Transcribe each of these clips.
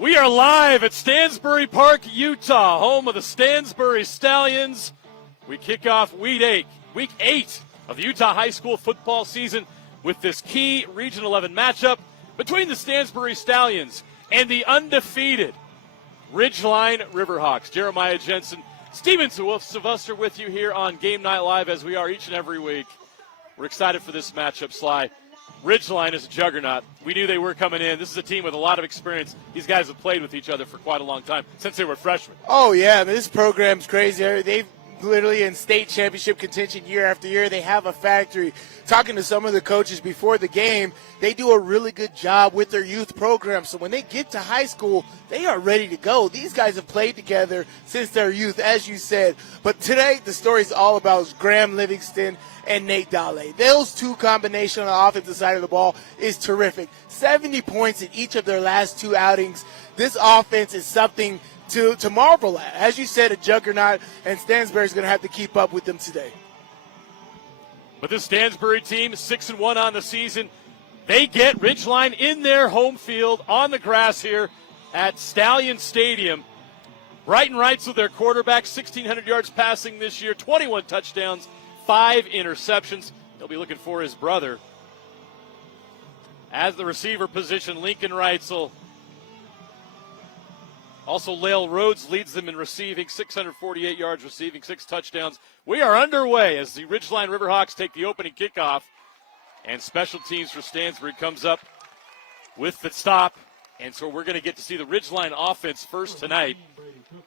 We are live at Stansbury Park, Utah, home of the Stansbury Stallions. We kick off week 8 of the Utah high school football season with this key Region 11 matchup between the Stansbury Stallions and the undefeated Ridgeline Riverhawks. Jeremiah Jensen, Steven Sylvester with you here on Game Night Live, as we are each and every week. We're excited for this matchup, Sly. Ridgeline is a juggernaut. We knew they were coming in. This is a team with a lot of experience. These guys have played with each other for quite a long time, since they were freshmen. Oh, yeah. This program's crazy. They've literally in state championship contention year after year. They have a factory. Talking to some of the coaches before the game, they do a really good job with their youth program. So when they get to high school, they are ready to go. These guys have played together since their youth, as you said. But today, the story is all about Graham Livingston and Nate Dale. Those two combination on the offensive side of the ball is terrific. 70 points in each of their last two outings. This offense is something to marvel at. As you said, a juggernaut, and Stansbury's going to have to keep up with them today. But this Stansbury team, 6-1 on the season. They get Ridgeline in their home field on the grass here at Stallion Stadium. Brighton Wrights with their quarterback, 1,600 yards passing this year, 21 touchdowns, 5 interceptions. He'll be looking for his brother. As the receiver position, Lincoln Reitzel. Also, Lael Rhodes leads them in receiving, 648 yards receiving, 6 touchdowns. We are underway as the Ridgeline Riverhawks take the opening kickoff. And special teams for Stansbury comes up with the stop. And so we're going to get to see the Ridgeline offense first tonight.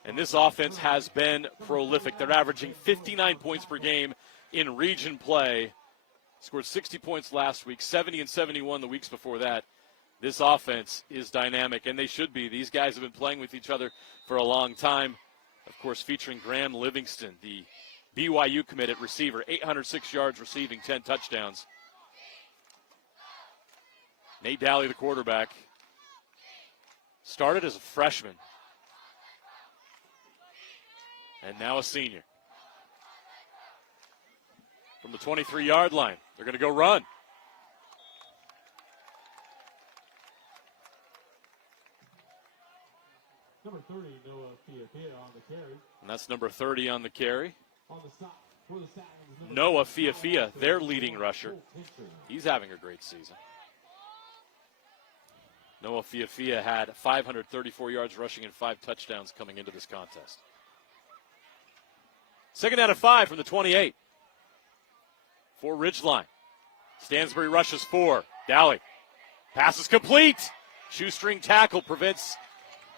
And this offense has been prolific. They're averaging 59 points per game in region play. Scored 60 points last week, 70 and 71 the weeks before that. This offense is dynamic, and they should be. These guys have been playing with each other for a long time. Of course, featuring Graham Livingston, the BYU committed receiver, 806 yards receiving, 10 touchdowns. Nate Dale, the quarterback, started as a freshman and now a senior. From the 23-yard line, they're going to go run. Number 30, Noah Fiafia on the carry. And that's number 30 on the carry. On the stop for the Stallions, Noah Fiafia, their leading rusher. He's having a great season. Noah Fiafia had 534 yards rushing and 5 touchdowns coming into this contest. Second out of 5 from the 28. For Ridgeline. Stansbury rushes 4. Dally. Pass is complete. Shoestring tackle prevents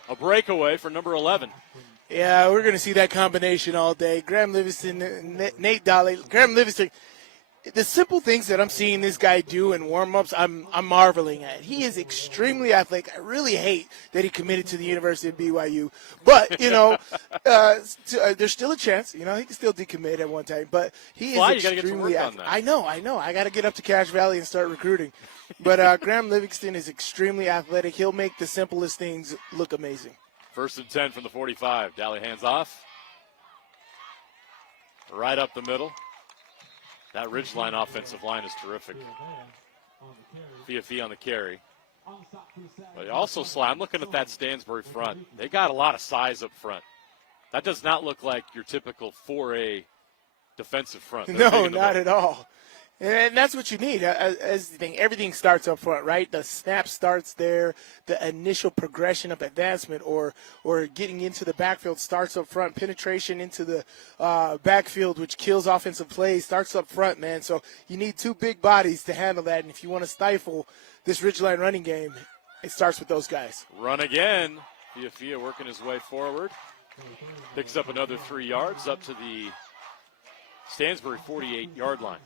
a breakaway for number 11. Yeah, we're going to see that combination all day. Graham Livingston, Nate Dale. Graham Livingston, the simple things that I'm seeing this guy do in warm-ups, I'm marveling at. He is extremely athletic. I really hate that he committed to the University of BYU. But, there's still a chance. He can still decommit at one time. But he is extremely athletic. I know. I got to get up to Cache Valley and start recruiting. But Graham Livingston is extremely athletic. He'll make the simplest things look amazing. 1st and 10 from the 45. Dally hands off. Right up the middle. That Ridgeline offensive line is terrific. Fiafia on the carry. But also, Sly, I'm looking at that Stansbury front. They got a lot of size up front. That does not look like your typical 4A defensive front. No, not at all. And that's what you need. As the thing, everything starts up front, right? The snap starts there. The initial progression of advancement or getting into the backfield starts up front. Penetration into the backfield, which kills offensive plays, starts up front, man. So you need 2 big bodies to handle that. And if you want to stifle this Ridgeline running game, it starts with those guys. Run again. Fiafia working his way forward. Picks up another 3 yards up to the Stansbury 48-yard line.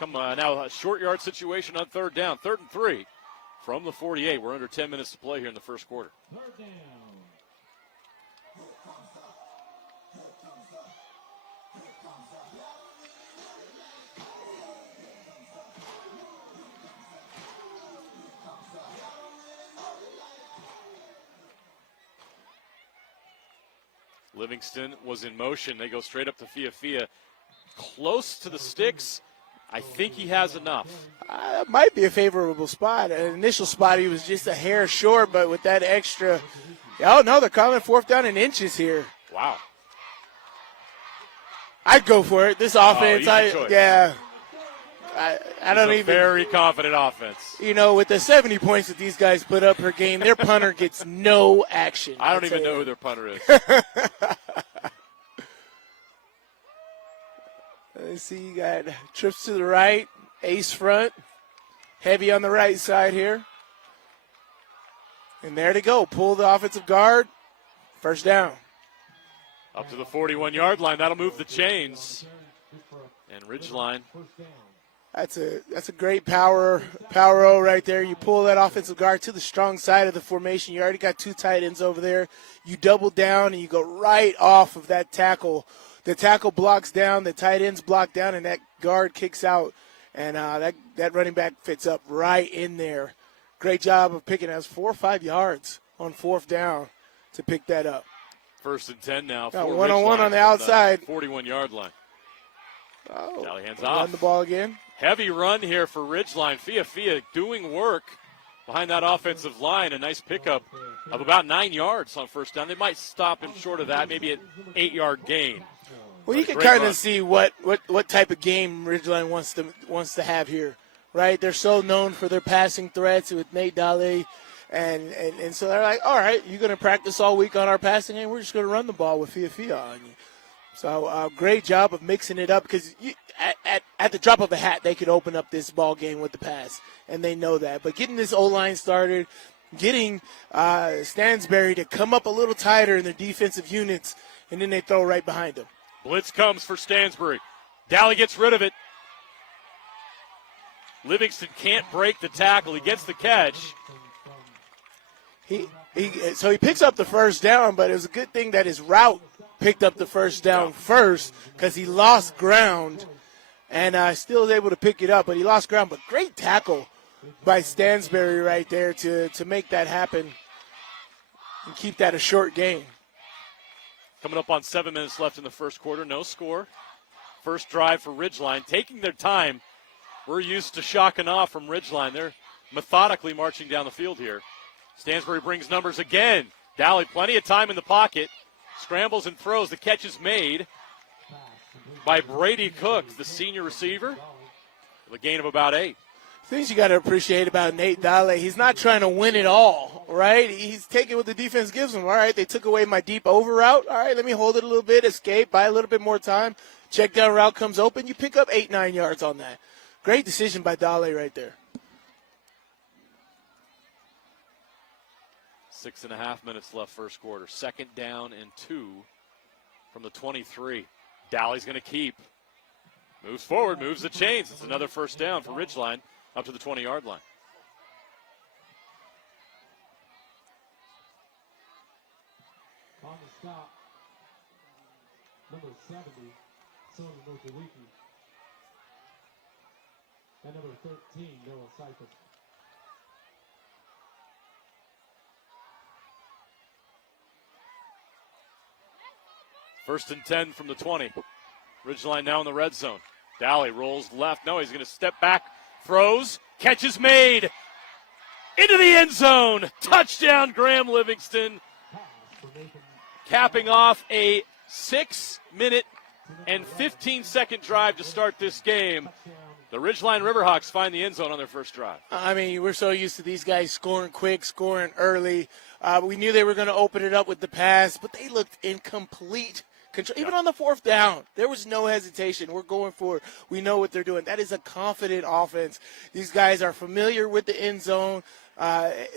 Now a short yard situation on 3rd down. 3rd and 3 from the 48. We're under 10 minutes to play here in the first quarter. 3rd down. Livingston was in motion. They go straight up to Fiafia. Close to the sticks. I think he has enough. It might be a favorable spot. An initial spot, he was just a hair short, but with that extra. Oh, no, they're calling 4th down in inches here. Wow. I'd go for it. This offense, easy choice. I don't even. Very confident offense. You know, with the 70 points that these guys put up per game, their punter gets no action. I don't even know who their punter is. Let's see, you got trips to the right, ace front, heavy on the right side here. And there they go. Pull the offensive guard. First down. Up to the 41-yard line. That'll move the chains. And Ridgeline. That's a great power O right there. You pull that offensive guard to the strong side of the formation. You already got 2 tight ends over there. You double down and you go right off of that tackle. The tackle blocks down, the tight ends block down, and that guard kicks out. And that running back fits up right in there. Great job of picking us 4 or 5 yards on 4th down to pick that up. 1st and 10 now. Got 1-on-1 on the outside. 41-yard line. Oh, Dally hands off. Run the ball again. Heavy run here for Ridgeline. Fia doing work behind that offensive line. A nice pickup of about 9 yards on 1st down. They might stop him short of that, maybe an 8-yard gain. Well, you can kind of see what type of game Ridgeline wants to have here, right? They're so known for their passing threats with Nate Dale, and so they're like, all right, you're going to practice all week on our passing game. We're just going to run the ball with Fia on you. So great job of mixing it up because at the drop of a hat, they could open up this ball game with the pass, and they know that. But getting this O-line started, getting Stansbury to come up a little tighter in their defensive units, and then they throw right behind them. Blitz comes for Stansbury. Dally gets rid of it. Livingston can't break the tackle. He gets the catch. So he picks up the first down, but it was a good thing that his route picked up the first down first because he lost ground and still was able to pick it up, but he lost ground. But great tackle by Stansbury right there to make that happen and keep that a short game. Coming up on 7 minutes left in the first quarter. No score. First drive for Ridgeline. Taking their time. We're used to shock and awe from Ridgeline. They're methodically marching down the field here. Stansbury brings numbers again. Dally, plenty of time in the pocket. Scrambles and throws. The catch is made by Brady Cook, the senior receiver. The gain of about 8. Things you got to appreciate about Nate Dale, he's not trying to win it all, right? He's taking what the defense gives him. All right, they took away my deep over route. All right, let me hold it a little bit, escape, buy a little bit more time. Check down route comes open. You pick up 8-9 yards on that. Great decision by Dale right there. 6.5 minutes left first quarter. 2nd down and 2 from the 23. Dalley's going to keep. Moves forward, moves the chains. It's another first down for Ridgeline up to the 20-yard line. On the stop, number 70, Sonny Mochawiki. And number 13, Noah Cyphers. First and 10 from the 20. Ridgeline now in the red zone. Dally rolls left. No, he's going to step back. Throws. Catch is made. Into the end zone. Touchdown, Graham Livingston. Capping off a 6-minute and 15-second drive to start this game. The Ridgeline Riverhawks find the end zone on their first drive. I mean, we're so used to these guys scoring quick, scoring early. We knew they were going to open it up with the pass, but they looked in complete control. Even on the 4th down, there was no hesitation. We're going for it. We know what they're doing. That is a confident offense. These guys are familiar with the end zone.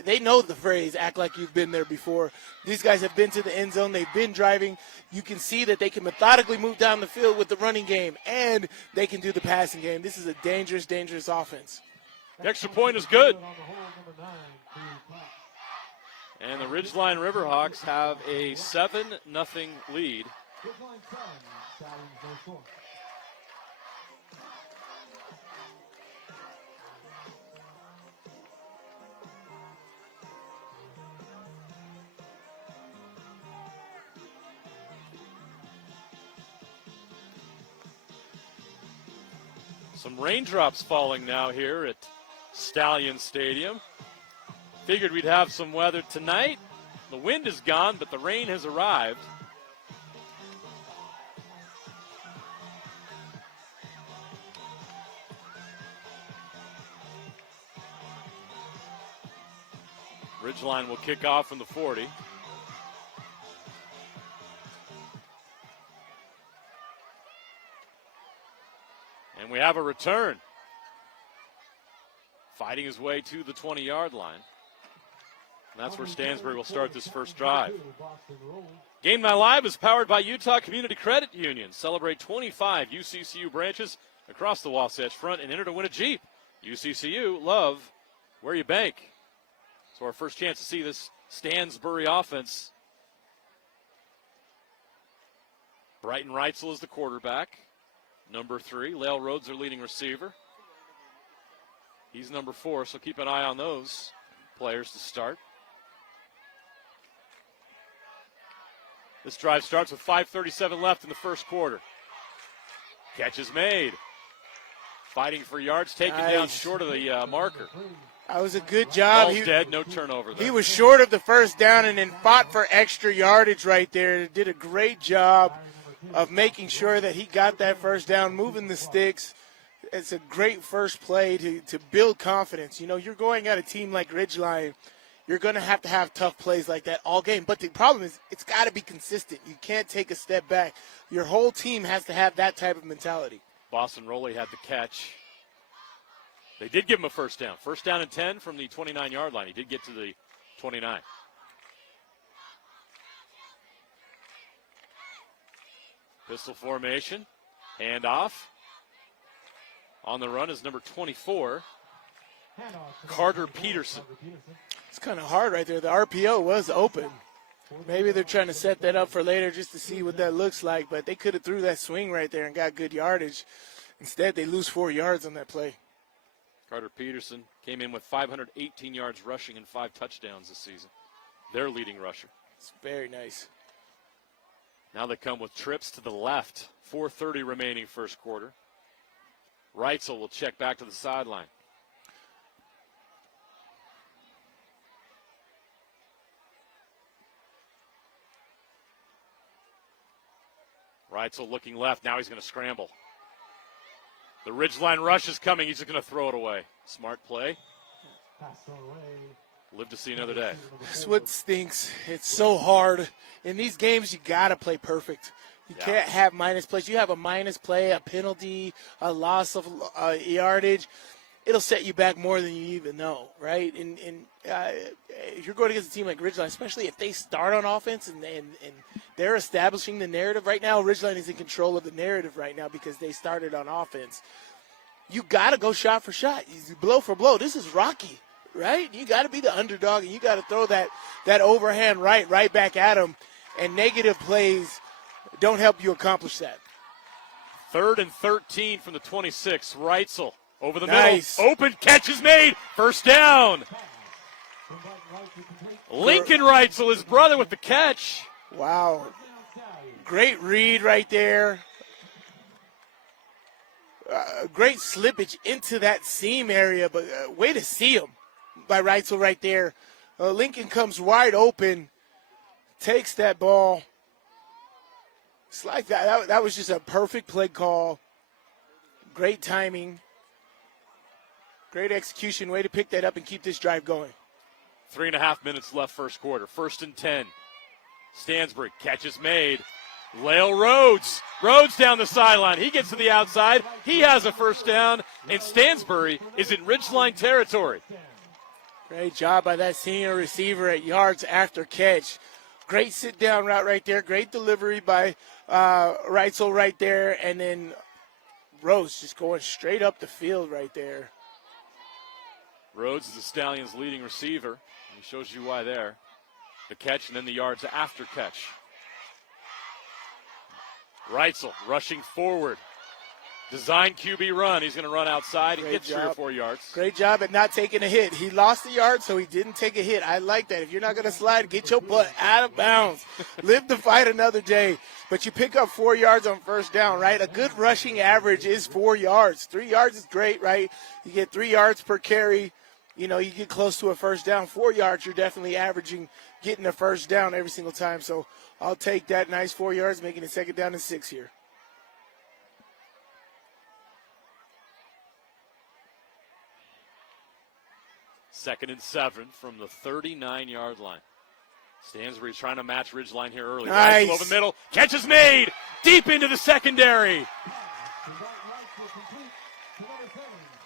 They know the phrase, act like you've been there before. These guys have been to the end zone. They've been driving. You can see that they can methodically move down the field with the running game, and they can do the passing game. This is a dangerous, dangerous offense. The extra point is good. And the Ridgeline Riverhawks have a 7-0 lead. Some raindrops falling now here at Stallions Stadium. Figured we'd have some weather tonight. The wind is gone, but the rain has arrived. Ridgeline will kick off from the 40. And we have a return. Fighting his way to the 20-yard line. And that's where Stansbury will start this first drive. Game Night Live is powered by Utah Community Credit Union. Celebrate 25 UCCU branches across the Wasatch Front and enter to win a Jeep. UCCU, love where you bank. So our first chance to see this Stansbury offense. Brighton Reitzel is the quarterback. Number 3, Lael Rhodes, their leading receiver. He's number 4, so keep an eye on those players to start. This drive starts with 5:37 left in the first quarter. Catch is made. Fighting for yards, taken down short of the marker. That was a good job. Ball's dead, no turnover there. He was short of the first down and then fought for extra yardage right there. Did a great job of making sure that he got that first down, moving the sticks. It's a great first play to build confidence. You know, you're going at a team like Ridgeline, you're going to have tough plays like that all game. But the problem is it's got to be consistent. You can't take a step back. Your whole team has to have that type of mentality. Boston Rowley had the catch. They did give him a first down. First down and 10 from the 29-yard line. He did get to the 29. Pistol formation. Handoff. On the run is number 24, Carter Peterson. It's kind of hard right there. The RPO was open. Maybe they're trying to set that up for later just to see what that looks like, but they could have threw that swing right there and got good yardage. Instead, they lose 4 yards on that play. Carter Peterson came in with 518 yards rushing and 5 touchdowns this season. Their leading rusher. It's very nice. Now they come with trips to the left. 4:30 remaining first quarter. Reitzel will check back to the sideline. Reitzel looking left. Now he's going to scramble. The Ridgeline rush is coming. He's just going to throw it away. Smart play. Live to see another day. That's what stinks. It's so hard. In these games, you got to play perfect. You can't have minus plays. You have a minus play, a penalty, a loss of yardage. It'll set you back more than you even know, right? And if you're going against a team like Ridgeline, especially if they start on offense and they're establishing the narrative right now, Ridgeline is in control of the narrative right now because they started on offense. You got to go shot for shot, blow for blow. This is Rocky, right? You got to be the underdog, and you got to throw that overhand right back at them. And negative plays don't help you accomplish that. 3rd and 13 from the 26. Reitzel over the Nice. middle. Open catch is made. First down. Lincoln Reitzel, his brother, with the catch. Wow. Great read right there. Great slippage into that seam area, but way to see him by Reitzel right there. Lincoln comes wide open, takes that ball. It's like that was just a perfect play call. Great timing. Great execution. Way to pick that up and keep this drive going. 3.5 minutes left first quarter. 1st and 10. Stansbury, catch is made. Lael Rhodes. Rhodes down the sideline. He gets to the outside. He has a first down, and Stansbury is in Ridgeline territory. Great job by that senior receiver at yards after catch. Great sit-down route right there. Great delivery by Reitzel right there. And then Rhodes just going straight up the field right there. Rhodes is the Stallions' leading receiver. He shows you why there. The catch and then the yards after catch. Reitzel rushing forward. Design QB run. He's going to run outside and Great get 3 or 4 yards. Great job at not taking a hit. He lost the yard, so he didn't take a hit. I like that. If you're not going to slide, get your butt out of bounds. Live to fight another day. But you pick up 4 yards on first down, right? A good rushing average is 4 yards. 3 yards is great, right? You get 3 yards per carry. You know, you get close to a first down. 4 yards, you're definitely averaging getting a first down every single time. So I'll take that nice 4 yards, making it 2nd down and 6 here. Second and 7 from the 39-yard line. Stansbury's trying to match Ridgeline here early. Nice. Right over the middle. Catch is made. Deep into the secondary.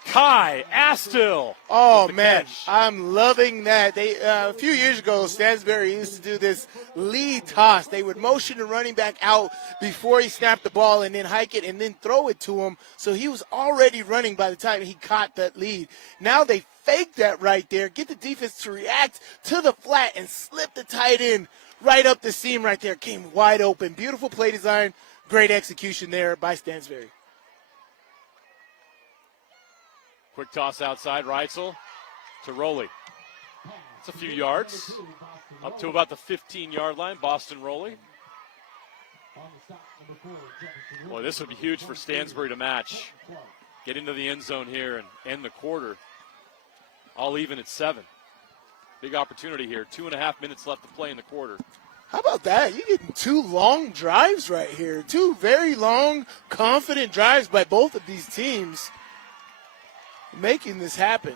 Kai Astill. Oh, man, catch. I'm loving that. A few years ago, Stansbury used to do this lead toss. They would motion the running back out before he snapped the ball and then hike it and then throw it to him. So he was already running by the time he caught that lead. Now they fake that right there, get the defense to react to the flat and slip the tight end right up the seam right there. Came wide open. Beautiful play design. Great execution there by Stansbury. Quick toss outside, Reitzel to Rowley. It's a few yards, up to about the 15-yard line. Boston Rowley. Boy, this would be huge for Stansbury to match. Get into the end zone here and end the quarter. All even at 7. Big opportunity here. 2.5 minutes left to play in the quarter. How about that? You're getting 2 long drives right here. 2 very long, confident drives by both of these teams, making this happen.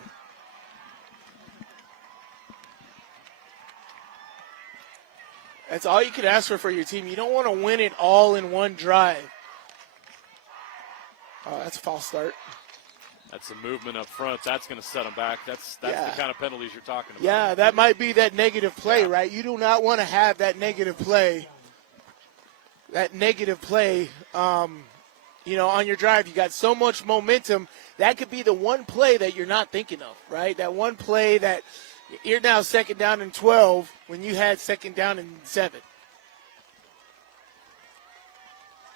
That's all you can ask for your team. You don't want to win it all in one drive. Oh, that's a false start. That's a movement up front. That's going to set them back. That's the kind of penalties you're talking about. Yeah, that might be that negative play, right? You do not want to have that negative play. That negative play, on your drive. You got so much momentum. That could be the one play that you're not thinking of, right? That one play that you're now 2nd down and 12 when you had 2nd down and 7.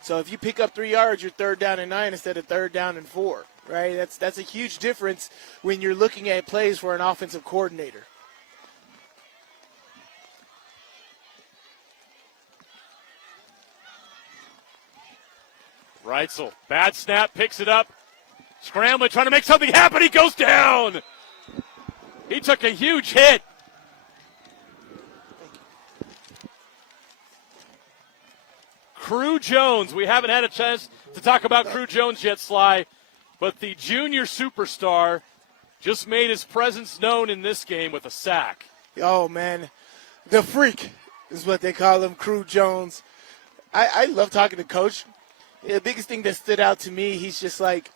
So if you pick up 3 yards, you're 3rd down and 9 instead of 3rd down and 4, right? That's a huge difference when you're looking at plays for an offensive coordinator. Reitzel, bad snap, picks it up. Scrambling, trying to make something happen. He goes down. He took a huge hit. Crew Jones. We haven't had a chance to talk about Crew Jones yet, Sly, but the junior superstar just made his presence known in this game with a sack. Oh, man. The freak is what they call him, Crew Jones. I love talking to Coach. The biggest thing that stood out to me, he's just like,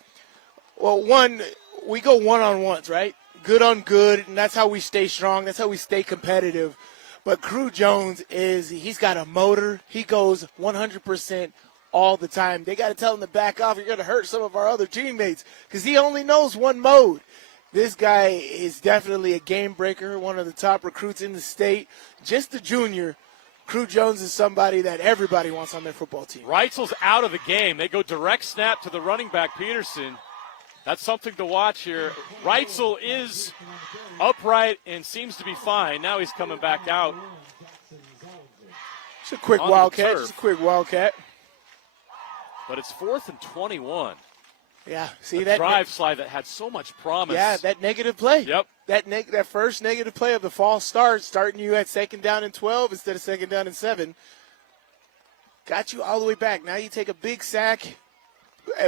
well, one, we go one-on-ones, right? Good on good, and that's how we stay strong. That's how we stay competitive. But Crew Jones he's got a motor. He goes 100% all the time. They got to tell him to back off. You're going to hurt some of our other teammates because he only knows one mode. This guy is definitely a game breaker, one of the top recruits in the state. Just a junior. Crew Jones is somebody that everybody wants on their football team. Reitzel's out of the game. They go direct snap to the running back, Peterson. That's something to watch here. Reitzel is upright and seems to be fine. Now he's coming back out. It's a quick wildcat. Just a quick wildcat. But it's 4th and 21. Yeah, see that drive slide that had so much promise. Yeah, that negative play. Yep. That first negative play of the false start, starting you at 2nd down and 12 instead of 2nd down and 7, got you all the way back. Now you take a big sack.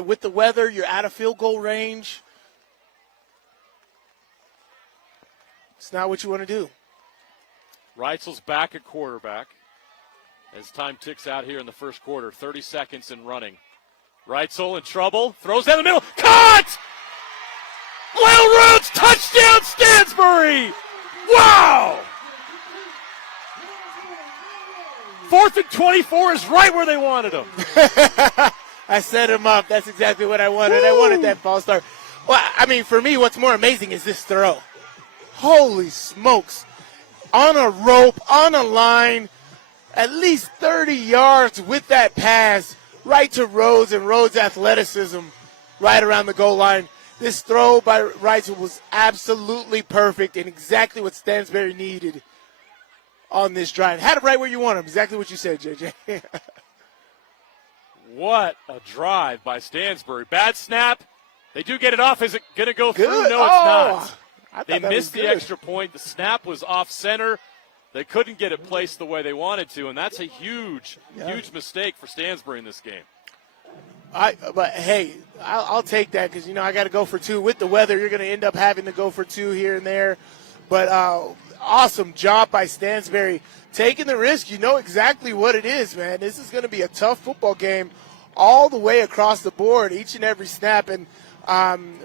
With the weather, you're out of field goal range. It's not what you want to do. Reitzel's back at quarterback as time ticks out here in the first quarter. 30 seconds and running. Reitzel in trouble. Throws down the middle. Caught! Lyle Rhodes, touchdown Stansbury! Wow! 4th and 24 is right where they wanted him. I set him up. That's exactly what I wanted. Woo! I wanted that false start. Well, I mean, for me, what's more amazing is this throw. Holy smokes. On a rope, on a line, at least 30 yards with that pass right to Rhodes and Rhodes' athleticism. right around the goal line. This throw by Ridgeline was absolutely perfect and exactly what Stansbury needed on this drive. Had it right where you want him. Exactly what you said, JJ. What a drive by Stansbury. Bad snap. They do get it off. Is it going to go through? Good. No, it's not. They missed the good. extra point. The snap was off center. They couldn't get it placed the way they wanted to, and that's a huge mistake for Stansbury in this game. But hey, I'll take that because, I got to go for two. With the weather, you're going to end up having to go for two here and there. But awesome job by Stansbury taking the risk. You know exactly what it is, man. This is going to be a tough football game all the way across the board, each and every snap. And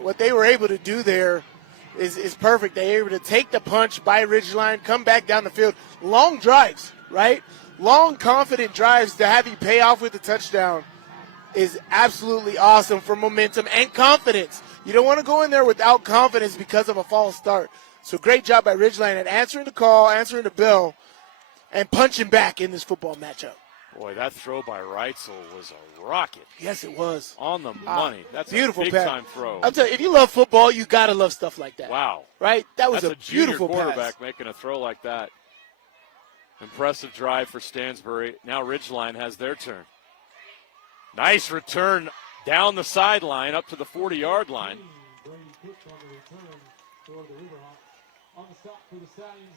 what they were able to do there is perfect. They were able to take the punch by Ridgeline, come back down the field. Long drives, right? Long, confident drives to have you pay off with a touchdown is absolutely awesome for momentum and confidence. You don't want to go in there without confidence because of a false start. So great job by Ridgeline at answering the call, answering the bell, and punching back in this football matchup. Boy, that throw by Reitzel was a rocket. Yes, it was. On the money. That's beautiful a big-time throw. I'm telling you, if you love football, you got to love stuff like that. Wow. Right? That was That's a beautiful junior quarterback pass. making a throw like that. Impressive drive for Stansbury. Now Ridgeline has their turn. Nice return down the sideline up to the 40-yard line.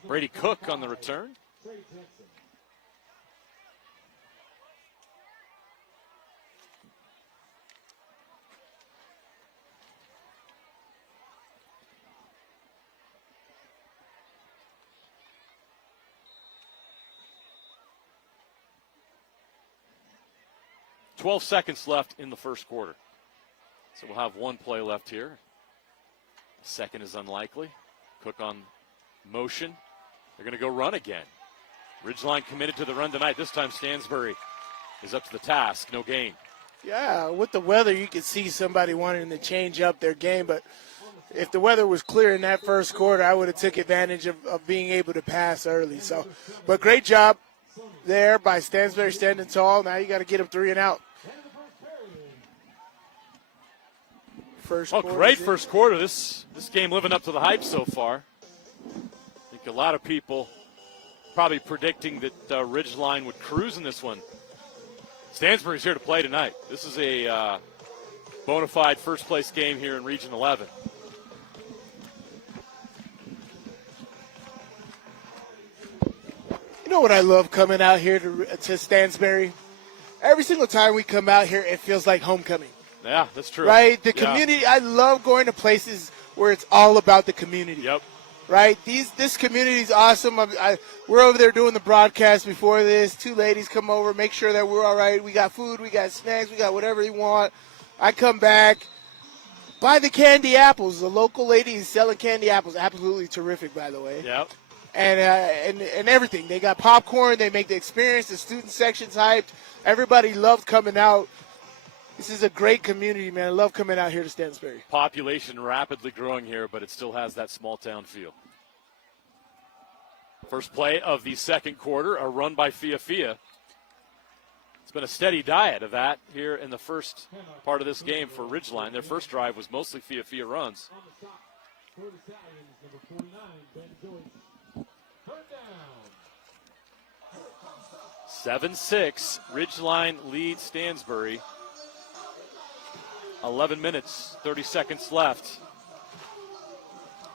Brady Cook on the return. 12 seconds left in the first quarter. So we'll have one play left here. Second is unlikely. Cook on motion. They're going to go run again. Ridgeline committed to the run tonight. This time Stansbury is up to the task. No gain. Yeah, with the weather, you could see somebody wanting to change up their game. But if the weather was clear in that first quarter, I would have took advantage of being able to pass early. So, but great job there by Stansbury standing tall. Now you got to get him 3 and out. Great first quarter. This game living up to the hype so far. I think a lot of people probably predicting that Ridgeline would cruise in this one. Stansbury's here to play tonight. This is a bona fide first-place game here in Region 11. You know what I love coming out here to Stansbury? Every single time we come out here, it feels like homecoming. Yeah, that's true. Right? The community, I love going to places where it's all about the community. Yep. Right? This community is awesome. We're over there doing the broadcast before this. 2 ladies come over, make sure that we're all right. We got food, we got snacks, we got whatever you want. I come back, buy the candy apples. The local lady is selling candy apples. Absolutely terrific, by the way. Yep. And everything. They got popcorn. They make the experience. The student section's hyped. Everybody loves coming out. This is a great community, man. I love coming out here to Stansbury. Population rapidly growing here, but it still has that small town feel. First play of the second quarter, a run by Fia. It's been a steady diet of that here in the first part of this game for Ridgeline. Their first drive was mostly Fia runs. 7-6, Ridgeline leads Stansbury. 11 minutes, 30 seconds left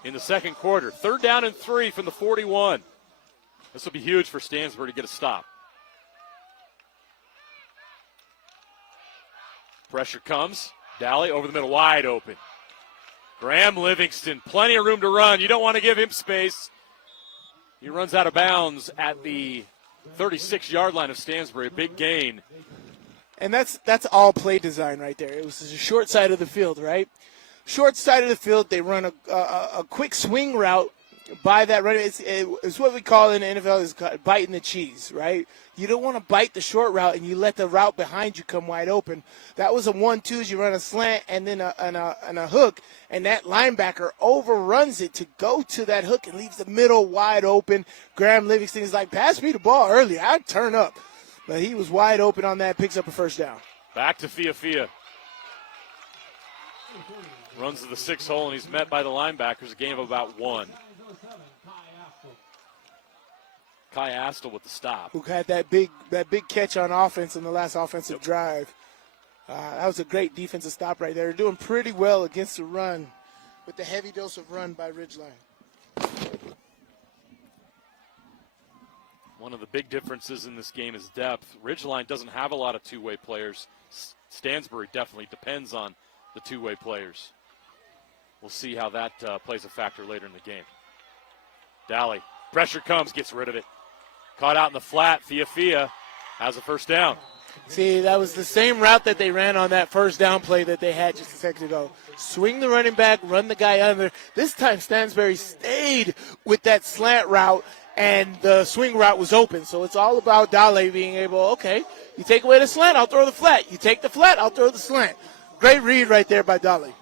in the second quarter. 3rd down and 3 from the 41. This will be huge for Stansbury to get a stop. Pressure comes. Dally over the middle, wide open. Graham Livingston, plenty of room to run. You don't want to give him space. He runs out of bounds at the 36-yard line of Stansbury, a big gain. And that's all play design right there. It was the short side of the field, right? Short side of the field, they run a quick swing route by that runner. It's what we call in the NFL is biting the cheese, right? You don't want to bite the short route and you let the route behind you come wide open. That was a 1-2. You run a slant and then a hook, and that linebacker overruns it to go to that hook and leaves the middle wide open. Graham Livingston is like, pass me the ball early. I'd turn up. But he was wide open on that, picks up a first down. Back to Fia. Runs to the 6 hole, and he's met by the linebackers, a gain of about 1. Kai Astle with the stop. Who had that big catch on offense in the last offensive drive. That was a great defensive stop right there. They're doing pretty well against the run with the heavy dose of run by Ridgeline. One of the big differences in this game is depth. Ridgeline doesn't have a lot of two-way players. Stansbury definitely depends on the two-way players. We'll see how that plays a factor later in the game. Daly, pressure comes, gets rid of it. Caught out in the flat. Fia has a first down. See, that was the same route that they ran on that first down play that they had just a second ago. Swing the running back, run the guy under. This time Stansbury stayed with that slant route, and the swing route was open. So it's all about Dale being able, okay, you take away the slant, I'll throw the flat. You take the flat, I'll throw the slant. Great read right there by Dale.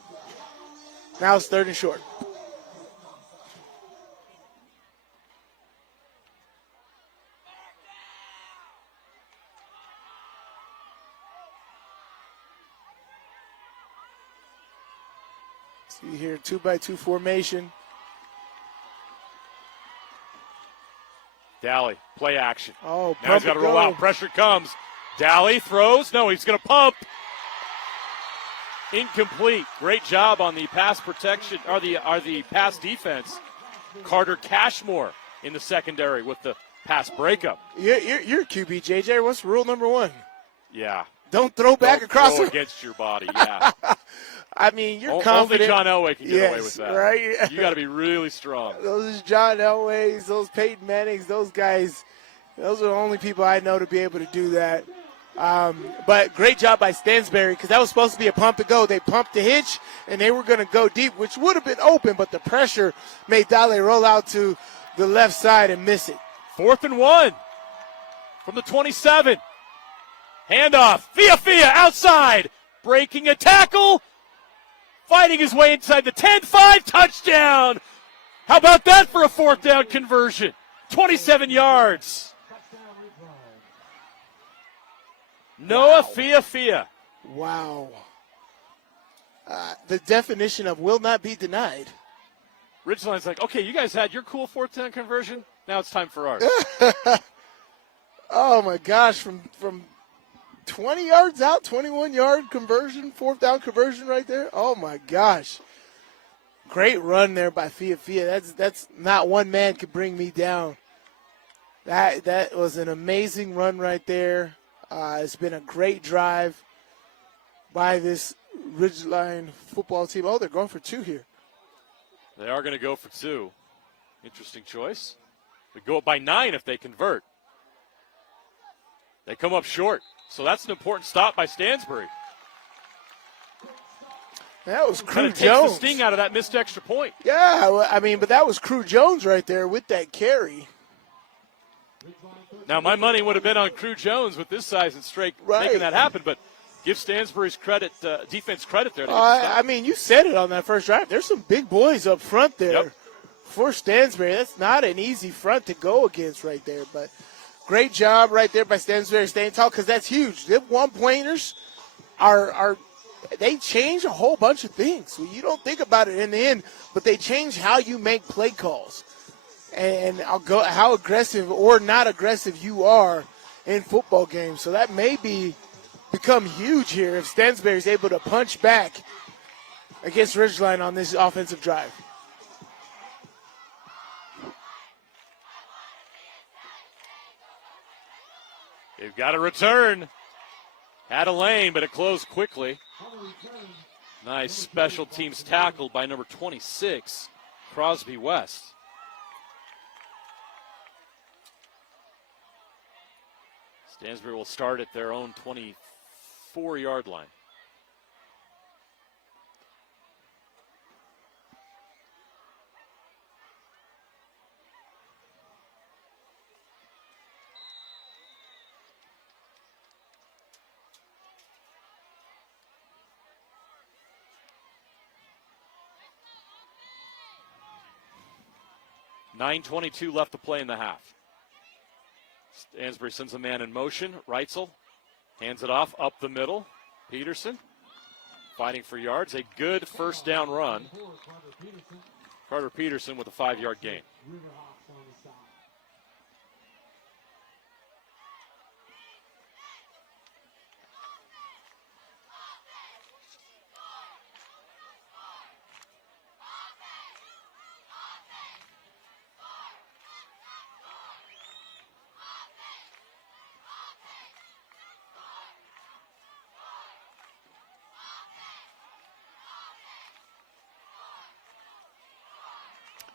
Now it's 3rd and short. See here, 2-by-2 formation. Daly, play action. Oh, now he's got to roll out. Pressure comes. Daly throws. No, he's going to pump. Incomplete. Great job on the pass protection, or the pass defense. Carter Cashmore in the secondary with the pass breakup. You're QB, JJ. What's rule number 1? Yeah. Don't throw back across throw against your body, yeah. I mean, you're confident. Only John Elway can get away with that. Right? You got to be really strong. Those John Elways, those Peyton Mannings, those guys, those are the only people I know to be able to do that. But great job by Stansbury, because that was supposed to be a pump and go. They pumped the hitch, and they were going to go deep, which would have been open, but the pressure made Dale roll out to the left side and miss it. 4th and 1 from the 27. Handoff. Fia outside. Breaking a tackle. Fighting his way inside the 10-5. Touchdown. How about that for a 4th down conversion? 27 yards. Noah Fia. Wow. The definition of will not be denied. Ridgeline's like, okay, you guys had your cool 4th down conversion. Now it's time for ours. Oh, my gosh. From 20 yards out, 21-yard conversion, 4th down conversion right there. Oh, my gosh. Great run there by Fia. That's not one man could bring me down. That was an amazing run right there. It's been a great drive by this Ridgeline football team. Oh, they're going for 2 here. They are going to go for 2. Interesting choice. They go up by 9 if they convert. They come up short. So that's an important stop by Stansbury. That was Crew Jones. Jones. Takes the sting out of that missed extra point. Yeah, I mean, but that was Crew Jones right there with that carry. Now, my money would have been on Crew Jones with this size and strength making that happen, but give Stansbury's defense credit there. I mean, you said it on that first drive. There's some big boys up front there for Stansbury. That's not an easy front to go against right there, but great job right there by Stansbury staying tall, because that's huge. The one-pointers they change a whole bunch of things. Well, you don't think about it in the end, but they change how you make play calls and how aggressive or not aggressive you are in football games. So that may become huge here if Stansbury is able to punch back against Ridgeline on this offensive drive. They've got a return. Had a lane, but it closed quickly. Nice special teams tackle by number 26, Crosby West. Stansbury will start at their own 24-yard line. .9:22 left to play in the half. Stansbury sends a man in motion. Reitzel hands it off up the middle. Peterson fighting for yards. A good first down run. Carter Peterson with a 5-yard gain. Riverhawks on the side.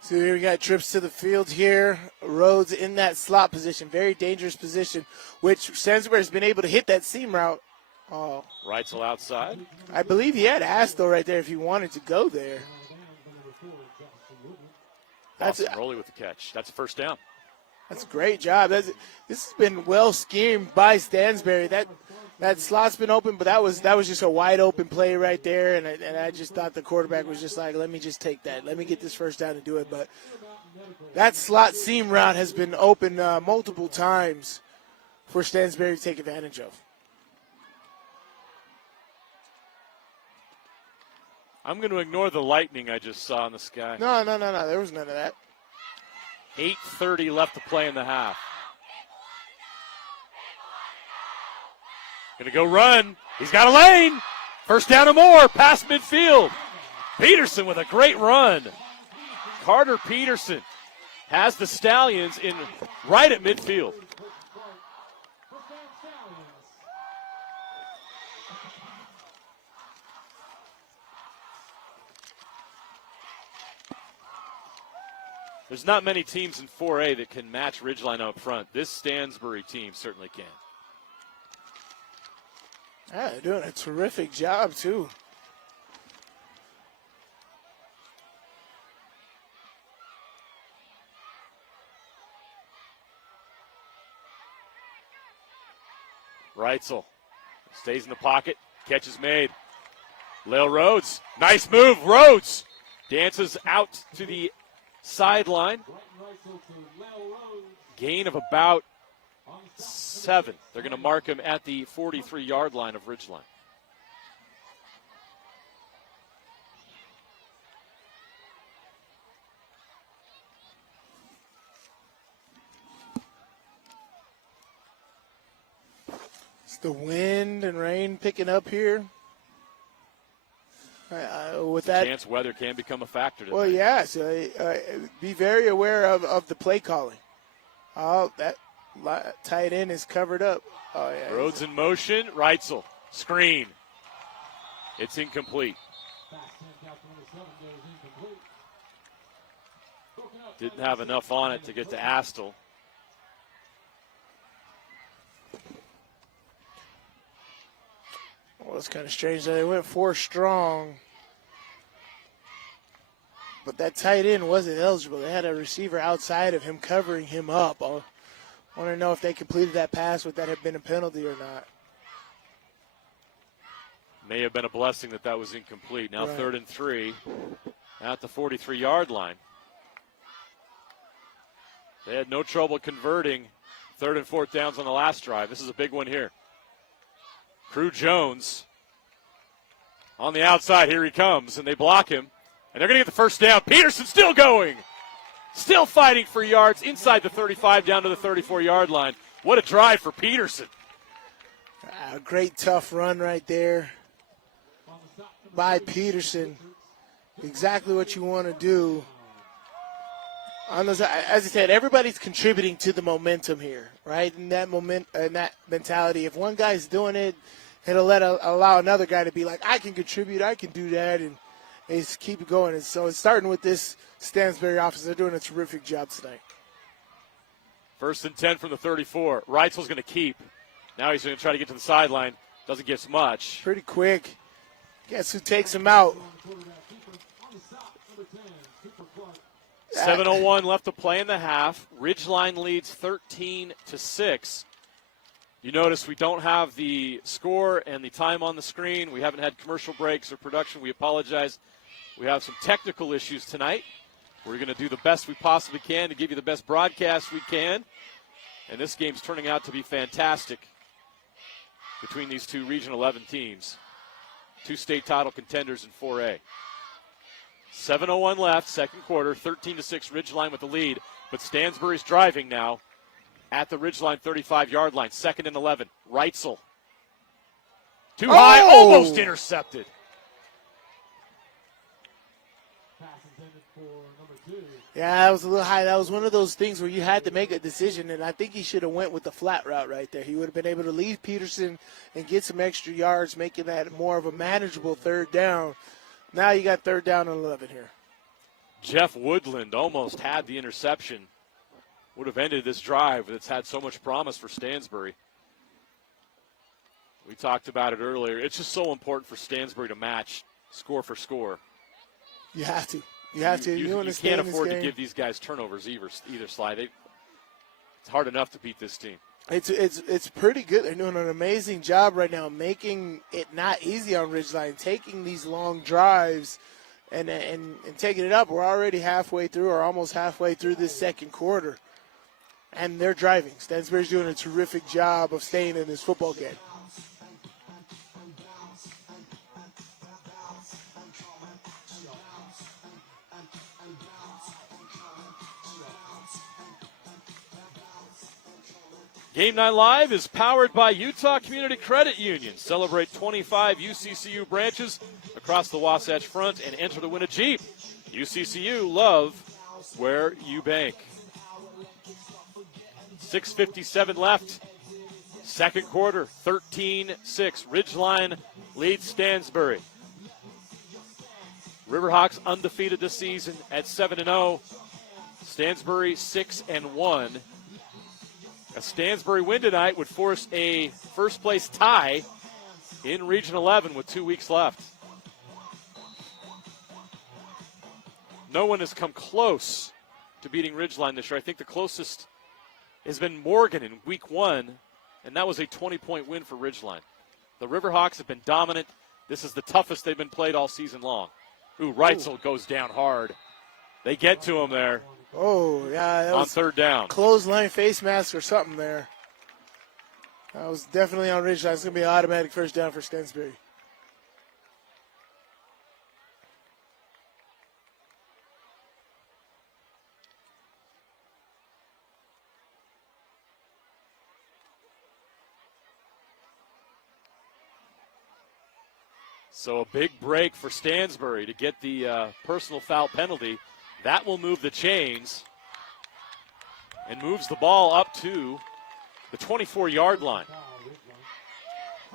So here we got trips to the field here. Rhodes in that slot position, very dangerous position, which Stansbury has been able to hit that seam route. Oh, Reitzel outside. I believe he had asked, though, right there if he wanted to go there. That's Austin Rowley with the catch. That's a first down. a great job. This has been well schemed by Stansbury. That slot's been open, but that was just a wide open play right there, and I just thought the quarterback was just like, let me just take that. Let me get this first down and do it. But that slot seam route has been open multiple times for Stansbury to take advantage of. I'm going to ignore the lightning I just saw in the sky. No. There was none of that. 8:30 left to play in the half. Going to go run. He's got a lane. First down and more. Past midfield. Peterson with a great run. Carter Peterson has the Stallions in right at midfield. There's not many teams in 4A that can match Ridgeline up front. This Stansbury team certainly can. Yeah, they're doing a terrific job, too. Reitzel stays in the pocket. Catch is made. Lil Rhodes. Nice move. Rhodes dances out to the sideline. Gain of about 7. They're going to mark him at the 43-yard line of Ridgeline. It's the wind and rain picking up here. With that, Chance weather can become a factor tonight. well, yeah. So be very aware of the play calling. Oh, that tight end is covered up. Oh yeah. Rhodes in motion. Reitzel. Screen. It's incomplete. Didn't have enough on it to get to Astle. Well, it's kind of strange that they went 4 strong. But that tight end wasn't eligible. They had a receiver outside of him covering him up. I want to know if they completed that pass, would that have been a penalty or not? May have been a blessing that was incomplete. Now Right. 3rd and 3 at the 43-yard line. They had no trouble converting 3rd and 4th downs on the last drive. This is a big one here. Crew Jones on the outside. Here he comes, and they block him. And they're going to get the first down. Peterson still going. Still fighting for yards inside the 35 down to the 34-yard line. What a drive for Peterson. A great tough run right there by Peterson. Exactly what you want to do. On those, as I said, everybody's contributing to the momentum here, right? And that that mentality. If one guy's doing it, it'll allow another guy to be like, I can contribute, I can do that, and just keep it going. And so it's starting with this Stansbury offense. They're doing a terrific job tonight. 1st and 10 from the 34. Reitzel's going to keep. Now he's going to try to get to the sideline. Doesn't get much. Pretty quick. Guess who takes him out? 7:01 left to play in the half. Ridgeline leads 13-6. You notice we don't have the score and the time on the screen. We haven't had commercial breaks or production. We apologize. We have some technical issues tonight. We're going to do the best we possibly can to give you the best broadcast we can. And this game's turning out to be fantastic between these two Region 11 teams. two state title contenders in 4A. 7:01 left, second quarter, 13-6 Ridgeline with the lead. But Stansbury's driving now at the Ridgeline 35-yard line. 2nd and 11. Reitzel. Too high, almost intercepted. Pass intended for number 2. Yeah, that was a little high. That was one of those things where you had to make a decision, and I think he should have went with the flat route right there. He would have been able to leave Peterson and get some extra yards, making that more of a manageable third down. Now you got 3rd down and 11 here. Jeff Woodland almost had the interception. Would have ended this drive that's had so much promise for Stansbury. We talked about it earlier. It's just so important for Stansbury to match score for score. You have to. You have to. You can't afford to give these guys turnovers either, Sly. It's hard enough to beat this team. It's pretty good. They're doing an amazing job right now, making it not easy on Ridgeline, taking these long drives and taking it up. We're already halfway through, or almost halfway through this second quarter, and they're driving. Stansbury's doing a terrific job of staying in this football game. Game Night Live is powered by Utah Community Credit Union. Celebrate 25 UCCU branches across the Wasatch Front and enter to win a Jeep. UCCU, love where you bank. 6:57 left. Second quarter, 13-6. Ridgeline leads Stansbury. Riverhawks undefeated this season at 7-0. Stansbury 6-1. A Stansbury win tonight would force a first-place tie in Region 11 with 2 weeks left. No one has come close to beating Ridgeline this year. I think the closest has been Morgan in Week 1, and that was a 20-point win for Ridgeline. The Riverhawks have been dominant. This is the toughest they've been played all season long. Ooh, Reitzel goes down hard. They get to him there. Oh, yeah. That on was 3rd down. Clothesline face mask or something there. That was definitely on Ridgeline. It's going to be an automatic first down for Stansbury. So a big break for Stansbury to get the personal foul penalty. That will move the chains and moves the ball up to the 24-yard line.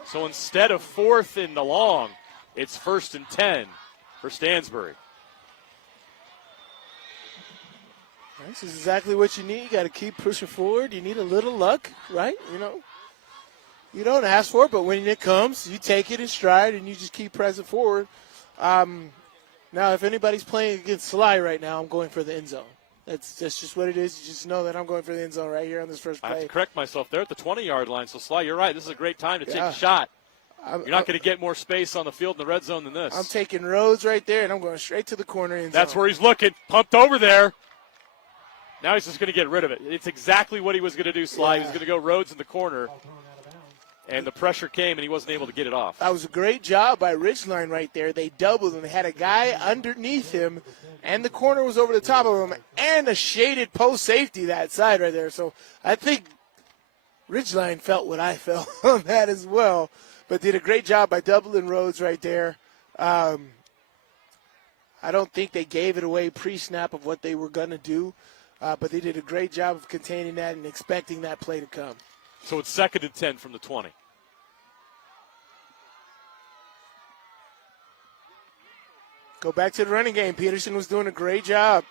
So instead of 4th and long, it's 1st and 10 for Stansbury. This is exactly what you need. You got to keep pushing forward. You need a little luck, right? You don't ask for it, but when it comes, you take it in stride and you just keep pressing forward. Now, if anybody's playing against Sly right now, I'm going for the end zone. That's just what it is. You just know that I'm going for the end zone right here on this first play. I have to correct myself. They're at the 20-yard line, so Sly, you're right. This is a great time to take a shot. You're not going to get more space on the field in the red zone than this. I'm taking Rhodes right there, and I'm going straight to the corner end zone. That's where he's looking. Pumped over there. Now he's just going to get rid of it. It's exactly what he was going to do, Sly. He was going to go Rhodes in the corner. And the pressure came, and he wasn't able to get it off. That was a great job by Ridgeline right there. They doubled him. They had a guy underneath him, and the corner was over the top of him, and a shaded post safety that side right there. So I think Ridgeline felt what I felt on that as well, but did a great job by doubling Rhodes right there. I don't think they gave it away pre-snap of what they were going to do, but they did a great job of containing that and expecting that play to come. So it's 2nd and 10 from the 20. Go back to the running game. Peterson was doing a great job.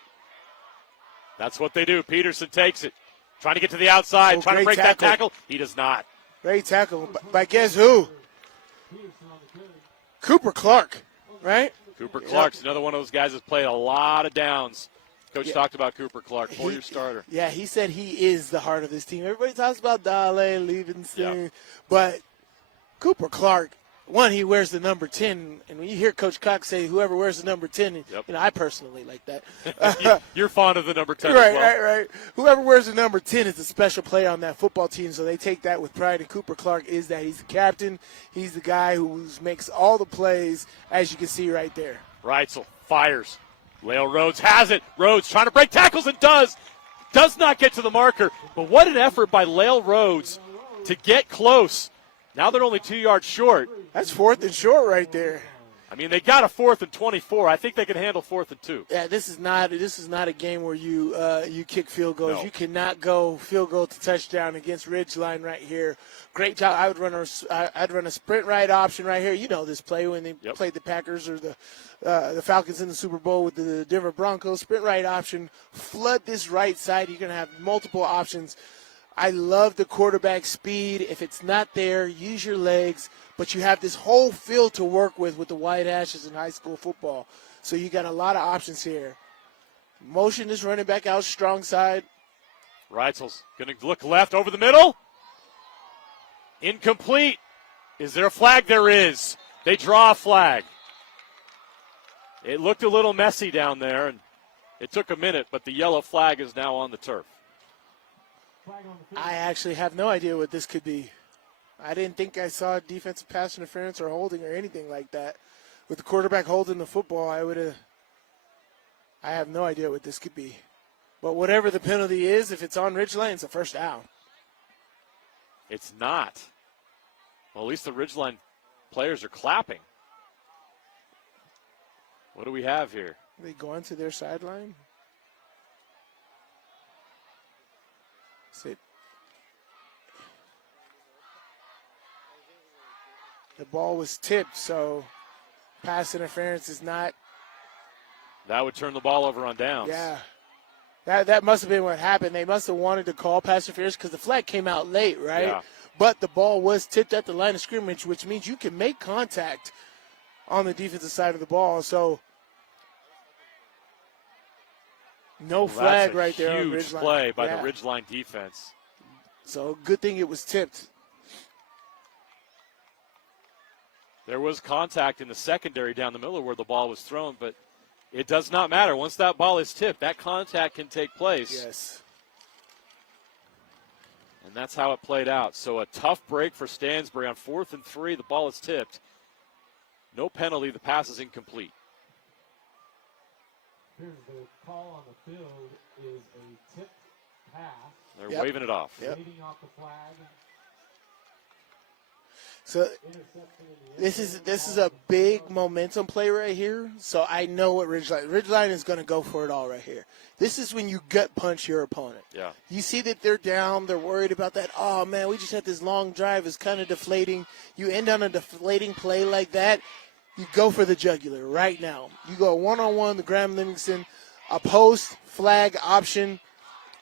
That's what they do. Peterson takes it. Trying to get to the outside. Trying to break that tackle. He does not. Great tackle. By guess who? Cooper Clark, right? Cooper Clark's another one of those guys that's played a lot of downs. Coach talked about Cooper Clark, 4-year starter. Yeah, he said he is the heart of this team. Everybody talks about Dale, Livingston, but Cooper Clark one, he wears the number 10, and when you hear Coach Cox say whoever wears the number 10, Yep. I personally like that. You're fond of the number 10 right, as well. right. Whoever wears the number 10 is a special player on that football team, so they take that with pride. And Cooper Clark is that. He's the captain. He's the guy who makes all the plays, as you can see right there. Reitzel fires. Lael Rhodes has it. Rhodes trying to break tackles and does. Does not get to the marker. But what an effort by Lael Rhodes to get close. Now they're only 2 yards short. That's 4th and short right there. I mean, they got a 4th and 24. I think they can handle 4th and 2. Yeah, this is not a game where you kick field goals. No. You cannot go field goal to touchdown against Ridgeline right here. Great job. I'd run a sprint right option right here. You know this play when they played the Packers or the Falcons in the Super Bowl with the Denver Broncos. Sprint right option. Flood this right side. You're going to have multiple options. I love the quarterback speed. If it's not there, use your legs. But you have this whole field to work with the White Ashes in high school football. So you got a lot of options here. Motion this running back out strong side. Reitzel's going to look left over the middle. Incomplete. Is there a flag? There is. They draw a flag. It looked a little messy down there, and it took a minute, but the yellow flag is now on the turf. I actually have no idea what this could be. I didn't think I saw defensive pass interference or holding or anything like that. With the quarterback holding the football, I have no idea what this could be. But whatever the penalty is, if it's on Ridgeline, it's a first down. It's not. Well, at least the Ridgeline players are clapping. What do we have here? Are they going to their sideline? The ball was tipped, so pass interference is not. That would turn the ball over on downs. Yeah. That must have been what happened. They must have wanted to call pass interference because the flag came out late, right? Yeah. But the ball was tipped at the line of scrimmage, which means you can make contact on the defensive side of the ball. So no flag right there on Ridgeline. Huge play by the Ridgeline defense. So good thing it was tipped. There was contact in the secondary down the middle where the ball was thrown, but it does not matter. Once that ball is tipped, that contact can take place. Yes. And that's how it played out. So a tough break for Stansbury on 4th and 3. The ball is tipped. No penalty. The pass is incomplete. Here's the call on the field is a tipped pass. They're waving it off. Yep. Leading off the flag. So this is a big momentum play right here. So I know what Ridgeline is going to go for it all right here. This is when you gut punch your opponent. Yeah. You see that they're down. They're worried about that. Oh, man, we just had this long drive. It's kind of deflating. You end on a deflating play like that, you go for the jugular right now. You go one-on-one to Graham Livingston, a post flag option.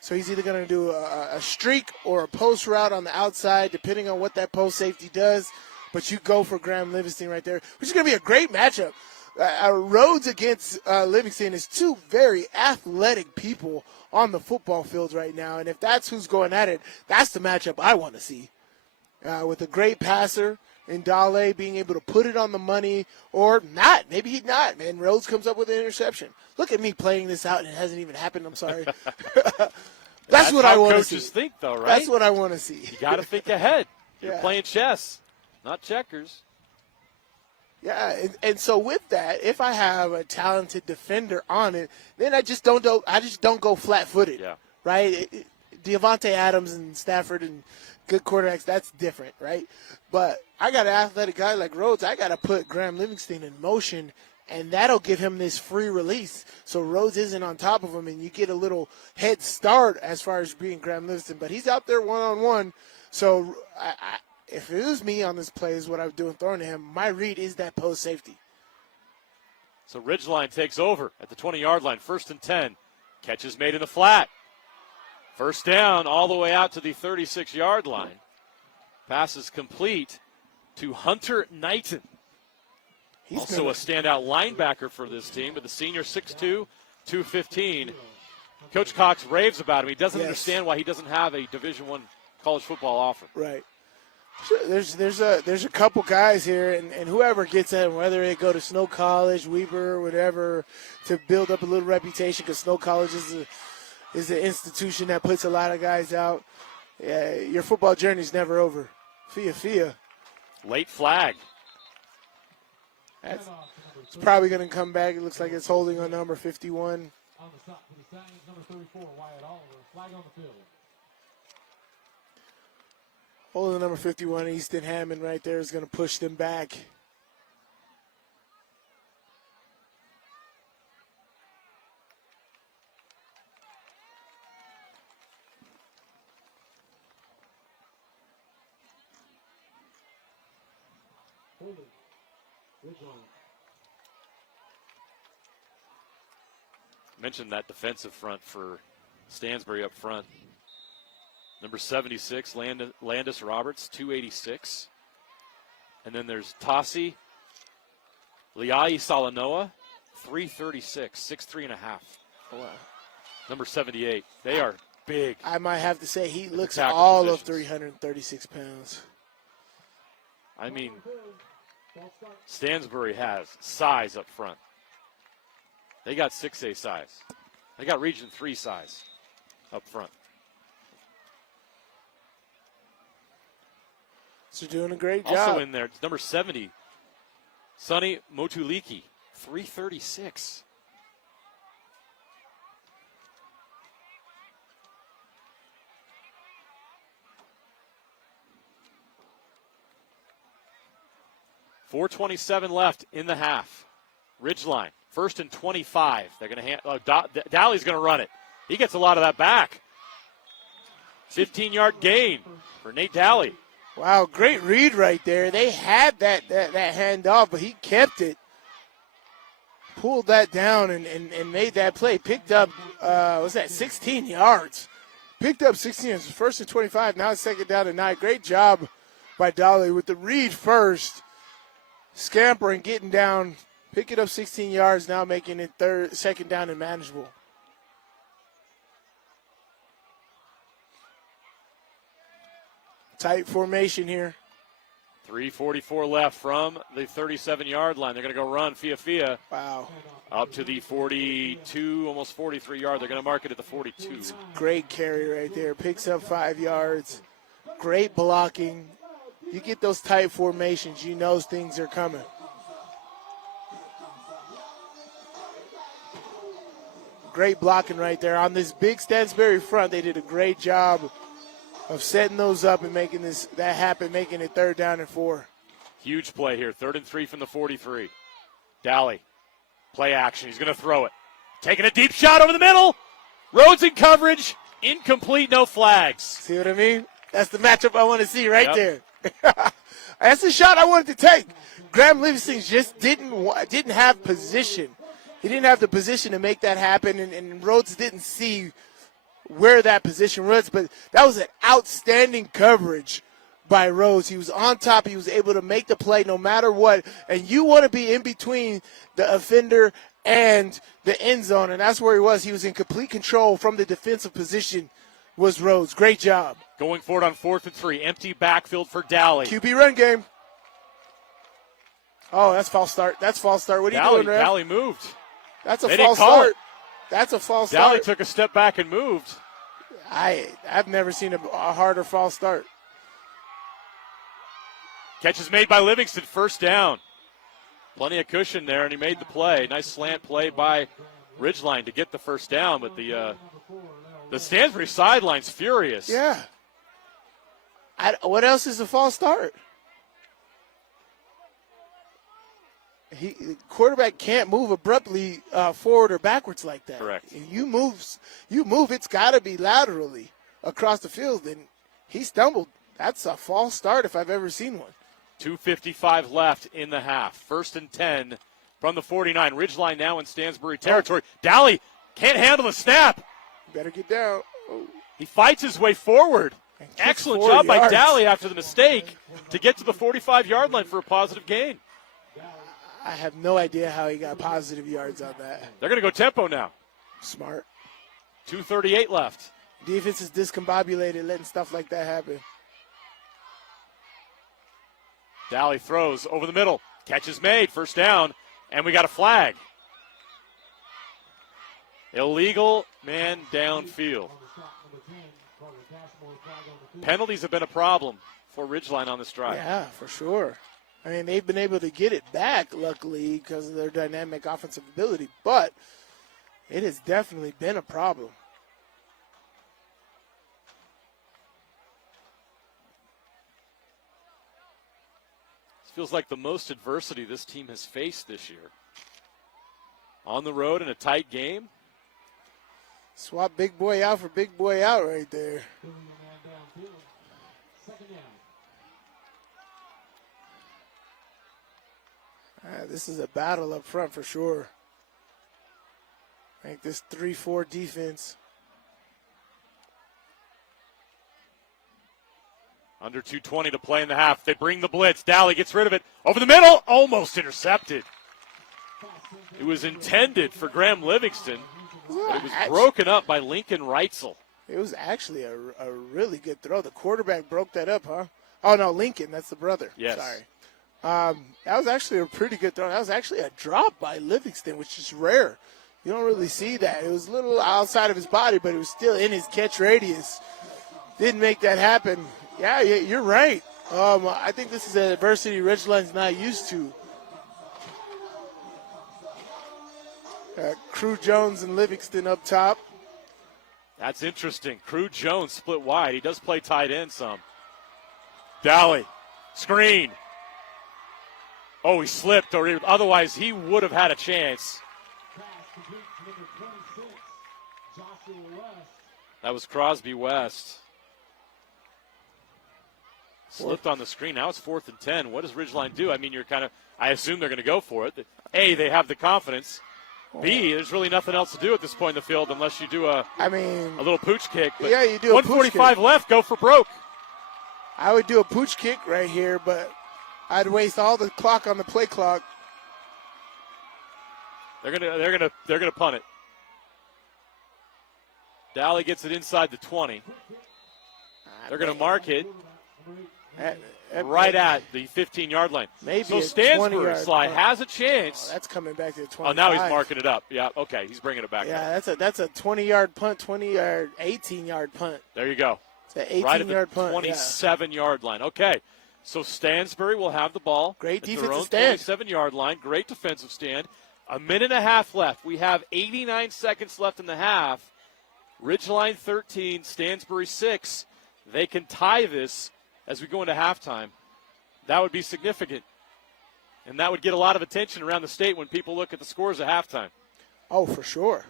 So he's either going to do a streak or a post route on the outside, depending on what that post safety does. But you go for Graham Livingston right there, which is going to be a great matchup. Rhodes against Livingston is two very athletic people on the football field right now. And if that's who's going at it, that's the matchup I want to see. With a great passer in Dale being able to put it on the money or not. Maybe he's not, man. Rhodes comes up with an interception. Look at me playing this out, and it hasn't even happened. I'm sorry. That's what I want to see. Coaches think, though, right? That's what I want to see. You got to think ahead. You're Yeah. playing chess, not checkers. Yeah, and so with that, if I have a talented defender on it, then I just don't go flat-footed. Yeah. Right? Devontae Adams and Stafford and good quarterbacks, that's different, right? But I got an athletic guy like Rhodes. I got to put Graham Livingston in motion, and that'll give him this free release. So Rhodes isn't on top of him, and you get a little head start as far as being Graham Livingston. But he's out there one-on-one. So if it was me on this play is what I was doing throwing to him, my read is that post safety. So Ridgeline takes over at the 20-yard line, 1st and 10. Catch is made in the flat. First down all the way out to the 36-yard line. Pass is complete to Hunter Knighton. Also a standout linebacker for this team, but the senior 6'2", 215. Coach Cox raves about him. He doesn't understand why he doesn't have a Division I college football offer. Right. There's a couple guys here, and whoever gets at them, whether they go to Snow College, Weber, whatever, to build up a little reputation, because Snow College is an institution that puts a lot of guys out. Your football journey is never over. Fia. Late flag. It's probably going to come back. It looks like it's holding on number 51. On the stop for the Stallions, number 34, Wyatt Oliver. Flag on the field. Holding number 51, Easton Hammond right there is going to push them back. Mentioned that defensive front for Stansbury up front. Number 76, Landis Roberts, 286. And then there's Tassi Liai Salanoa, 336, 6'3" and a half. Wow. Number 78. They are big. I might have to say he looks tackle all positions. of 336 pounds. I mean, Stansbury has size up front. They got 6A size. They got Region 3 size up front. So doing a great job. Also in there, number 70, Sonny Motuliki, 336. .427 left in the half. Ridgeline, 1st and 25. They're going to Dowley's going to run it. He gets a lot of that back. 15-yard gain for Nate Dowley. Wow, great read right there. They had that handoff, but he kept it. Pulled that down and made that play. Picked up, 16 yards. Picked up 16 yards. 1st and 25. Now it's 2nd down and 9. Great job by Dowley with the read first. Scampering, getting down. Picking up 16 yards, now making it 2nd down and manageable. Tight formation here. 3:44 left from the 37-yard line. They're going to go run Fia. Wow. Up to the 42, almost 43-yard. They're going to mark it at the 42. Great carry right there. Picks up 5 yards. Great blocking. You get those tight formations, you know things are coming. Great blocking right there. On this big Stansbury front, they did a great job of setting those up and making that happen, making it 3rd down and 4. Huge play here. 3rd and 3 from the 43. Dowley, play action. He's going to throw it. Taking a deep shot over the middle. Rhodes in coverage. Incomplete, no flags. See what I mean? That's the matchup I want to see right there. That's the shot I wanted to take. Graham Livingston just didn't have position. He didn't have the position to make that happen, and Rhodes didn't see where that position was, but that was an outstanding coverage by Rhodes. He was on top. He was able to make the play no matter what, and you want to be in between the offender and the end zone, and that's where he was. He was in complete control from the defensive position was Rhodes. Great job. Going forward on 4th and 3. Empty backfield for Dowley. QB run game. Oh, that's false start. That's false start. What are you doing, Ref? Dowley moved. That's a They false didn't call start. it. That's a false Dowley start. took a step back and moved. I've never seen a harder false start. Catch is made by Livingston. 1st down. Plenty of cushion there, and he made the play. Nice slant play by Ridgeline to get the 1st down, but the Stansbury sideline's furious. Yeah. What else is a false start? The quarterback can't move abruptly forward or backwards like that. Correct. And you move, it's got to be laterally across the field, and he stumbled. That's a false start if I've ever seen one. 2:55 left in the half. 1st and 10 from the 49. Ridgeline now in Stansbury territory. Dowley can't handle the snap. Better get down. Oh. He fights his way forward. Excellent job by Dowley after the mistake to get to the 45-yard line for a positive gain. I have no idea how he got positive yards on that. They're going to go tempo now. Smart. 2:38 left. Defense is discombobulated, letting stuff like that happen. Dally throws over the middle. Catch is made. First down. And we got a flag. Illegal man downfield. Penalties have been a problem for Ridgeline on this drive. Yeah, for sure. I mean, they've been able to get it back, luckily, because of their dynamic offensive ability. But it has definitely been a problem. This feels like the most adversity this team has faced this year. On the road in a tight game. Swap big boy out for big boy out right there. This is a battle up front for sure. I think this 3-4 defense. Under 2:20 to play in the half. They bring the blitz. Dally gets rid of it. Over the middle. Almost intercepted. It was intended for Graham Livingston. But it was broken up by Lincoln Reitzel. It was actually a really good throw. The quarterback broke that up, huh? Oh, no, Lincoln. That's the brother. Yes. Sorry. That was actually a pretty good throw. That was actually a drop by Livingston, which is rare. You don't really see that. It was a little outside of his body, but it was still in his catch radius. Didn't make that happen. Yeah, you're right. I think this is an adversity Ridgeline's not used to. Crew Jones and Livingston up top. That's interesting. Crew Jones split wide. He does play tight end some. Dally, screen. Oh, he slipped, or otherwise he would have had a chance. That was Crosby West. Slipped on the screen. Now it's 4th and 10. What does Ridgeline do? I mean, I assume they're going to go for it. A, they have the confidence. B, there's really nothing else to do at this point in the field unless you do a little pooch kick. But yeah, you do a pooch kick. 1:45 left. Go for broke. I would do a pooch kick right here, but I'd waste all the clock on the play clock. They're gonna punt it. Dally gets it inside the 20. They're gonna mark it right at the 15-yard line. Maybe so Stansbury slide has a chance. Oh, that's coming back to the 25. Oh, now he's marking it up. Yeah, okay, he's bringing it back. Yeah, that's a 20-yard punt, 20-yard, 18-yard punt. There you go. It's an 18-yard right at the punt. 27-yard line. Okay, so Stansbury will have the ball. Great at their defensive own stand. 27-yard line. Great defensive stand. A minute and a half left. We have 89 seconds left in the half. Ridgeline 13, Stansbury 6. They can tie this as we go into halftime. That would be significant. And that would get a lot of attention around the state when people look at the scores at halftime. Oh, for sure.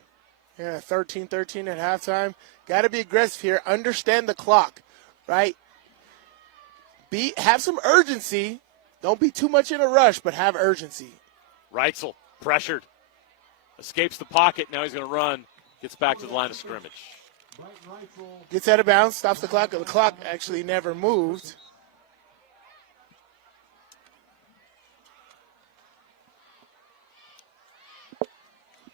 Yeah, 13-13 at halftime. Got to be aggressive here. Understand the clock, right? Have some urgency. Don't be too much in a rush, but have urgency. Reitzel, pressured. Escapes the pocket. Now he's going to run. Gets back to the line of scrimmage. Gets out of bounds, stops the clock. The clock actually never moved.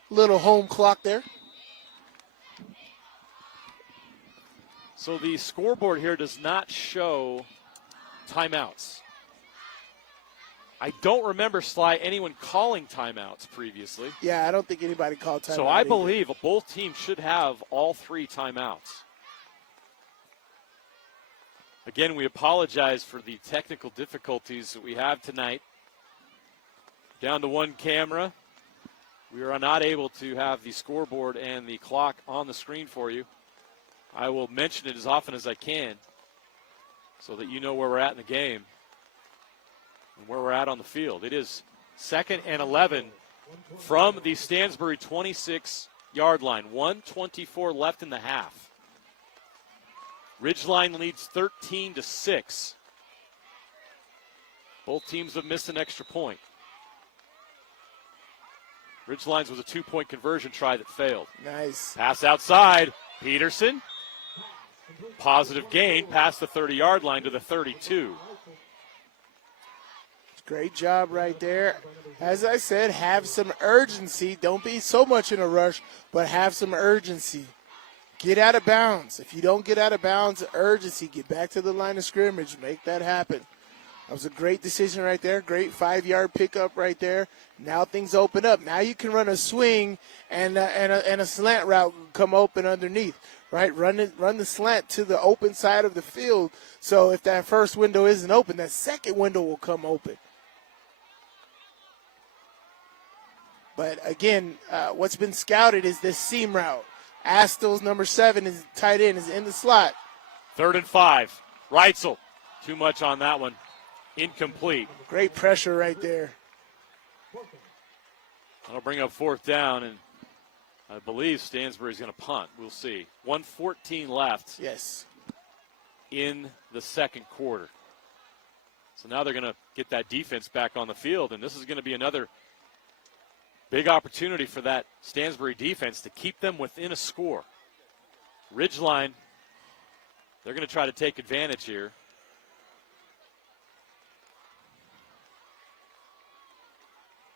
Little home clock there. So the scoreboard here does not show timeouts. I don't remember, Sly, anyone calling timeouts previously. Yeah, I don't think anybody called timeout. So I believe both teams should have all 3 timeouts. Again, we apologize for the technical difficulties that we have tonight. Down to 1 camera. We are not able to have the scoreboard and the clock on the screen for you. I will mention it as often as I can so that you know where we're at in the game and where we're at on the field. It is 2nd and 11 from the Stansbury 26-yard line. 1:24 left in the half. Ridgeline leads 13-6. Both teams have missed an extra point. Ridgeline's was a 2-point conversion try that failed. Nice. Pass outside. Peterson. Positive gain past the 30-yard line to the 32. Great job right there. As I said, have some urgency. Don't be so much in a rush, but have some urgency. Get out of bounds. If you don't get out of bounds, urgency. Get back to the line of scrimmage. Make that happen. That was a great decision right there. Great 5-yard pickup right there. Now things open up. Now you can run a swing and a slant route come open underneath, right? Run the slant to the open side of the field. So if that first window isn't open, that second window will come open. But again, what's been scouted is this seam route. Astel's number 7 is tight end, is in the slot. 3rd and 5. Reitzel. Too much on that one. Incomplete. Great pressure right there. That'll bring up 4th down, and I believe Stansbury's going to punt. We'll see. 1:14 left. Yes. In the second quarter. So now they're going to get that defense back on the field, and this is going to be another big opportunity for that Stansbury defense to keep them within a score. Ridgeline, they're going to try to take advantage here.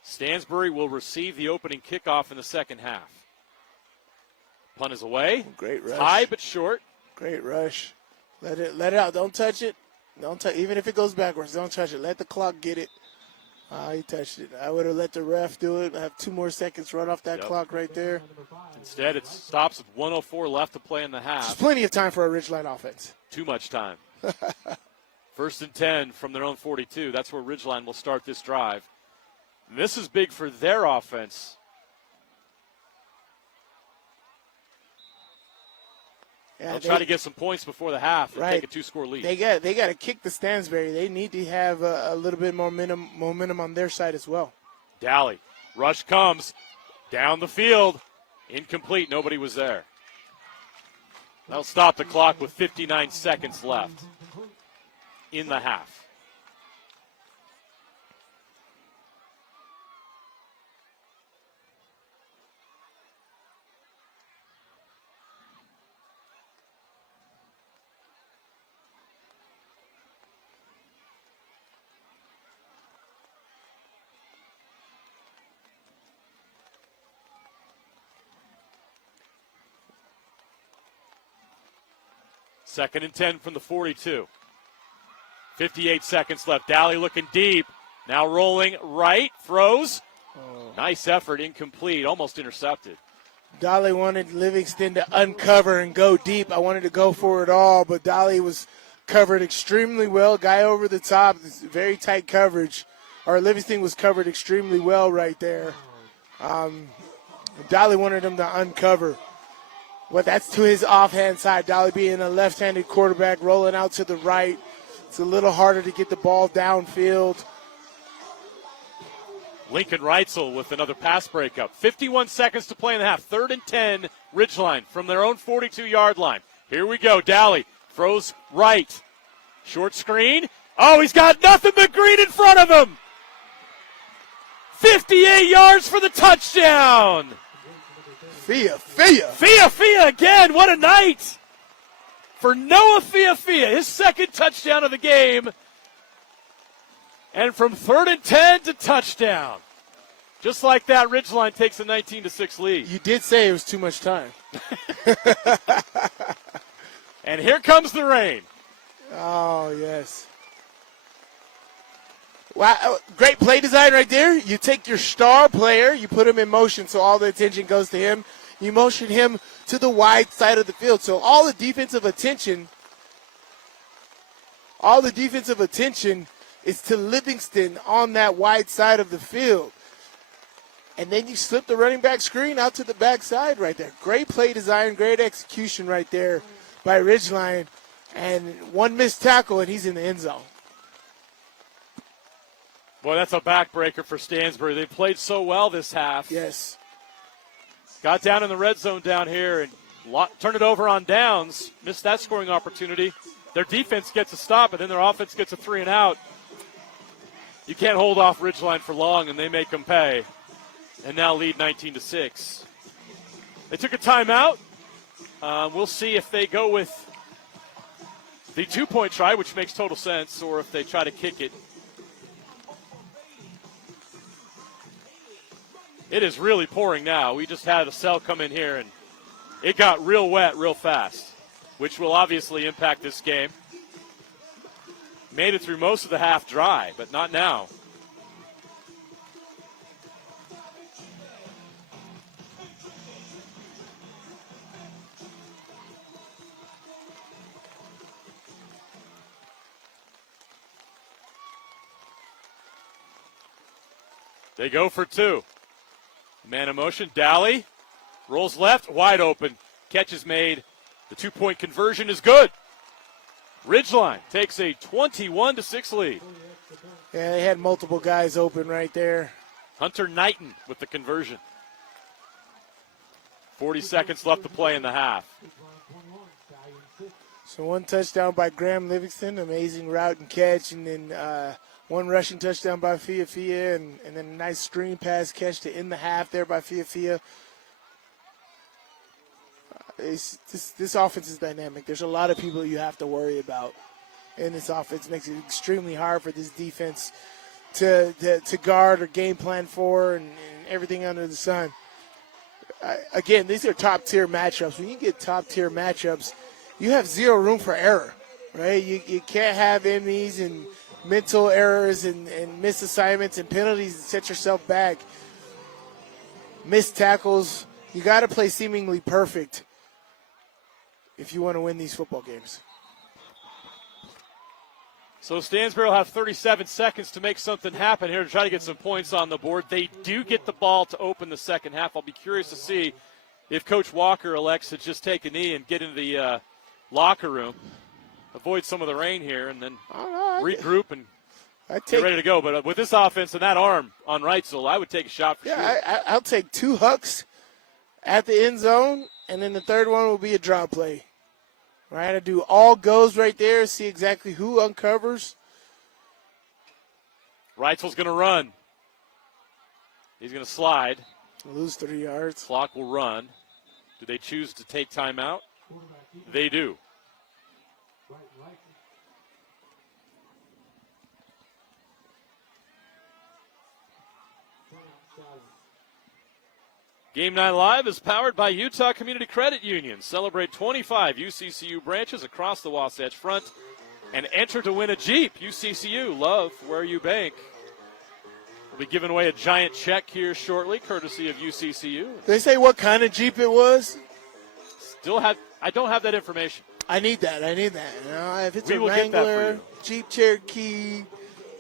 Stansbury will receive the opening kickoff in the second half. Punt is away. Great rush. High but short. Great rush. Let it out. Don't touch it. Even if it goes backwards, don't touch it. Let the clock get it. He touched it. I would have let the ref do it. I have 2 more seconds run off that clock right there. Instead, it stops with 1:04 left to play in the half. There's plenty of time for a Ridgeline offense. Too much time. 1st and 10 from their own 42. That's where Ridgeline will start this drive. And this is big for their offense. Yeah, They'll try to get some points before the half and take a 2-score lead. They got to kick the Stansbury. They need to have a little bit more momentum on their side as well. Dally. Rush comes. Down the field. Incomplete. Nobody was there. That'll stop the clock with 59 seconds left in the half. Second and 10 from the 42. 58 seconds left. Dally looking deep. Now rolling right. Throws. Nice effort. Incomplete. Almost intercepted. Dally wanted Livingston to uncover and go deep. I wanted to go for it all, but Dally was covered extremely well. Guy over the top. Very tight coverage. Or Livingston was covered extremely well right there. Dally wanted him to uncover. Well, that's to his offhand side. Dally being a left-handed quarterback, rolling out to the right. It's a little harder to get the ball downfield. Lincoln Reitzel with another pass breakup. 51 seconds to play in the half. 3rd and 10, Ridgeline from their own 42-yard line. Here we go. Dally throws right. Short screen. Oh, he's got nothing but green in front of him. 58 yards for the touchdown. Fia again. What a night for Noah Fia. His second touchdown of the game. And from 3rd and 10 to touchdown. Just like that, Ridgeline takes a 19-6 lead. You did say it was too much time. And here comes the rain. Oh, yes. Wow, great play design right there. You take your star player, you put him in motion so all the attention goes to him. You motion him to the wide side of the field. So all the defensive attention is to Livingston on that wide side of the field. And then you slip the running back screen out to the backside right there. Great play design, great execution right there by Ridgeline. And one missed tackle, and he's in the end zone. Boy, that's a backbreaker for Stansbury. They played so well this half. Yes. Got down in the red zone down here and turned it over on downs. Missed that scoring opportunity. Their defense gets a stop, and then their offense gets a 3-and-out. You can't hold off Ridgeline for long, and they make them pay. And now lead 19-6. They took a timeout. We'll see if they go with the 2-point try, which makes total sense, or if they try to kick it. It is really pouring now. We just had a cell come in here, and it got real wet real fast, which will obviously impact this game. Made it through most of the half dry, but not now. They go for two. Man in motion. Dally rolls left, wide open. Catch is made. The 2-point conversion is good. Ridgeline takes a 21-6 lead. Yeah, they had multiple guys open right there. Hunter Knighton with the conversion. 40 seconds left to play in the half. So one touchdown by Graham Livingston, amazing route and catch, and then one rushing touchdown by Fia, and then a nice screen pass catch to end the half there by Fia. This offense is dynamic. There's a lot of people you have to worry about in this offense. Makes it extremely hard for this defense to guard or game plan for and everything under the sun. Again, these are top-tier matchups. When you get top-tier matchups, you have zero room for error, right? You can't have enemies and mental errors and missed assignments and penalties and set yourself back. Missed tackles. You got to play seemingly perfect if you want to win these football games. So Stansbury will have 37 seconds to make something happen here to try to get some points on the board. They do get the ball to open the second half. I'll be curious to see if Coach Walker elects to just take a knee and get into the locker room, avoid some of the rain here, and then regroup and get ready to go. But with this offense and that arm on Reitzel, I would take a shot for sure. I'll take 2 hucks at the end zone, and then the third one will be a draw play. Right, I do all goes right there, see exactly who uncovers. Reitzel's going to run. He's going to slide. Lose 3 yards. Clock will run. Do they choose to take timeout? They do. Game 9 Live is powered by Utah Community Credit Union. Celebrate 25 UCCU branches across the Wasatch Front and enter to win a Jeep. UCCU, love where you bank. We'll be giving away a giant check here shortly, courtesy of UCCU. They say what kind of Jeep it was? I don't have that information. I need that. You know, if it's we a will Wrangler, get that for you. Jeep Cherokee,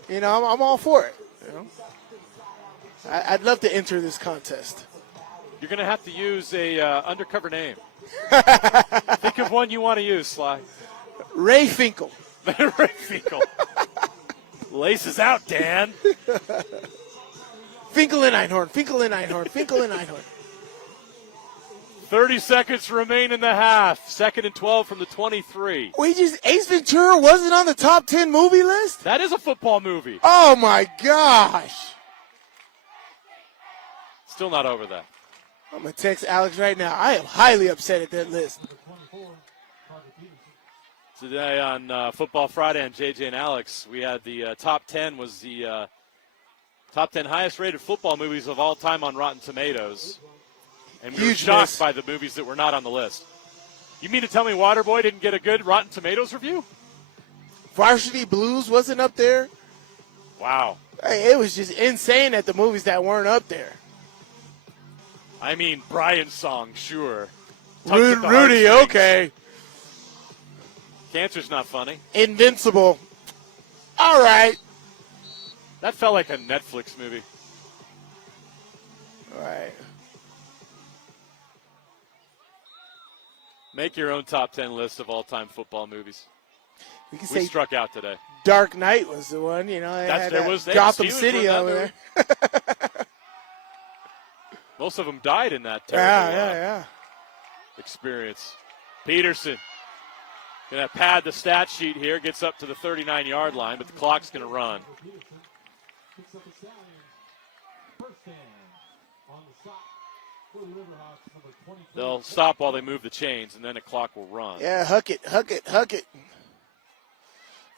you know, I'm all for it. You know, I'd love to enter this contest. You're going to have to use a undercover name. Think of one you want to use, Sly. Ray Finkel. Ray Finkel. Laces out, Dan. Finkel and Einhorn. 30 seconds remain in the half. 2nd and 12 from the 23. Ace Ventura wasn't on the top 10 movie list? That is a football movie. Oh, my gosh. Still not over that. I'm going to text Alex right now. I am highly upset at that list. Today on Football Friday on JJ and Alex, we had the top 10 was the top 10 highest rated football movies of all time on Rotten Tomatoes. And we were shocked by the movies that were not on the list. You mean to tell me Waterboy didn't get a good Rotten Tomatoes review? Varsity Blues wasn't up there. Wow. Hey, it was just insane at the movies that weren't up there. I mean, Brian's song, sure. Rudy, okay. Cancer's not funny. Invincible. All right. That felt like a Netflix movie. All right. Make your own top 10 list of all-time football movies. We can We say struck out today. Dark Knight was the one, you know. Gotham City over there. Most of them died in that terrible Yeah. experience. Peterson going to pad the stat sheet here. Gets up to the 39-yard line, but the clock's going to run. They'll stop while they move the chains, and then the clock will run. Yeah, huck it.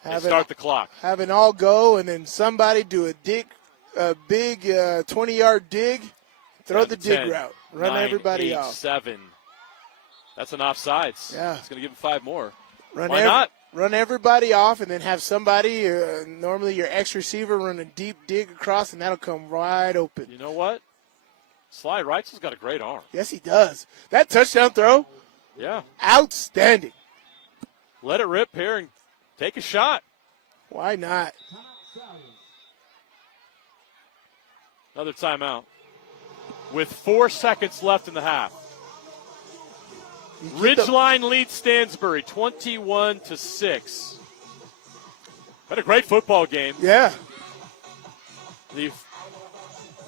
They start the clock. Have an all go, and then somebody do a big 20-yard dig. Throw the dig route. Run 9, everybody 8, off. 7. That's an offsides. Yeah. It's going to give them 5 more. Run Why not? run everybody off, and then have somebody, normally your X receiver, run a deep dig across, and that'll come right open. You know what? Sly Reitzel's got a great arm. Yes, he does. That touchdown throw, Yeah. outstanding. Let it rip here and take a shot. Why not? Another timeout. With 4 seconds left in the half. Ridgeline leads Stansbury 21-6. Had a great football game. Yeah. The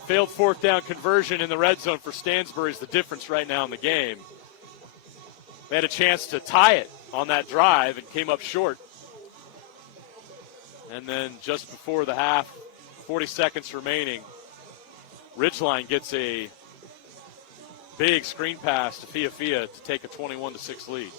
failed fourth down conversion in the red zone for Stansbury is the difference right now in the game. They had a chance to tie it on that drive and came up short. And then just before the half, 40 seconds remaining, Ridgeline gets a big screen pass to Fia to take a 21-6 lead.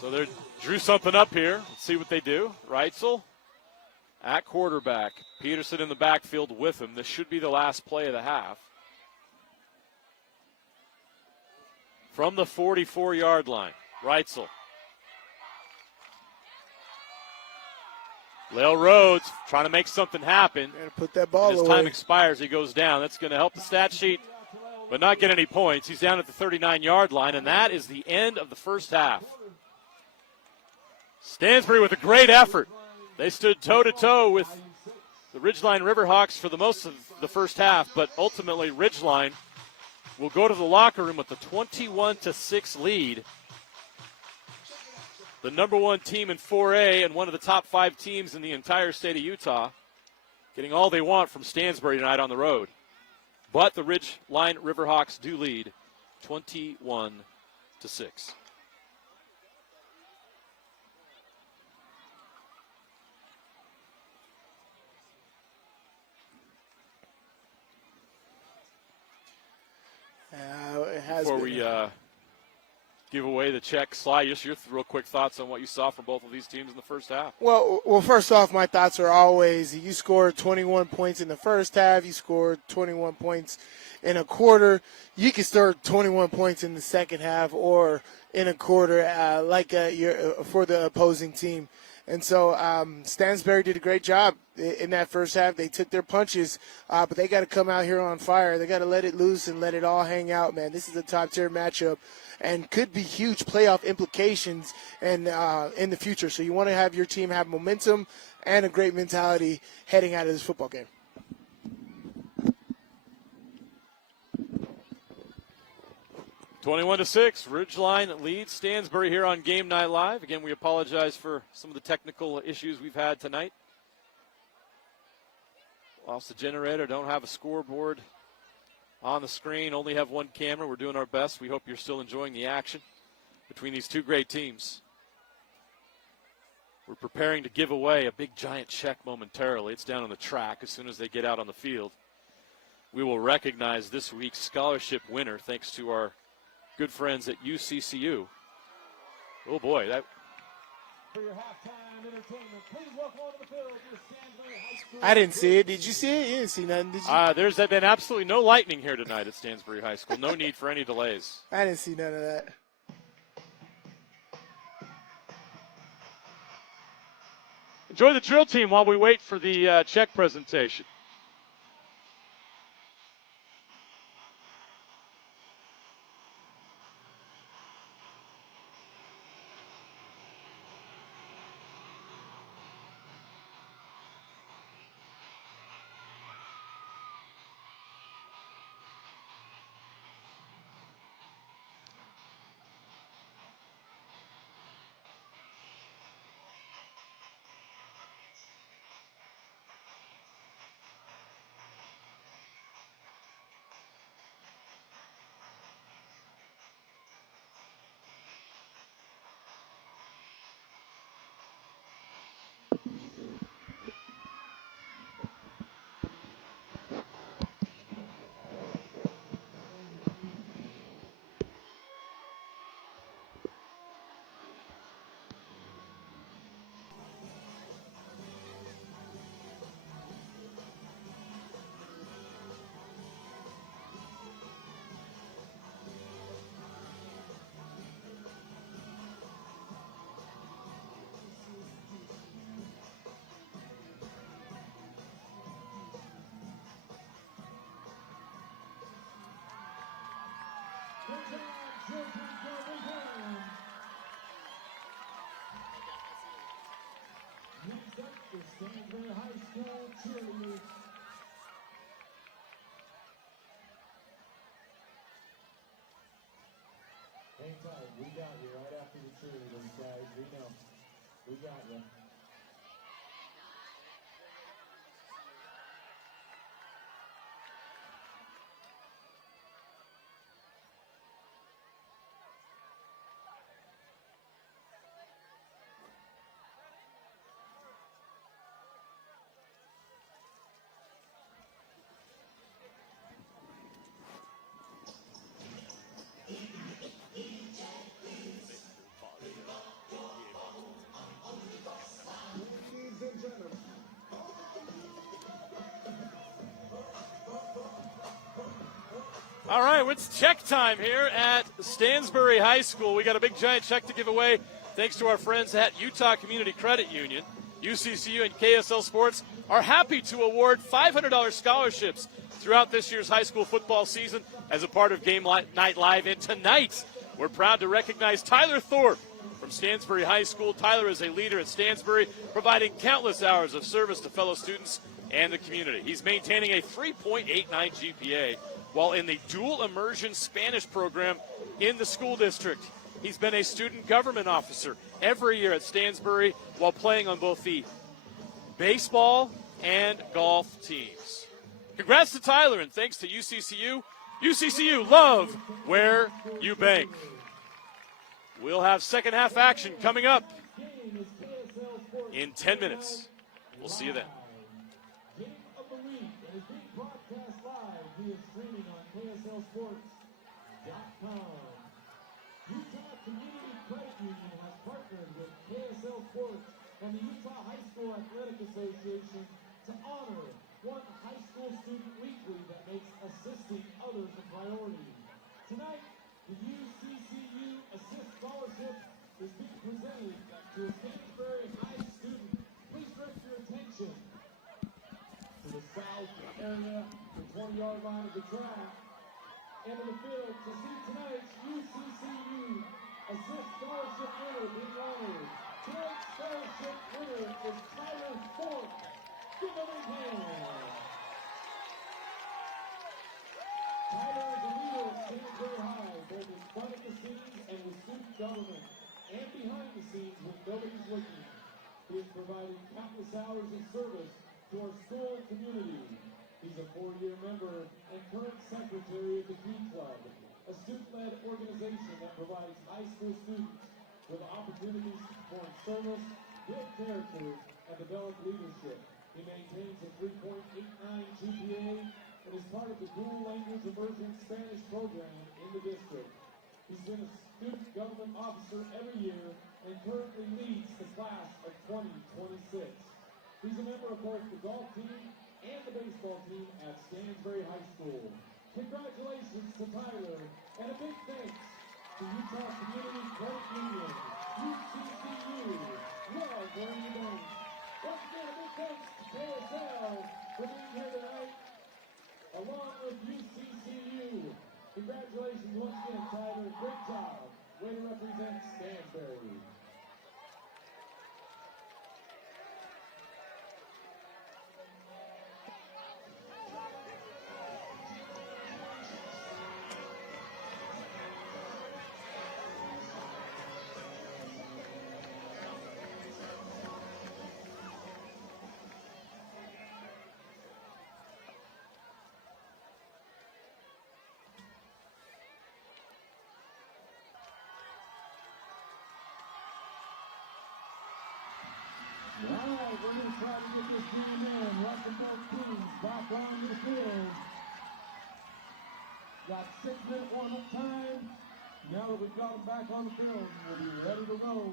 So they drew something up here. Let's see what they do. Reitzel at quarterback. Peterson in the backfield with him. This should be the last play of the half. From the 44-yard line, Reitzel. Lale Rhodes trying to make something happen. Gotta put that ball His away. time expires. He goes down. That's going to help the stat sheet, but not get any points. He's down at the 39-yard line, and that is the end of the first half. Stansbury with a great effort. They stood toe-to-toe with the Ridgeline Riverhawks for the most of the first half, but ultimately Ridgeline will go to the locker room with a 21-6 lead. The number one team in 4A and one of the top 5 teams in the entire state of Utah, getting all they want from Stansbury tonight on the road. But the Ridgeline Riverhawks do lead 21-6. It has Before been. we give away the check, Sly, just your real quick thoughts on what you saw from both of these teams in the first half. Well, first off, my thoughts are always you scored 21 points in the first half, you scored 21 points in a quarter. You can score 21 points in the second half or in a quarter, for the opposing team. And so Stansbury did a great job in that first half. They took their punches, but they got to come out here on fire. They got to let it loose and let it all hang out, man. This is a top-tier matchup and could be huge playoff implications in the future. So you want to have your team have momentum and a great mentality heading out of this football game. (21-6), Ridgeline leads Stansbury here on Game Night Live. Again, we apologize for some of the technical issues we've had tonight. Lost the generator, don't have a scoreboard on the screen, only have one camera. We're doing our best. We hope you're still enjoying the action between these two great teams. We're preparing to give away a big giant check momentarily. It's down on the track. As soon as they get out on the field, we will recognize this week's scholarship winner thanks to our good friends at UCCU. Oh boy, that. For your halftime entertainment, please welcome onto the field your Stansbury High School. I didn't see it. Did you see it? You didn't see nothing, did you? There's been absolutely no lightning here tonight at Stansbury High School. No need for any delays. I didn't see none of that. Enjoy the drill team while we wait for the check presentation. Next up is Stansbury High School cheerleaders. Hang tight, we got you right after the cheerleaders, guys. We know. We got you. All right, it's check time here at Stansbury High School. We got a big giant check to give away thanks to our friends at Utah Community Credit Union. UCCU and KSL Sports are happy to award $500 scholarships throughout this year's high school football season as a part of Game Night Live. And tonight, we're proud to recognize Tyler Thorpe from Stansbury High School. Tyler is a leader at Stansbury, providing countless hours of service to fellow students and the community. He's maintaining a 3.89 GPA while in the dual immersion Spanish program in the school district. He's been a student government officer every year at Stansbury while playing on both the baseball and golf teams. Congrats to Tyler, and thanks to UCCU. UCCU, love where you bank. We'll have second half action coming up in 10 minutes. We'll see you then. Game of the week and is being broadcast live via streaming on KSLSports.com. Utah Community Credit Union has partnered with KSL Sports and the Utah High School Athletic Association to honor one high school student weekly that makes assisting others a priority. Tonight, the UCCU Assist Scholarship is being presented to a Stansbury High student. Please direct your attention to the south area, the 20-yard line of the track, and in the field to see tonight's UCCU Assist Scholarship winner being honored. Tonight's scholarship winner is Tyler Thorpe. Give him a hand. Tyler is a leader at Stansbury High, both in front of the scenes and with student government, and behind the scenes when nobody's looking. He is providing countless hours of service to our school and community. He's a 4-year member and current secretary of the Key Club, a student-led organization that provides high school students with opportunities to perform service, build character, and develop leadership. He maintains a 3.89 GPA and is part of the dual language immersion Spanish program in the district. He's been a student government officer every year and currently leads the class of 2026. He's a member of both the golf team and the baseball team at Stansbury High School. Congratulations to Tyler, and a big thanks to Utah Community Credit Union, UCCU, love where you bank. Once again, a big thanks to KSL for being here tonight, along with UCCU. Congratulations once again, Tyler. Great job. Way to represent Stansbury. All right, we're going to try to get this game in. Welcome both teams back on the field. Got 6-minute warm-up time. Now that we've got them back on the field, we'll be ready to go.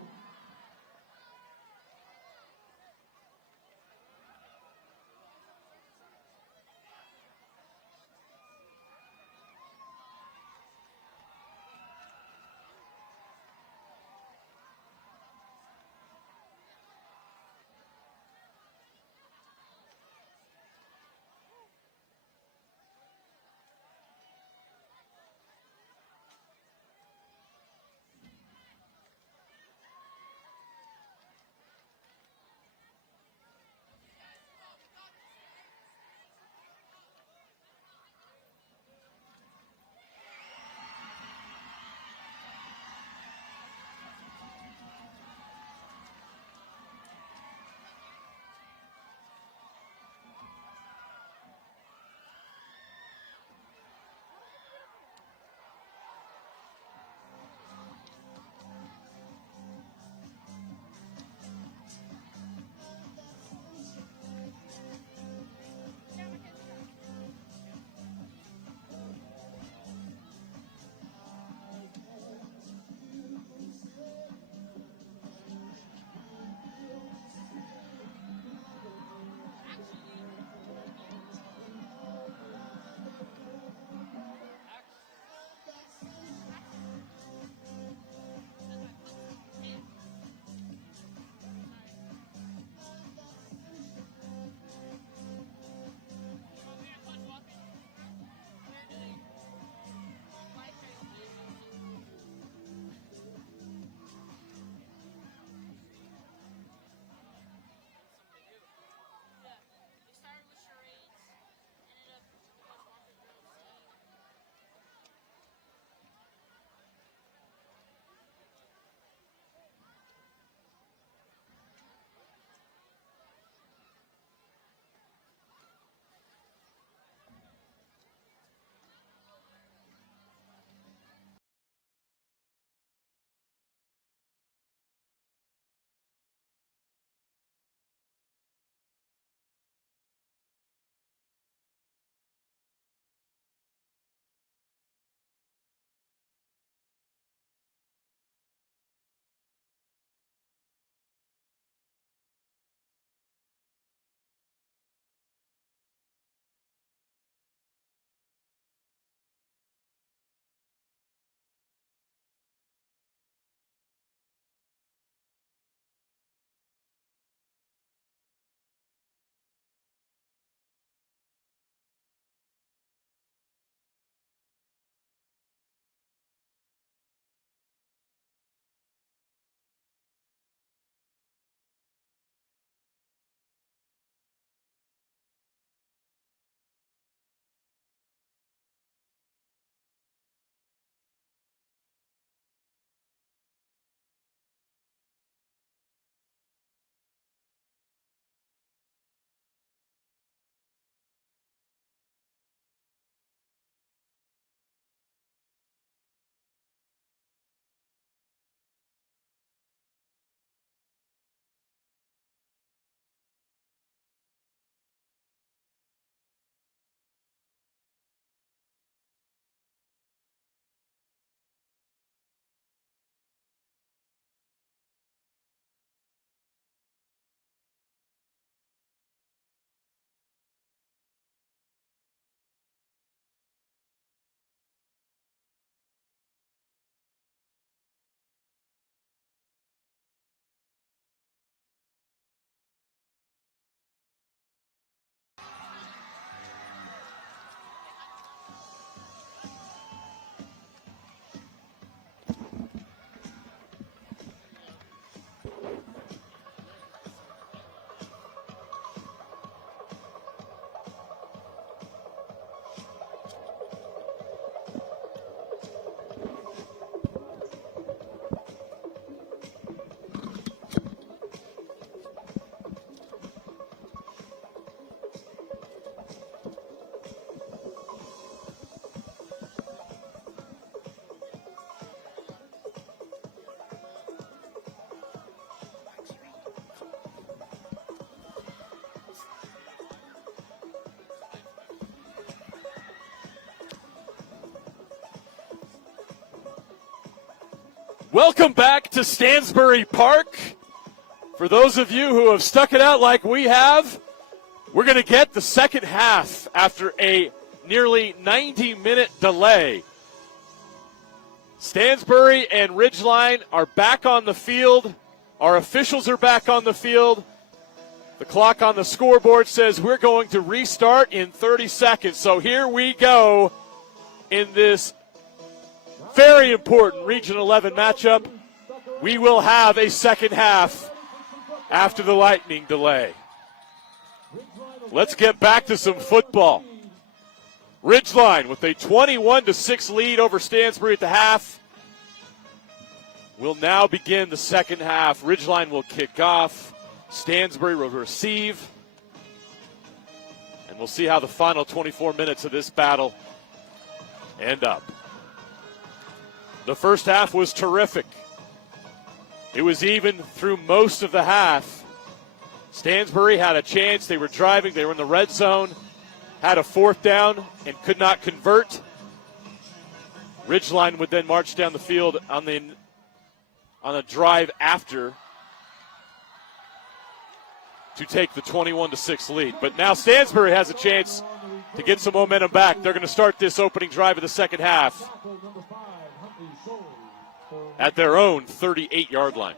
Welcome back to Stansbury Park. For those of you who have stuck it out like we have, we're going to get the second half after a nearly 90-minute delay. Stansbury and Ridgeline are back on the field. Our officials are back on the field. The clock on the scoreboard says we're going to restart in 30 seconds. So here we go in this very important Region 11 matchup. We will have a second half after the lightning delay. Let's get back to some football. Ridgeline with a 21-6 lead over Stansbury at the half. Will now begin the second half. Ridgeline will kick off. Stansbury will receive. And we'll see how the final 24 minutes of this battle end up. The first half was terrific. It was even through most of the half. Stansbury had a chance. They were driving. They were in the red zone. Had a fourth down and could not convert. Ridgeline would then march down the field on a drive after to take the 21-6 lead. But now Stansbury has a chance to get some momentum back. They're going to start this opening drive of the second half at their own 38-yard line.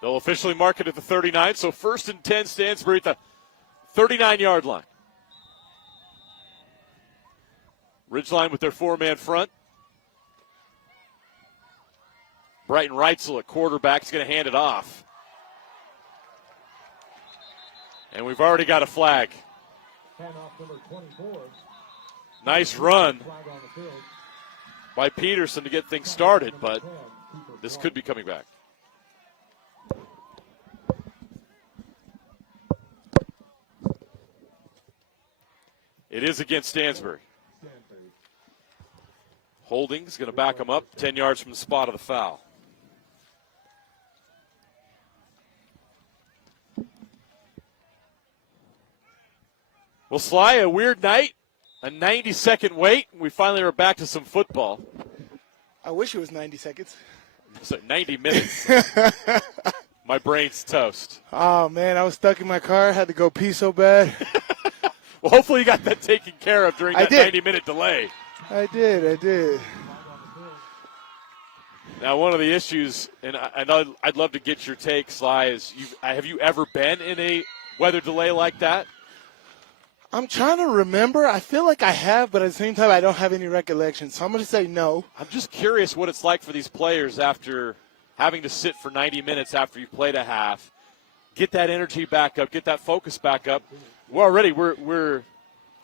They'll officially mark it at the 39, so 1st and 10, Stansbury at the 39-yard line. Ridgeline with their four-man front. Brighton Reitzel at quarterback is going to hand it off. And we've already got a flag. Nice run by Peterson to get things started, but this could be coming back. It is against Stansbury. Holding's going to back him up 10 yards from the spot of the foul. Well, Sly, a weird night, a 90-second wait. We finally are back to some football. I wish it was 90 seconds. So 90 minutes. My brain's toast. Oh, man, I was stuck in my car. Had to go pee so bad. Well, hopefully you got that taken care of during that 90-minute delay. I did. Now, one of the issues, and I'd love to get your take, Sly, is have you ever been in a weather delay like that? I'm trying to remember. I feel like I have, but at the same time, I don't have any recollection. So I'm going to say no. I'm just curious what it's like for these players after having to sit for 90 minutes after you've played a half, get that energy back up, get that focus back up. We're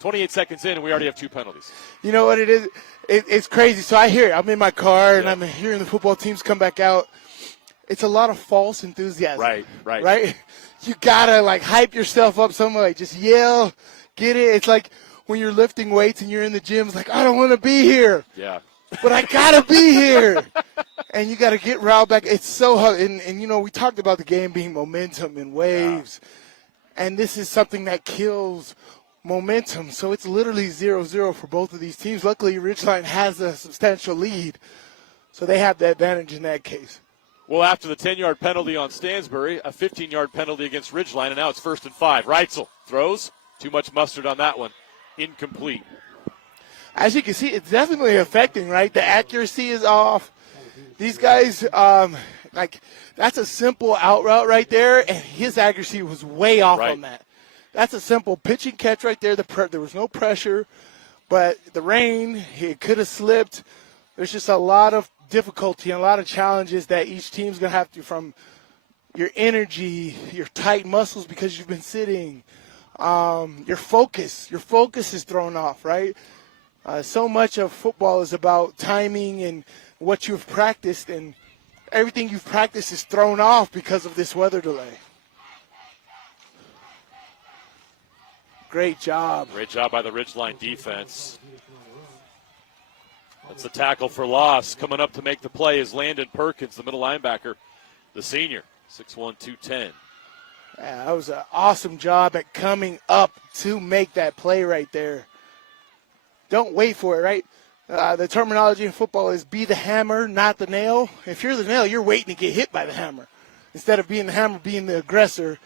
28 seconds in, and we already have 2 penalties. You know what it is? It's crazy. So I hear it. I'm in my car, and I'm hearing the football teams come back out. It's a lot of false enthusiasm. Right? You got to, hype yourself up some way. Just yell, get it. It's like when you're lifting weights and you're in the gym. It's like, I don't want to be here. Yeah. But I got to be here. And you got to get riled back. It's so hard. And, we talked about the game being momentum and waves. Yeah. And this is something that kills momentum. So it's literally 0-0 for both of these teams. Luckily, Ridgeline has a substantial lead. So they have the advantage in that case. Well, after the 10-yard penalty on Stansbury, a 15-yard penalty against Ridgeline, and now it's 1st and 5. Reitzel throws. Too much mustard on that one. Incomplete. As you can see, it's definitely affecting, right? The accuracy is off. These guys, that's a simple out route right there, and his accuracy was way off on that. That's a simple pitch and catch right there. There was no pressure, but the rain, he could have slipped. There's just a lot of difficulty and a lot of challenges that each team's going to have to, from your energy, your tight muscles because you've been sitting, your focus. Your focus is thrown off, right? So much of football is about timing and what you've practiced, and everything you've practiced is thrown off because of this weather delay. Great job. Great job by the Ridgeline defense. That's a tackle for loss. Coming up to make the play is Landon Perkins, the middle linebacker. the senior, 6'1", 210. Yeah, that was an awesome job at coming up to make that play right there. Don't wait for it, right? The terminology in football is be the hammer, not the nail. If you're the nail, you're waiting to get hit by the hammer. Instead of being the hammer, being the aggressor.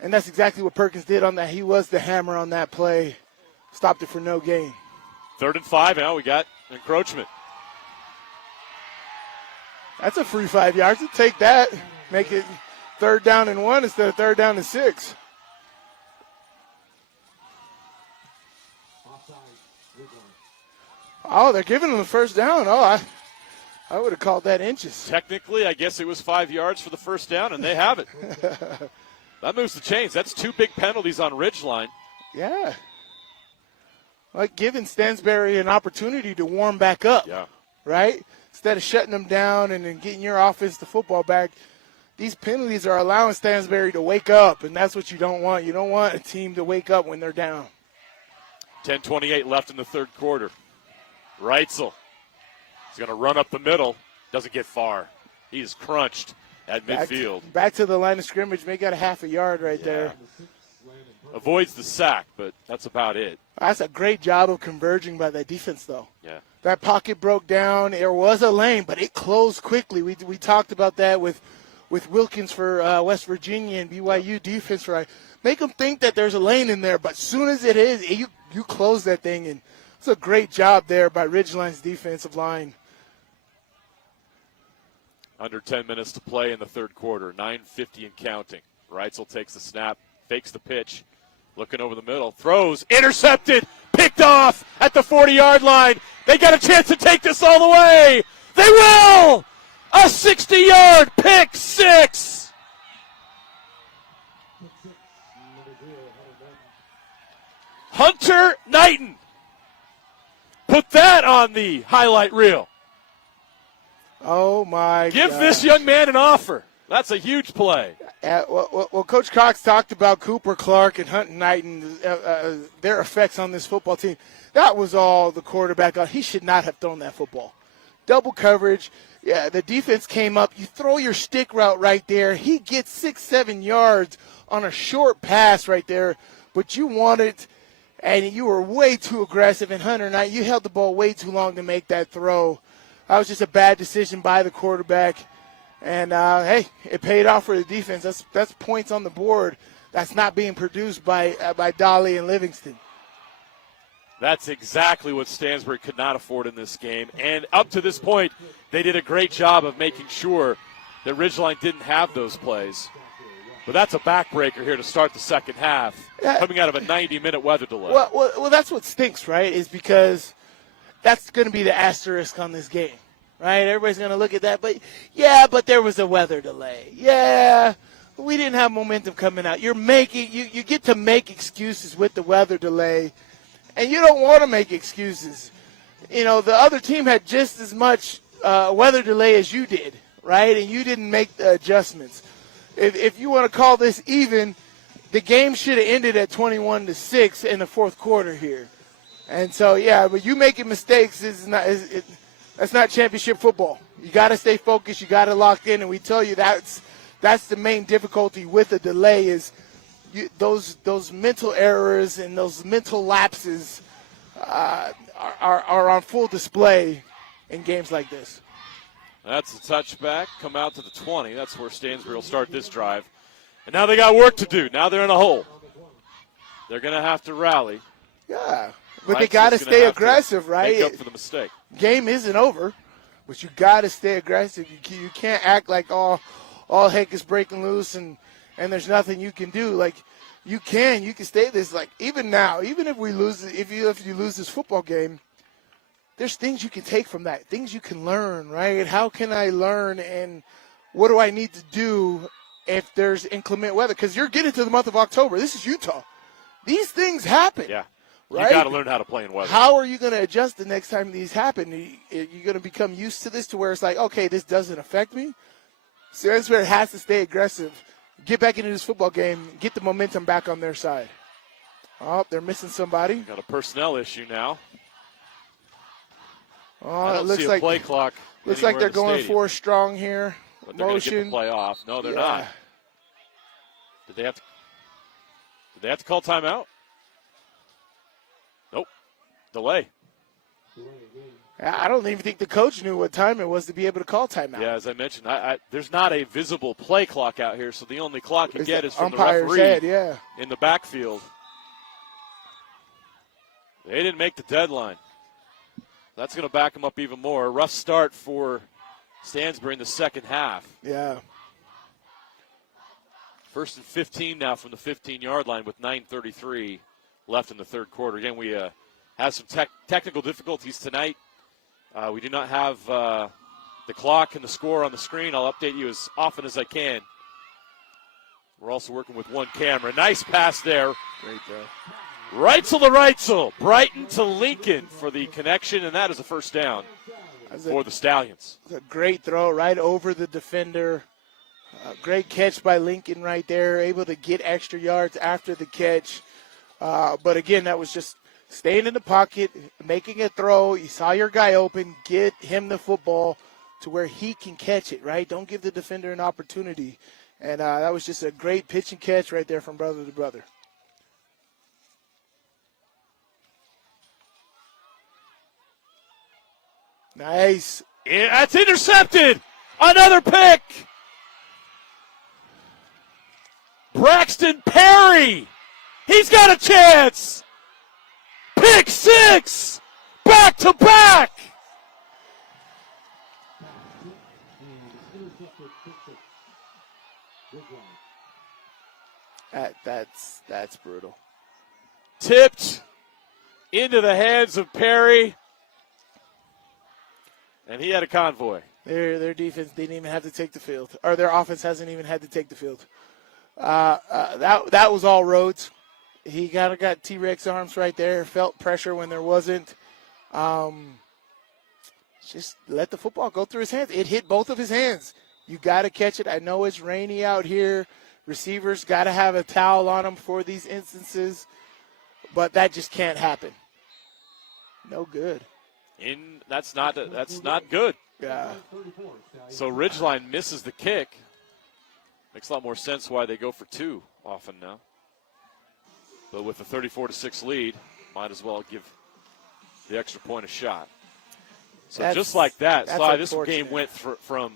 And that's exactly what Perkins did on that. He was the hammer on that play. Stopped it for no gain. 3rd and 5 now. We got encroachment. That's a free 5 yards. We'll take that. Make it 3rd down and 1 instead of 3rd down and 6. Oh, they're giving them the 1st down. Oh, I would have called that inches. Technically, I guess it was 5 yards for the 1st down, and they have it. That moves the chains. That's 2 big penalties on Ridgeline. Yeah. Like giving Stansbury an opportunity to warm back up. Yeah. Right? Instead of shutting them down and then getting your offense the football back, these penalties are allowing Stansbury to wake up, and that's what you don't want. You don't want a team to wake up when they're down. 10:28 left in the 3rd quarter. Reitzel is going to run up the middle. Doesn't get far. He is crunched at midfield. Back to the line of scrimmage. May got a half a yard right there. Avoids the sack, but that's about it. That's a great job of converging by that defense, though. Yeah. That pocket broke down. There was a lane, but it closed quickly. We talked about that with Wilkins for West Virginia and BYU defense. Right, make them think that there's a lane in there, but as soon as it is, you close that thing, and it's a great job there by Ridgeline's defensive line. Under 10 minutes to play in the 3rd quarter, 9:50 and counting. Reitzel takes the snap, fakes the pitch, looking over the middle, throws, intercepted, picked off at the 40-yard line. They got a chance to take this all the way. They will! A 60-yard pick six. Hunter Knighton. Put that on the highlight reel. Oh, my Give God. this young man an offer. That's a huge play. Well, Coach Cox talked about Cooper Clark and Hunter Knighton, their effects on this football team. That was all the quarterback on. He should not have thrown that football. Double coverage. Yeah, the defense came up. You throw your stick route right there. He gets 6-7 yards on a short pass right there, but you want it, and you were way too aggressive. And Hunter Knight, you held the ball way too long to make that throw. That was just a bad decision by the quarterback. And, hey, it paid off for the defense. That's points on the board that's not being produced by Dolly and Livingston. That's exactly what Stansbury could not afford in this game. And up to this point, they did a great job of making sure that Ridgeline didn't have those plays. But that's a backbreaker here to start the second half, coming out of a 90-minute weather delay. Well, that's what stinks, right, is because that's going to be the asterisk on this game, right? Everybody's going to look at that. But there was a weather delay. Yeah, we didn't have momentum coming out. You get to make excuses with the weather delay. And you don't want to make excuses. You know, the other team had just as much weather delay as you did, right? And you didn't make the adjustments. If you want to call this even, the game should have ended at 21-6 in the 4th quarter here. And so, yeah, but you making mistakes that's not championship football. You got to stay focused. You got to lock in. And we tell you that's the main difficulty with the delay is those mental errors and those mental lapses are on full display in games like this. That's a touchback. Come out to the 20. That's where Stansbury will start this drive. And now they got work to do. Now they're in a hole. They're going to have to rally. Yeah, but they got to stay aggressive, right? Make up for the mistake. Game isn't over, but you got to stay aggressive. You can't act like all heck is breaking loose and there's nothing you can do. Like you can stay this. Like even now, even if we lose, if you lose this football game, there's things you can take from that, things you can learn, right? How can I learn, and what do I need to do if there's inclement weather? Because you're getting to the month of October. This is Utah. These things happen. Yeah. Right? You got to learn how to play in weather. How are you going to adjust the next time these happen? You're going to become used to this to where it's like, okay, this doesn't affect me. Stansbury has to stay aggressive, get back into this football game, get the momentum back on their side. Oh, they're missing somebody. Got a personnel issue now. Oh, it looks like play clock. Looks like they're going stadium. 4 strong here. But they're going to get motion. the play off. No, they're Yeah. not. Did they have to call timeout? Nope. Delay. I don't even think the coach knew what time it was to be able to call timeout. Yeah, as I mentioned, there's not a visible play clock out here, so the only clock you get is from the umpire's referee head, yeah. in the backfield. They didn't make the deadline. That's going to back them up even more. A rough start for Stansbury in the second half. Yeah. First and 15 now from the 15-yard line with 9:33 left in the third quarter. Again, we have some technical difficulties tonight. We do not have the clock and the score on the screen. I'll update you as often as I can. We're also working with one camera. Nice pass there. Great throw. Rightsel. Brighton to Lincoln for the connection, and that is a first down for the Stallions. A great throw right over the defender. Great catch by Lincoln right there, able to get extra yards after the catch. But again, that was just staying in the pocket, making a throw. You saw your guy open, get him the football to where he can catch it, right? Don't give the defender an opportunity. And that was just a great pitch and catch right there from brother to brother. Nice. Yeah, that's intercepted. Another pick. Braxton Perry. He's got a chance. Pick six. Back to back. That's brutal. Tipped into the hands of Perry. And he had a convoy. Their defense didn't even have to take the field. Or their offense hasn't even had to take the field. That was all Rhodes. He kind of got T-Rex arms right there. Felt pressure when there wasn't. Just let the football go through his hands. It hit both of his hands. You got to catch it. I know it's rainy out here. Receivers got to have a towel on them for these instances. But that just can't happen. No good. That's not good. Yeah. So Ridgeline misses the kick. Makes a lot more sense why they go for two often now. But with a 34-6 lead, might as well give the extra point a shot. So just like that, Sly, this game went from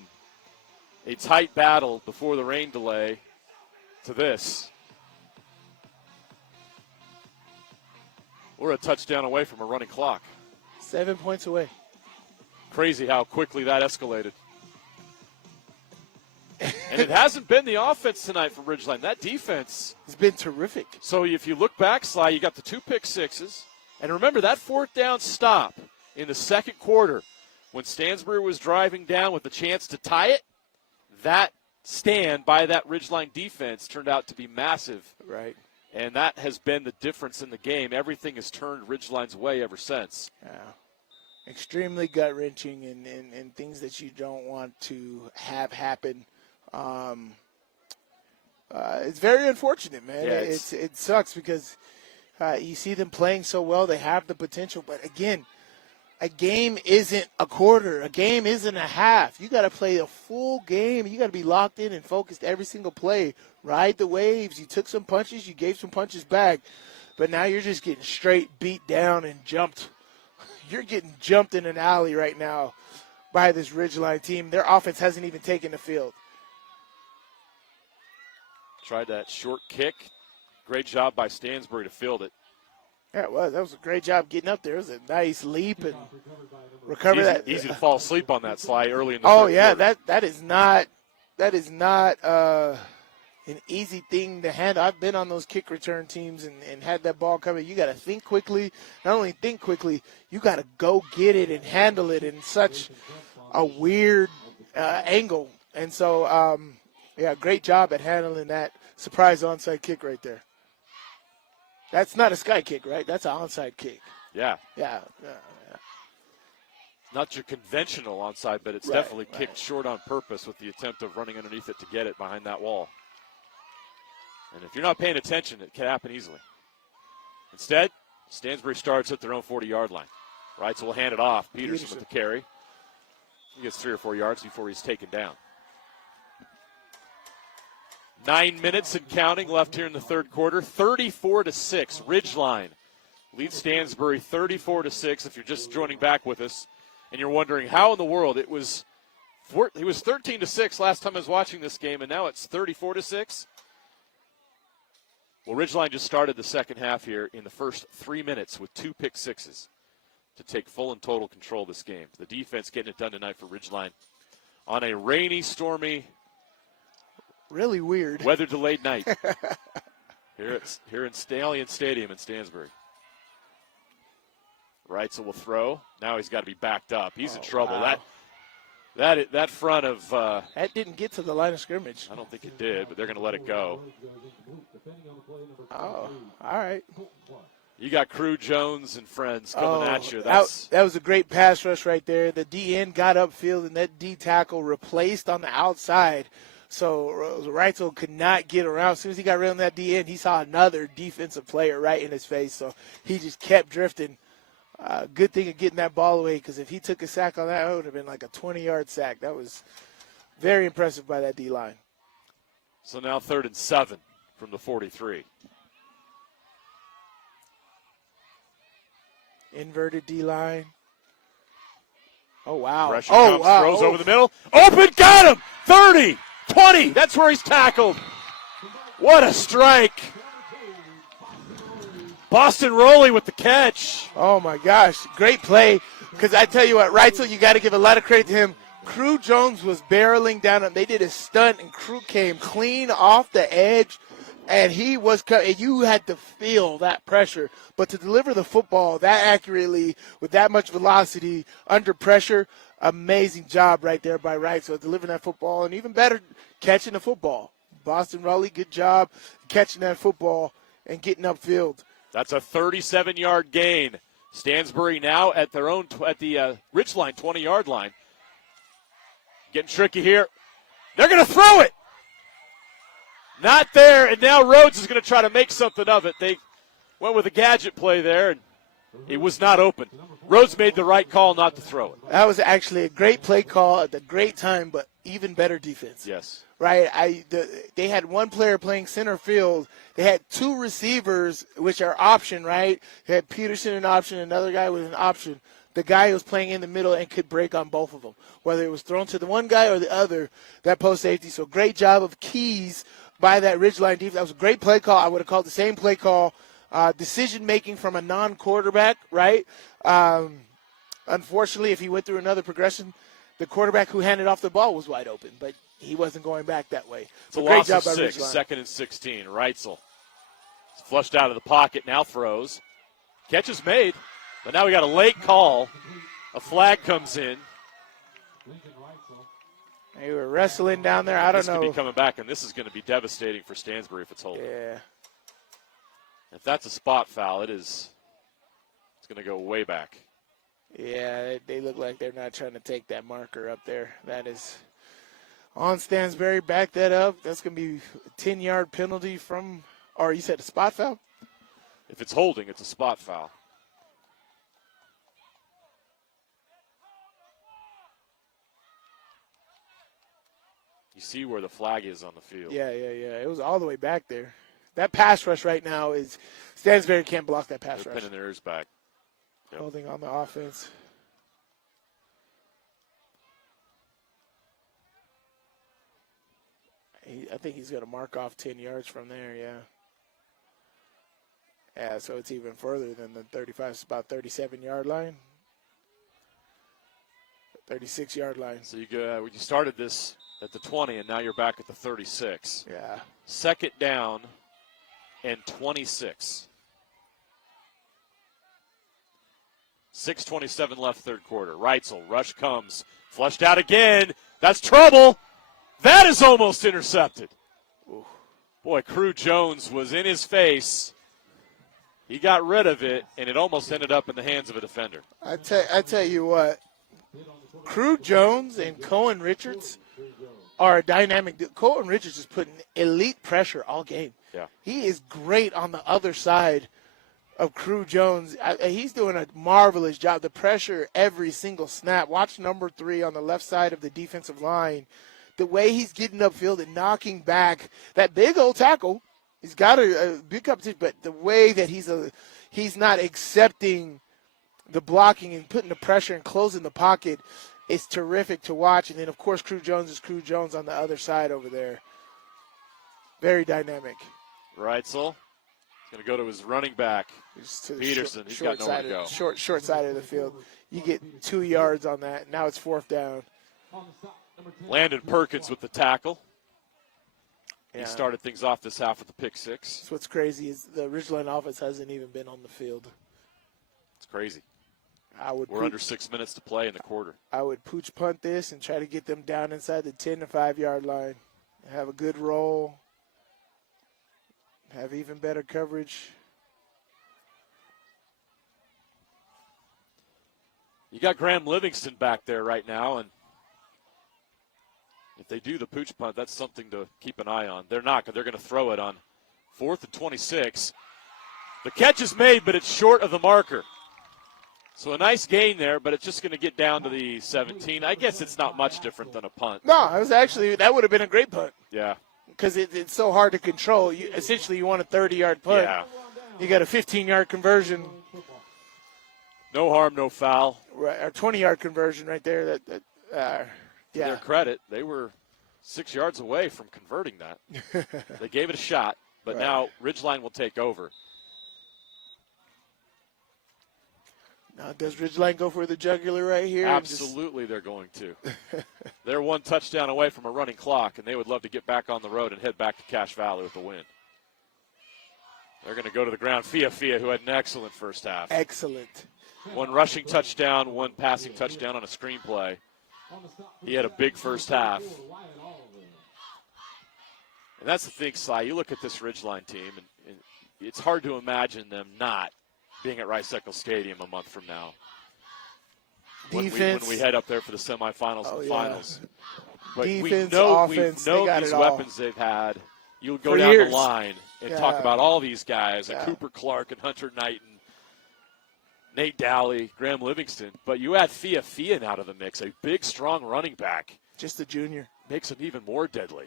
a tight battle before the rain delay to this. We're a touchdown away from a running clock. 7 points away. Crazy how quickly that escalated. And it hasn't been the offense tonight for Ridgeline. That defense has been terrific. So if you look back, Sly, you got the two pick sixes. And remember that fourth down stop in the second quarter when Stansbury was driving down with the chance to tie it. That stand by that Ridgeline defense turned out to be massive. Right. And that has been the difference in the game. Everything has turned Ridgeline's way ever since. Yeah. Extremely gut-wrenching and things that you don't want to have happen. It's very unfortunate, man. Yeah, it sucks because you see them playing so well. They have the potential. But, again, a game isn't a quarter. A game isn't a half. You got to play a full game. You got to be locked in and focused every single play. Ride the waves. You took some punches. You gave some punches back. But now you're just getting straight beat down and jumped. You're getting jumped in an alley right now by this Ridgeline team. Their offense hasn't even taken the field. Tried that short kick. Great job by Stansbury to field it. Yeah, it was. That was a great job getting up there. It was a nice leap and recover that. Easy to fall asleep on that slide early in the third quarter. that is not an easy thing to handle. I've been on those kick return teams and had that ball coming. You got to think quickly. Not only think quickly, you got to go get it and handle it in such a weird angle. And so, great job at handling that surprise onside kick right there. That's not a sky kick, right? That's an onside kick. Yeah. Yeah. Not your conventional onside, but it's definitely kicked short on purpose with the attempt of running underneath it to get it behind that wall. And if you're not paying attention, it can happen easily. Instead, Stansbury starts at their own 40-yard line. Right, so we'll hand it off. Peterson with the carry. He gets 3 or 4 yards before he's taken down. 9 minutes and counting left here in the third quarter. 34-6. Ridgeline leads Stansbury 34-6. If you're just joining back with us and you're wondering how in the world it was 13-6 last time I was watching this game, and now it's 34-6. Well, Ridgeline just started the second half here in the first 3 minutes with 2 pick sixes to take full and total control of this game. The defense getting it done tonight for Ridgeline on a rainy, stormy, really weird weather-delayed night here in Stallions Stadium in Stansbury. Reitzel will throw. Now he's got to be backed up. He's in trouble. Wow. That front of that didn't get to the line of scrimmage. I don't think it did, but they're going to let it go. Oh, all right. You got Crew Jones and friends coming at you. That was a great pass rush right there. The DN got upfield, and that D tackle replaced on the outside. So Reitzel could not get around. As soon as he got rid of that DN, he saw another defensive player right in his face. So he just kept drifting. Good thing of getting that ball away, because if he took a sack on that, it would have been like a 20-yard sack. That was very impressive by that D-line. So now 3rd and 7 from the 43. Inverted D-line. Oh, wow. Pressure comes, wow. throws over the middle. Open, got him! 30, 20, that's where he's tackled. What a strike. Boston Rowley with the catch. Oh, my gosh. Great play. Because I tell you what, Reitzel, you got to give a lot of credit to him. Crew Jones was barreling down. They did a stunt, and Crew came clean off the edge, and he was – you had to feel that pressure. But to deliver the football that accurately with that much velocity under pressure, amazing job right there by Reitzel delivering that football, and even better, catching the football. Boston Rowley, good job catching that football and getting upfield. That's a 37-yard gain. Stansbury now at the Ridgeline 20-yard line. Getting tricky here. They're going to throw it. Not there, and now Rhodes is going to try to make something of it. They went with a gadget play there, and it was not open. Rhodes made the right call not to throw it. That was actually a great play call at the great time, but even better defense. Yes. Right? They had one player playing center field. They had 2 receivers, which are option, right? They had Peterson an option, another guy with an option. The guy who was playing in the middle and could break on both of them, whether it was thrown to the one guy or the other, that post safety. So great job of Keys by that Ridgeline defense. That was a great play call. I would have called the same play call. Decision-making from a non-quarterback, right? Unfortunately, if he went through another progression, the quarterback who handed off the ball was wide open, but he wasn't going back that way. It's a great loss job of by 6, Ridgeline. 2nd and 16. Reitzel is flushed out of the pocket, now throws. Catch is made, but now we got a late call. A flag comes in. They were wrestling down there. I don't know. This could be coming back, and this is going to be devastating for Stansbury if it's holding. Yeah. If that's a spot foul, it's going to go way back. Yeah, they look like they're not trying to take that marker up there. That is on Stansbury. Back that up. That's going to be a 10-yard penalty from, or you said a spot foul? If it's holding, it's a spot foul. You see where the flag is on the field. Yeah. It was all the way back there. That pass rush right now is Stansbury can't block that pass They're rush. pinning their ears back. Yep. Holding on the offense. I think he's going to mark off 10 yards from there, yeah. Yeah, so it's even further than the 35. It's about 37-yard line. 36-yard line. So you started this at the 20, and now you're back at the 36. Yeah. 2nd down and 26. 6:27 left, third quarter. Reitzel, rush comes, flushed out again. That's trouble. That is almost intercepted. Ooh. Boy, Crew Jones was in his face. He got rid of it, and it almost ended up in the hands of a defender. I tell you what, Crew Jones and Cohen Richards are a dynamic. Cohen Richards is putting elite pressure all game. Yeah. He is great on the other side of Crew Jones. He's doing a marvelous job. The pressure every single snap. Watch number 3 on the left side of the defensive line the way he's getting upfield and knocking back that big old tackle. He's got a big competition, but the way that he's not accepting the blocking and putting the pressure and closing the pocket is terrific to watch. And then, of course, Crew Jones is Crew Jones on the other side over there. Very dynamic. Reitzel. Going to go to his running back, Peterson. He's got nowhere to go. Short side of the field. You get 2 yards on that. Now it's 4th down. Landon Perkins with the tackle. Yeah. He started things off this half with the pick six. That's what's crazy is the Ridgeline offense hasn't even been on the field. It's crazy. We're under 6 minutes to play in the quarter. I would pooch punt this and try to get them down inside the 10 to 5 yard line. Have a good roll. Have even better coverage. You got Graham Livingston back there right now, and if they do the pooch punt, that's something to keep an eye on. They're not, because they're going to throw it on 4th and 26. The catch is made, but it's short of the marker. So a nice gain there, but it's just going to get down to the 17. I guess it's not much different than a punt. No, that would have been a great punt. Yeah. Because it's so hard to control. Essentially, you want a 30-yard punt. Yeah. You got a 15-yard conversion. No harm, no foul. Right, or 20-yard conversion right there. To their credit, they were 6 yards away from converting that. They gave it a shot, but now Ridgeline will take over. Now, does Ridgeline go for the jugular right here? Absolutely, they're going to. They're 1 touchdown away from a running clock, and they would love to get back on the road and head back to Cache Valley with the win. They're going to go to the ground. Fia, who had an excellent first half. Excellent. 1 rushing touchdown, 1 passing touchdown on a screenplay. He had a big first half. And that's the thing, Sly. You look at this Ridgeline team, and it's hard to imagine them not being at Rice-Eccles Stadium a month from now. When we head up there for the semifinals and finals. But Defense, we offense, know these weapons they've had. You'll go down the line and talk about all these guys, like Cooper Clark and Hunter Knight and Nate Dowley, Graham Livingston. But you add Fia out of the mix, a big, strong running back. Just a junior. Makes him even more deadly.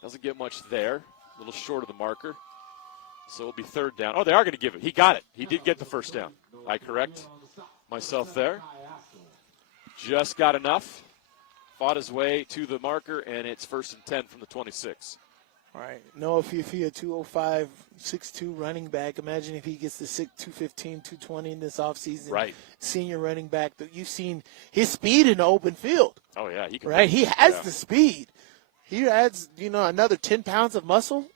Doesn't get much there. A little short of the marker. So it'll be 3rd down. Oh, they are going to give it. He got it. He did get the first down. I correct myself there. Just got enough. Fought his way to the marker, and it's 1st and 10 from the 26. All right. Noah Fia, 205, 6'2", running back. Imagine if he gets to 215, 220 in this offseason. Right. Senior running back. You've seen his speed in the open field. Oh, yeah. He has the speed. He adds, another 10 pounds of muscle.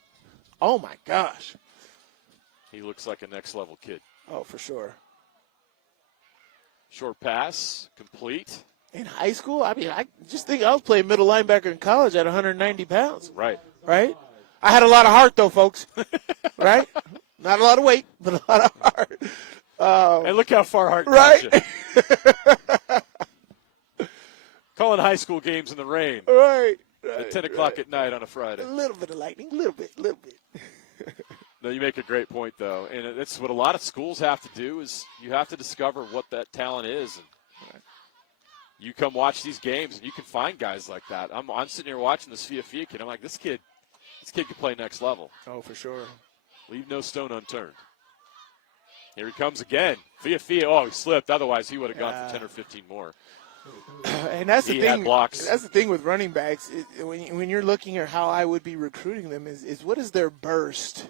Oh, my gosh. He looks like a next-level kid. Oh, for sure. Short pass, complete. In high school? I mean, I just think I was playing middle linebacker in college at 190 pounds. Right. I had a lot of heart, though, folks. Right? Not a lot of weight, but a lot of heart. Hey, look how far Hart got you. Calling high school games in the rain. Right. At 10 o'clock at night on a Friday. A little bit of lightning, a little bit. No, you make a great point, though. And that's what a lot of schools have to do is you have to discover what that talent is. And you come watch these games, and you can find guys like that. I'm sitting here watching this Fia kid. I'm like, this kid can play next level. Oh, for sure. Leave no stone unturned. Here he comes again. Fia. Oh, he slipped. Otherwise, he would have gone for 10 or 15 more. And that's the thing. Blocks. That's the thing with running backs. When you're looking at how I would be recruiting them is what is their burst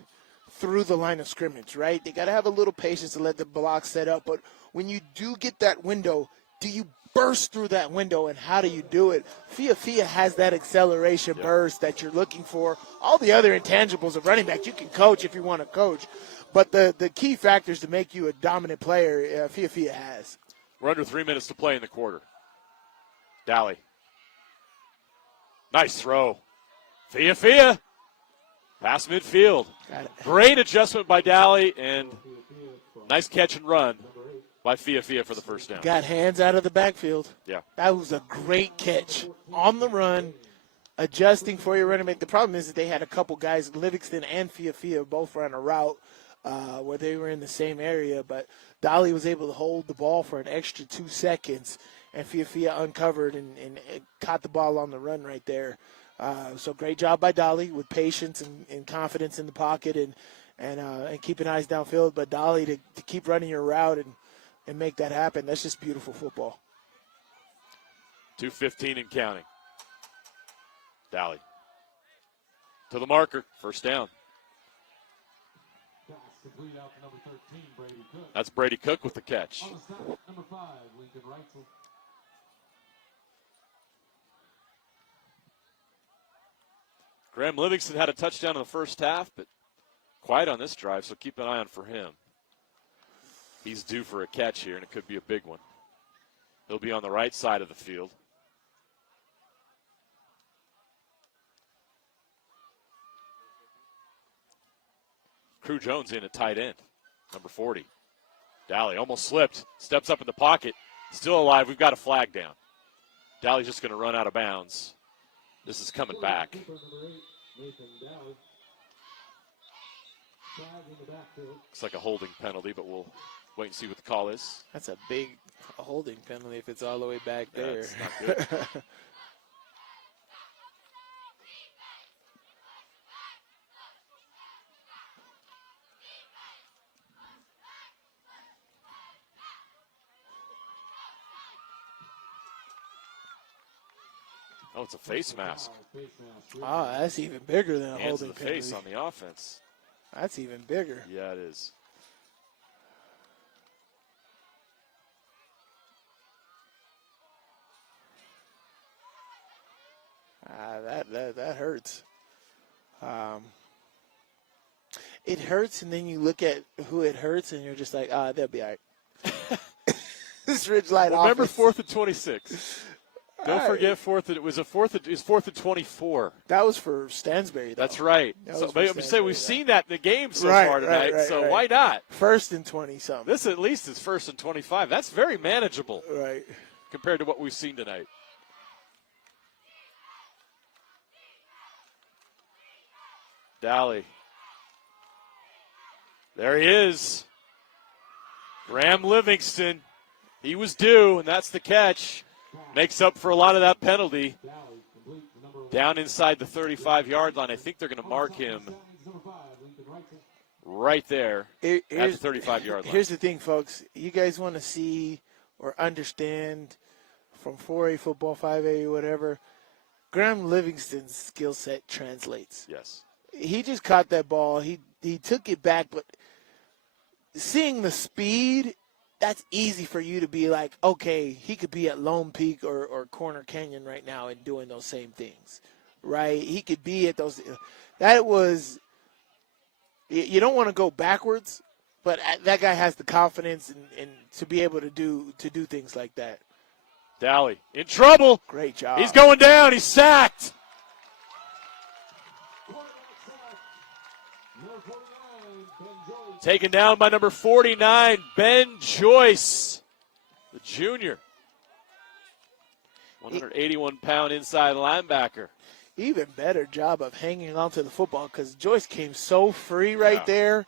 through the line of scrimmage, right? They got to have a little patience to let the block set up. But when you do get that window, do you burst through that window, and how do you do it? Fia has that acceleration burst that you're looking for. All the other intangibles of running back, you can coach if you want to coach. But the key factors to make you a dominant player, Fia has. We're under 3 minutes to play in the quarter. Dowley. Nice throw. Fia. Pass midfield. Great adjustment by Dowley, and nice catch and run by Fia for the first down. Got hands out of the backfield. Yeah. That was a great catch. On the run, adjusting for your running back. The problem is that they had a couple guys, Livingston and Fia both ran a route where they were in the same area, but Dowley was able to hold the ball for an extra 2 seconds and Fiafia uncovered and caught the ball on the run right there. So great job by Dolly with patience and confidence in the pocket and keeping eyes downfield. But Dolly to keep running your route and make that happen, that's just beautiful football. 2:15 and counting. Dolly to the marker, first down. Pass complete out to number 13, Brady Cook. That's Brady Cook with the catch. On the snap, number 5, Lincoln Reitzel. Graham Livingston had a touchdown in the first half, but quiet on this drive, so keep an eye on for him. He's due for a catch here, and it could be a big one. He'll be on the right side of the field. Crew Jones in at tight end, number 40. Dally almost slipped, steps up in the pocket, still alive. We've got a flag down. Dally's just going to run out of bounds. This is coming back. Keeper number 8, Nathan Dowd. Flag in the backfield. Looks like a holding penalty, but we'll wait and see what the call is. That's a big holding penalty if it's all the way back Yeah, there. it's not good. Oh, it's a face mask. Face mask. Oh, that's even bigger than a Hands to holding the face penalty. on the offense. That's even bigger. Yeah, it is. That hurts. It hurts, and then you look at who it hurts, and you're just like, they'll be all right. This Ridgeline Remember offense. 4th and 26. Don't All right. forget it was 4th and 24. That was for Stansbury, though. That's right. That So, was but for we say Stansbury, we've though. seen that in the game so Right, far tonight, right, so right. why not? 1st and 20-something. This at least is 1st and 25. That's very manageable Right. compared to what we've seen tonight. Dally. There he is. Graham Livingston. He was due, and that's the catch. Makes up for a lot of that penalty. Dowd complete to number 1. Down inside the 35-yard line. I think they're going to mark him Number 5, Lincoln Reitzel. right there at the Here's 35-yard line. Here's the thing, folks. You guys want to see or understand from 4A football, 5A, whatever, Graham Livingston's skill set translates. Yes. He just caught that ball. He took it back, but seeing the speed, that's easy for you to be like, okay, he could be at Lone Peak or Corner Canyon right now and doing those same things, right? He could be at those. That was, you don't want to go backwards, but that guy has the confidence and to be able to do things like that. Dally in trouble. Great job. He's going down. He's sacked. Number 49, Ben Joyce. Taken down by number 49, Ben Joyce, the junior. 181-pound inside linebacker. Even better job of hanging on to the football because Joyce came so free right there.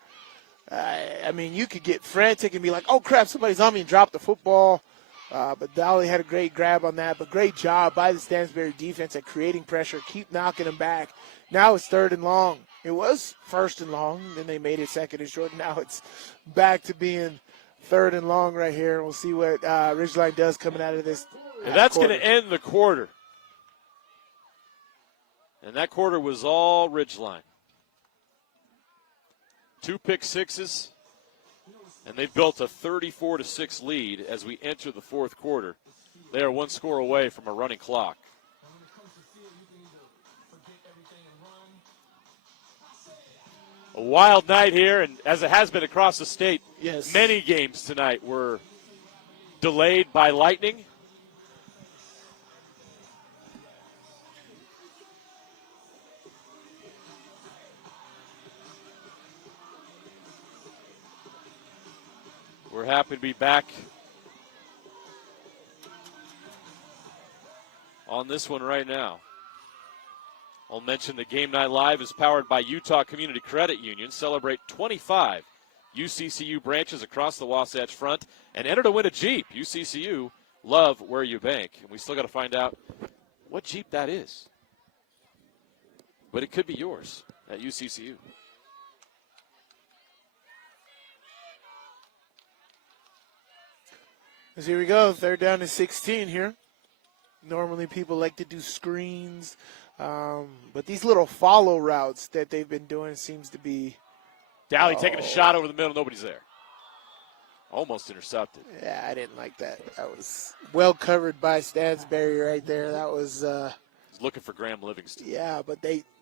I mean, you could get frantic and be like, oh, crap, somebody's on me and drop the football. But Dolly had a great grab on that. But great job by the Stansbury defense at creating pressure, keep knocking them back. Now it's 3rd and long. It was 1st and long, then they made it 2nd and short. Now it's back to being 3rd and long right here. We'll see what Ridgeline does coming out of this. And that's going to end the quarter. And that quarter was all Ridgeline. 2 pick sixes, and they built a 34-6 lead as we enter the 4th quarter. They are 1 score away from a running clock. A wild night here, and as it has been across the state, Yes. many games tonight were delayed by lightning. We're happy to be back on this one right now. I'll mention the Game Night Live is powered by Utah Community Credit Union. Celebrate 25 UCCU branches across the Wasatch Front and enter to win a Jeep. UCCU love where you bank. And we still got to find out what Jeep that is. But it could be yours at UCCU. As here we go, 3rd down and 16 here. Normally people like to do screens, but these little follow routes that they've been doing seems to be. Dowley taking a shot over the middle, nobody's there. Almost intercepted. Yeah, I didn't like that. That was well covered by Stansbury right there. That was. He's looking for Graham Livingston. Yeah, but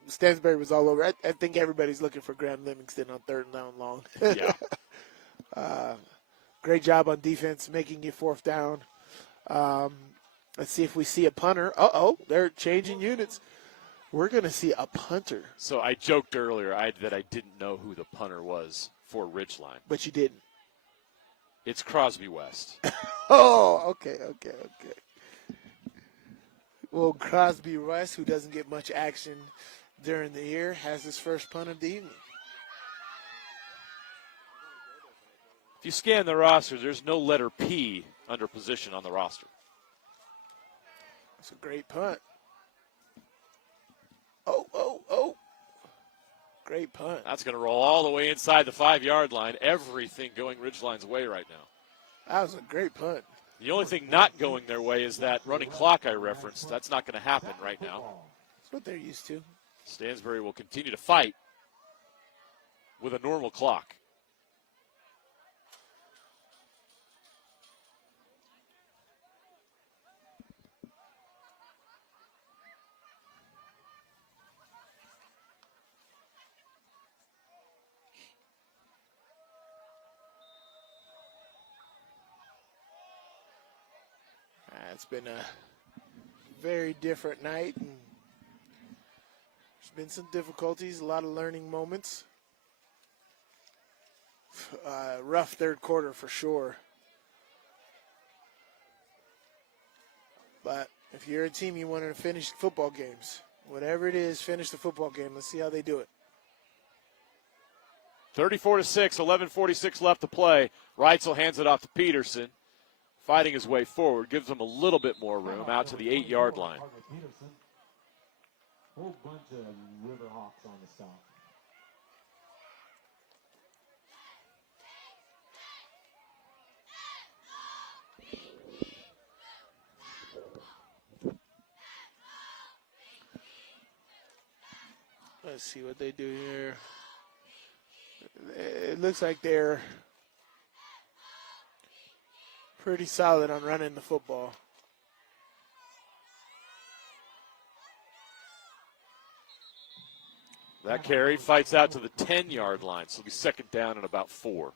Stansbury was all over. I think everybody's looking for Graham Livingston on 3rd down long. Yeah. Great job on defense, making it 4th down. Let's see if we see a punter. They're changing units. We're going to see a punter. So I joked earlier that I didn't know who the punter was for Ridgeline. But you didn't. It's Crosby West. Okay. Well, Crosby West, who doesn't get much action during the year, has his first punt of the evening. If you scan the roster, there's no letter P under position on the roster. That's a great punt. Oh. Great punt. That's going to roll all the way inside the 5-yard line. Everything going Ridgeline's way right now. That was a great punt. The only thing not going their way is that running clock I referenced. That's not going to happen right now. That's what they're used to. Stansbury will continue to fight with a normal clock. It's been a very different night, and there's been some difficulties, a lot of learning moments. Rough 3rd quarter for sure. But if you're a team, you want to finish football games. Whatever it is, finish the football game. Let's see how they do it. 34-6, 11:46 left to play. Reitzel hands it off to Peterson. Fighting his way forward, gives him a little bit more room out to the 8-yard line. Whole bunch of Riverhawks on the stop. Let's see what they do here. It looks like they're pretty solid on running the football. That carry fights out to the 10-yard line, so it'll be 2nd down and about 4.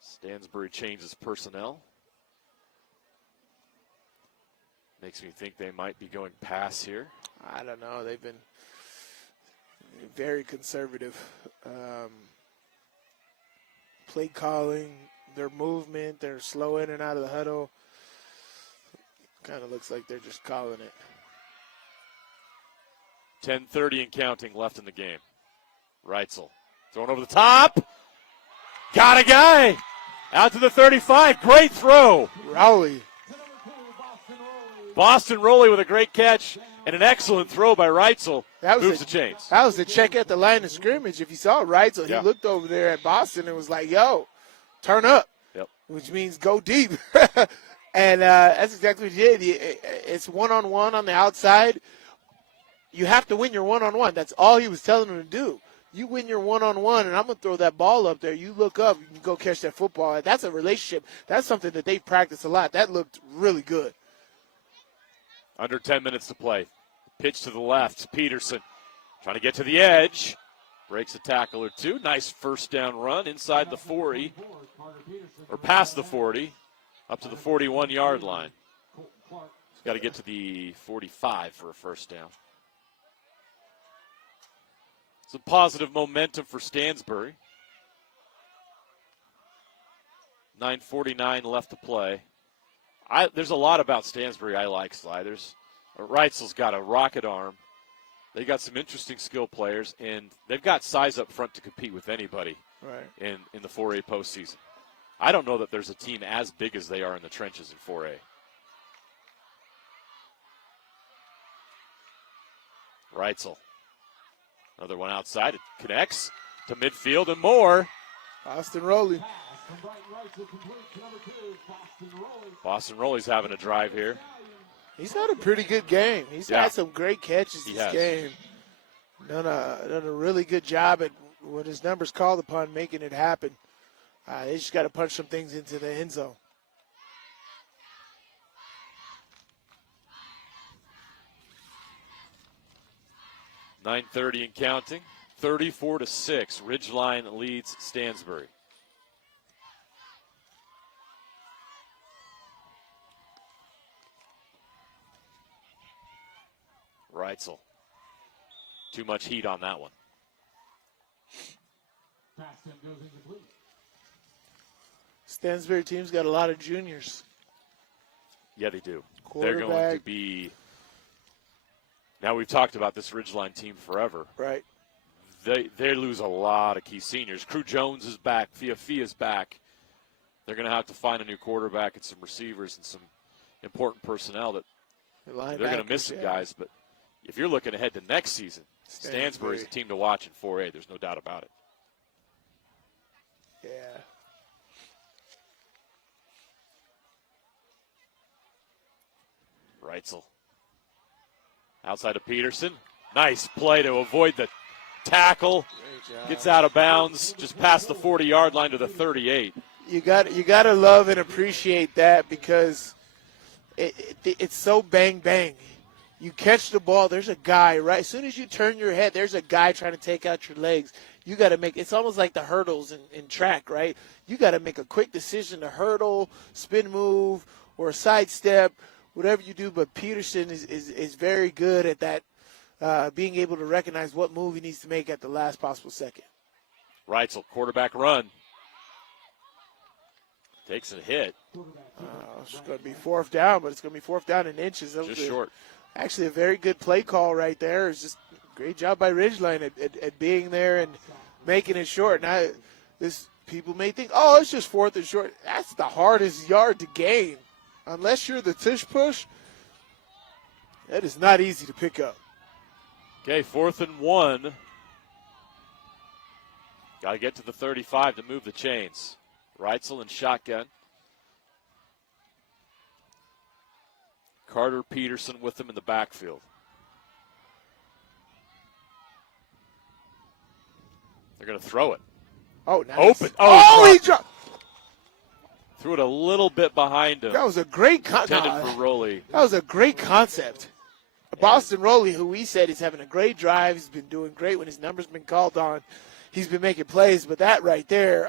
Stansbury changes personnel. Makes me think they might be going pass here. I don't know. They've been very conservative. Play calling, their movement, they're slow in and out of the huddle. Kind of looks like they're just calling it. 10:30 and counting left in the game. Reitzel throwing over the top. Got a guy. Out to the 35. Great throw. Rowley. Boston Rowley with a great catch and an excellent throw by Reitzel. Moves the chains. That was the check at the line of scrimmage. If you saw Reitzel, Yeah. he looked over there at Boston and was like, yo, turn up. Yep. Which means go deep. And that's exactly what he did. It's one-on-one on the outside. You have to win your one-on-one. That's all he was telling him to do. You win your one-on-one, and I'm going to throw that ball up there. You look up, you can go catch that football. That's a relationship. That's something that they practice a lot. That looked really good. Under 10 minutes to play. Pitch to the left. Peterson trying to get to the edge. Breaks a tackle or two. Nice 1st down run inside the 40. Or past the 40. Up to the 41-yard line. He's got to get to the 45 for a 1st down. Some positive momentum for Stansbury. 9:49 left to play. There's a lot about Stansbury I like, Sly. Reitzel's got a rocket arm. They got some interesting skill players, and they've got size up front to compete with anybody in the 4A postseason. I don't know that there's a team as big as they are in the trenches in 4A. Reitzel. Another one outside. It connects to midfield and more. Boston Rowley. Boston Rowley's having a drive here. He's had a pretty good game. He's had some great catches this game. Done a really good job at when his number's called upon making it happen. They just got to punch some things into the end zone. .9:30 and counting. 34-6. Ridgeline leads Stansbury. Reitzel. Too much heat on that one. Stansbury team's got a lot of juniors. Yeah, they do. They're going to be. Now, we've talked about this Ridgeline team forever. Right. They lose a lot of key seniors. Crew Jones is back. Fiafia's back. They're going to have to find a new quarterback and some receivers and some important personnel that they're going to miss some guys. But if you're looking ahead to next season, Stansbury's a team to watch in 4A. There's no doubt about it. Yeah. Reitzel. Outside of Peterson. Nice play to avoid the tackle. Gets out of bounds just past the 40-yard line to the 38. You got to love and appreciate that because it's so bang bang. You catch the ball, there's a guy right as soon as you turn your head, there's a guy trying to take out your legs. You got to make it's almost like the hurdles in track, right? You got to make a quick decision to hurdle, spin move, or a sidestep, whatever you do. But Peterson is very good at that, being able to recognize what move he needs to make at the last possible second. Reitzel, quarterback run. Takes a hit. It's going to be fourth down, but it's going to be fourth down in inches. Just short. Actually, a very good play call right there. It's just a great job by Ridgeline at being there and making it short. Now, people may think, oh, it's just fourth and short. That's the hardest yard to gain. Unless you're the tush push, that is not easy to pick up. Okay, 4th and 1. Got to get to the 35 to move the chains. Reitzel and shotgun. Carter Peterson with them in the backfield. They're going to throw it. Oh, nice. Open. He dropped. Threw it a little bit behind him. That was a great intended for Rowley. That was a great concept. Boston Rowley, who we said is having a great drive, he's been doing great when his number's been called on. He's been making plays, but that right there,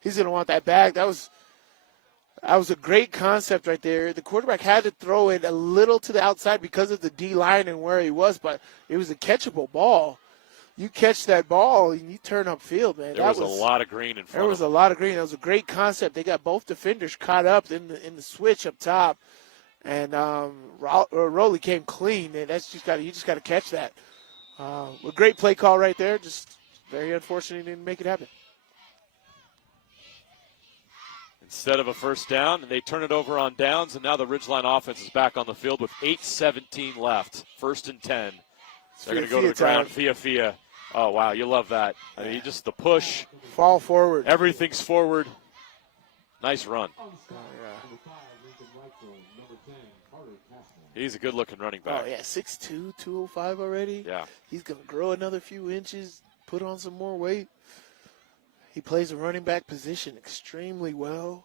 he's going to want that back. That was a great concept right there. The quarterback had to throw it a little to the outside because of the D-line and where he was, but it was a catchable ball. You catch that ball and you turn upfield, man. There was a lot of green in front. There was a lot of green. That was a great concept. They got both defenders caught up in the switch up top, and Rowley came clean. And you just got to catch that. A great play call right there. Just very unfortunate he didn't make it happen. Instead of a first down, and they turn it over on downs, and now the Ridgeline offense is back on the field with 8:17 left. 1st and 10. They're going to go to the ground. Fia. Oh, wow, you love that. I mean, just the push. Fall forward. Everything's forward. Nice run. He's a good-looking running back. Oh, yeah, 6'2", 205 already. Yeah. He's going to grow another few inches, put on some more weight. He plays a running back position extremely well.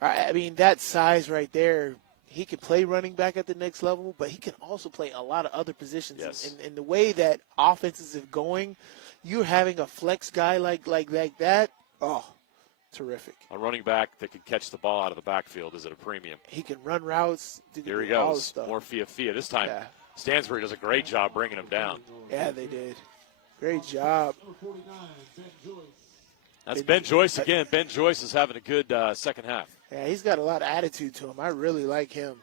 I mean, that size right there, he can play running back at the next level, but he can also play a lot of other positions. Yes. In the way that offenses are going, you're having a flex guy like that. Oh, terrific. A running back that can catch the ball out of the backfield is at a premium. He can run routes. Here he goes. More Fia. This time, Stansbury does a great job bringing him down. Yeah, they did. Great job. That's Ben Joyce again. Ben Joyce is having a good second half. Yeah, he's got a lot of attitude to him. I really like him.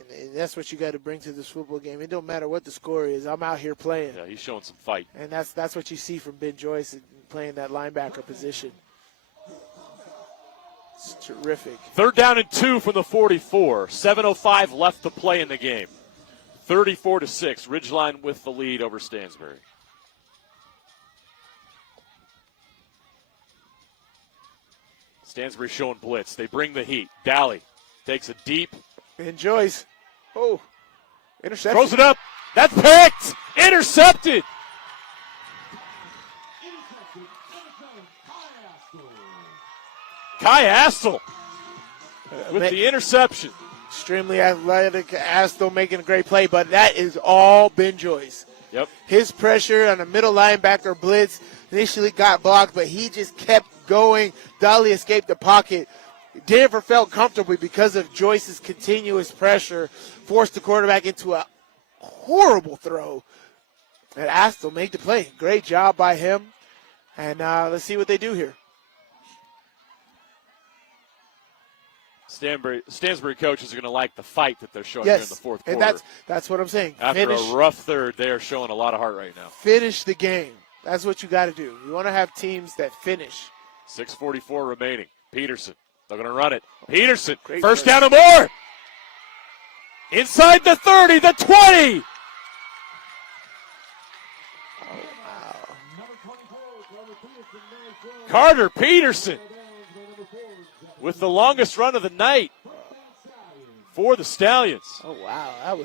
And that's what you got to bring to this football game. It don't matter what the score is. I'm out here playing. Yeah, he's showing some fight. And that's what you see from Ben Joyce playing that linebacker position. It's terrific. 3rd down and 2 from the 44. 7:05 left to play in the game. 34-6. Ridgeline with the lead over Stansbury. Stansbury showing blitz. They bring the heat. Dally takes a deep. Ben Joyce. Oh, interception. Throws it up. That's picked. Intercepted. Kai Astle with the interception. Extremely athletic. Astle making a great play, but that is all Ben Joyce. Yep. His pressure on a middle linebacker blitz initially got blocked, but he just kept going. Dali escaped the pocket. Denver felt comfortably because of Joyce's continuous pressure, forced the quarterback into a horrible throw. And Astle made the play. Great job by him. And let's see what they do here. Stansbury coaches are going to like the fight that they're showing here in the fourth quarter. And that's what I'm saying. After a rough third, they are showing a lot of heart right now. Finish the game. That's what you got to do. You want to have teams that finish. 6:44 remaining. Peterson. They're going to run it. Peterson. Great First down and more. Inside the 30, the 20. Carter Peterson with the longest run of the night for the Stallions. Oh, wow.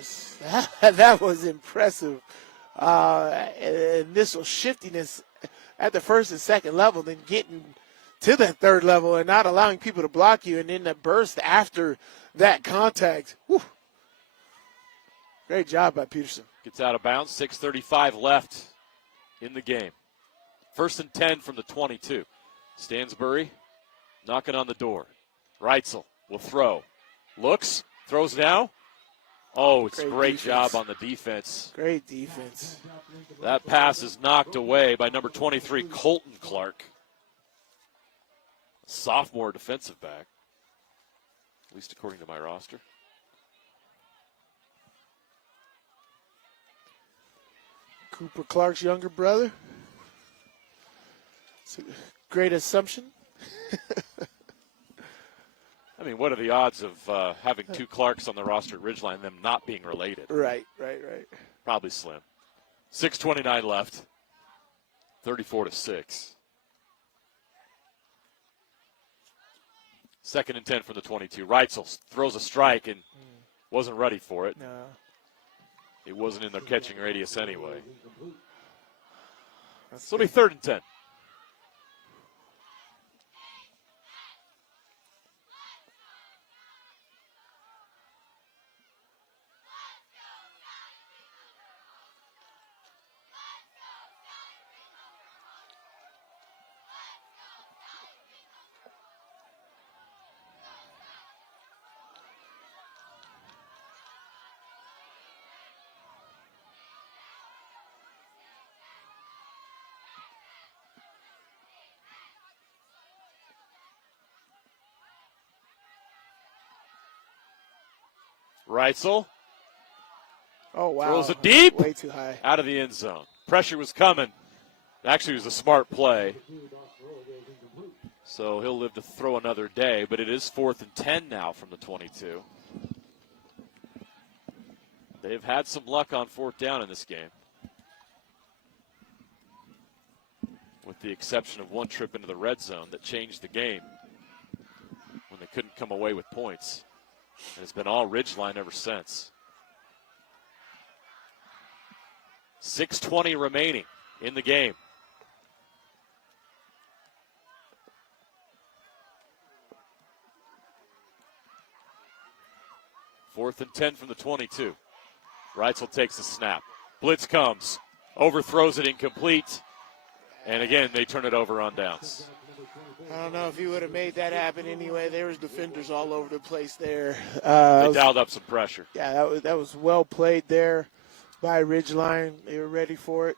That was impressive. Initial shiftiness at the first and second level, then getting to that third level and not allowing people to block you, and then the burst after that contact. Whew. Great job by Peterson. Gets out of bounds. 6:35 left in the game. 1st and 10 from the 22. Stansbury knocking on the door. Reitzel will throw. Looks. Throws now. Oh, it's a great job on the defense. Great defense. That pass is knocked away by number 23, Colton Clark. Sophomore defensive back, at least according to my roster. Cooper Clark's younger brother. It's a great assumption. I mean, what are the odds of having 2 Clarks on the roster at Ridgeline and them not being related? Right. Probably slim. 6:29 left. 34-6. 2nd and 10 from the 22. Reitzel throws a strike and wasn't ready for it. No. It wasn't in their catching radius anyway. So it'll be 3rd and 10. Reitzel. Oh, wow. Throws it deep. Way too high. Out of the end zone. Pressure was coming. Actually, it was a smart play. So he'll live to throw another day, but it is 4th and 10 now from the 22. They've had some luck on 4th down in this game, with the exception of one trip into the red zone that changed the game when they couldn't come away with points. And it's been all Ridgeline ever since. 6:20 remaining in the game. Fourth and 10 from the 22. Reitzel takes the snap. Blitz comes. Overthrows it incomplete. And again, they turn it over on downs. I don't know if he would have made that happen anyway. There was defenders all over the place there. They dialed up some pressure. Yeah, that was well played there by Ridgeline. They were ready for it.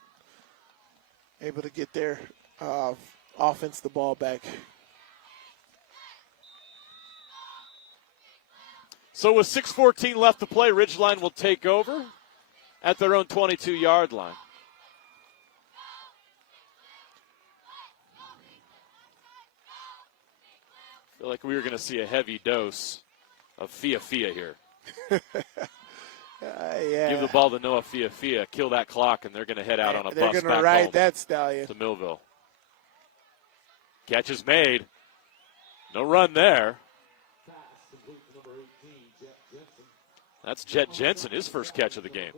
Able to get their offense the ball back. So with 6:14 left to play, Ridgeline will take over at their own 22-yard line. I feel like we were going to see a heavy dose of Fia here. Yeah. Give the ball to Noah Fia, kill that clock, and they're going to head out on a They're bus going back to ride home that stallion. to Millville. Catch is made. No run there. That's Jet Jensen, his first catch of the game.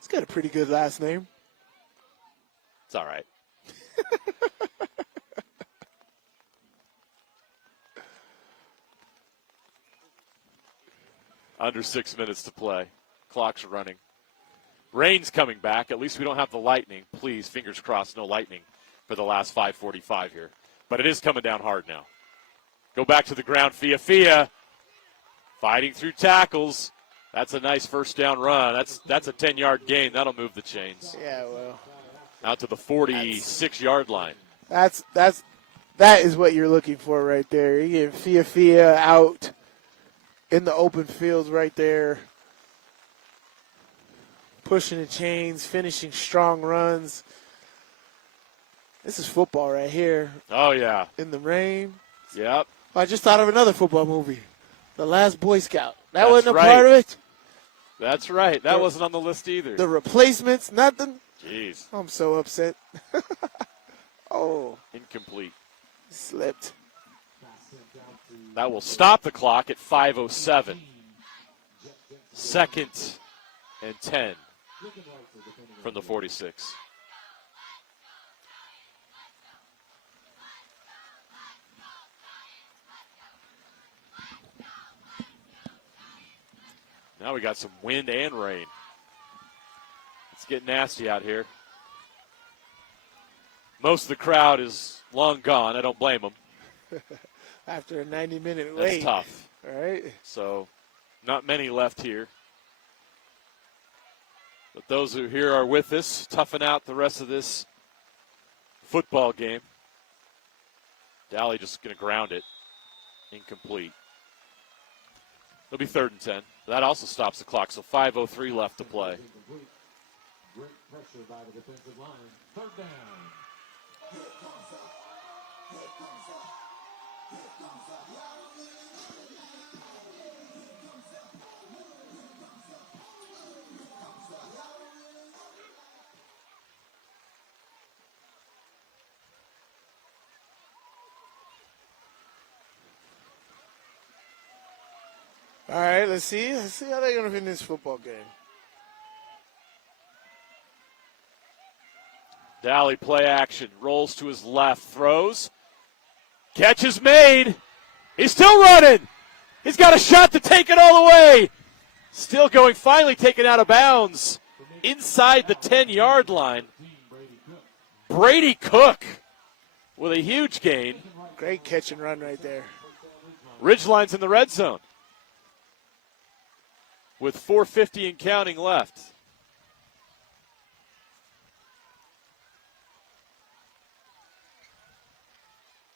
He's got a pretty good last name. It's all right. Under 6 minutes to play. Clock's running. Rain's coming back. At least we don't have the lightning. Please, fingers crossed, no lightning for the last 5:45 here. But it is coming down hard now. Go back to the ground, Fia. Fighting through tackles. That's a nice first down run. That's a 10-yard gain. That'll move the chains. Yeah, well. Out to the 46-yard line. That is what you're looking for right there. You get Fia out in the open field right there. Pushing the chains, finishing strong runs. This is football right here. Oh, yeah. In the rain. Yep. I just thought of another football movie. The Last Boy Scout. That That's wasn't a right. part of it. That's right. That wasn't on the list either. The Replacements, nothing. Jeez. I'm so upset. Oh. Incomplete. Slipped. That will stop the clock at 5:07. 2nd and 10 from the 46. Now we got some wind and rain. It's getting nasty out here. Most of the crowd is long gone. I don't blame them. After a 90-minute That's wait. tough. All right. So not many left here. But those who here are with us, toughen out the rest of this football game. Dally just going to ground it. Incomplete. It'll be 3rd and 10. That also stops the clock, so 5:03 left to play. Great pressure by the defensive line. 3rd down. All right, let's see how they're going to win this football game. Dally play action, rolls to his left, throws. Catch is made. He's still running. He's got a shot to take it all the way. Still going, finally taken out of bounds inside the 10-yard line. Brady Cook with a huge gain. Great catch and run right there. Ridgeline's in the red zone with 4:50 and counting left.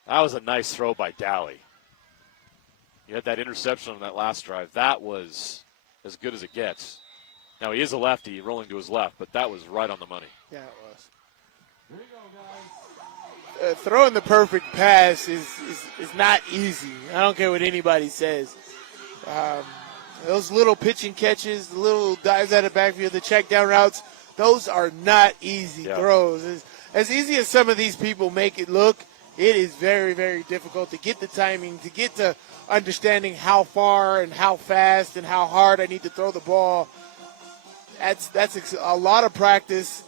That was a nice throw by Dally. You had that interception on that last drive. That was as good as it gets. Now, he is a lefty rolling to his left, but that was right on the money. Yeah, it was. Here you go, guys. Throwing the perfect pass is not easy. I don't care what anybody says. Those little pitching catches, the little dives out of the backfield, the check down routes, those are not easy throws. As easy as some of these people make it look, it is very, very difficult to get the timing, to get to understanding how far and how fast and how hard I need to throw the ball. That's a lot of practice,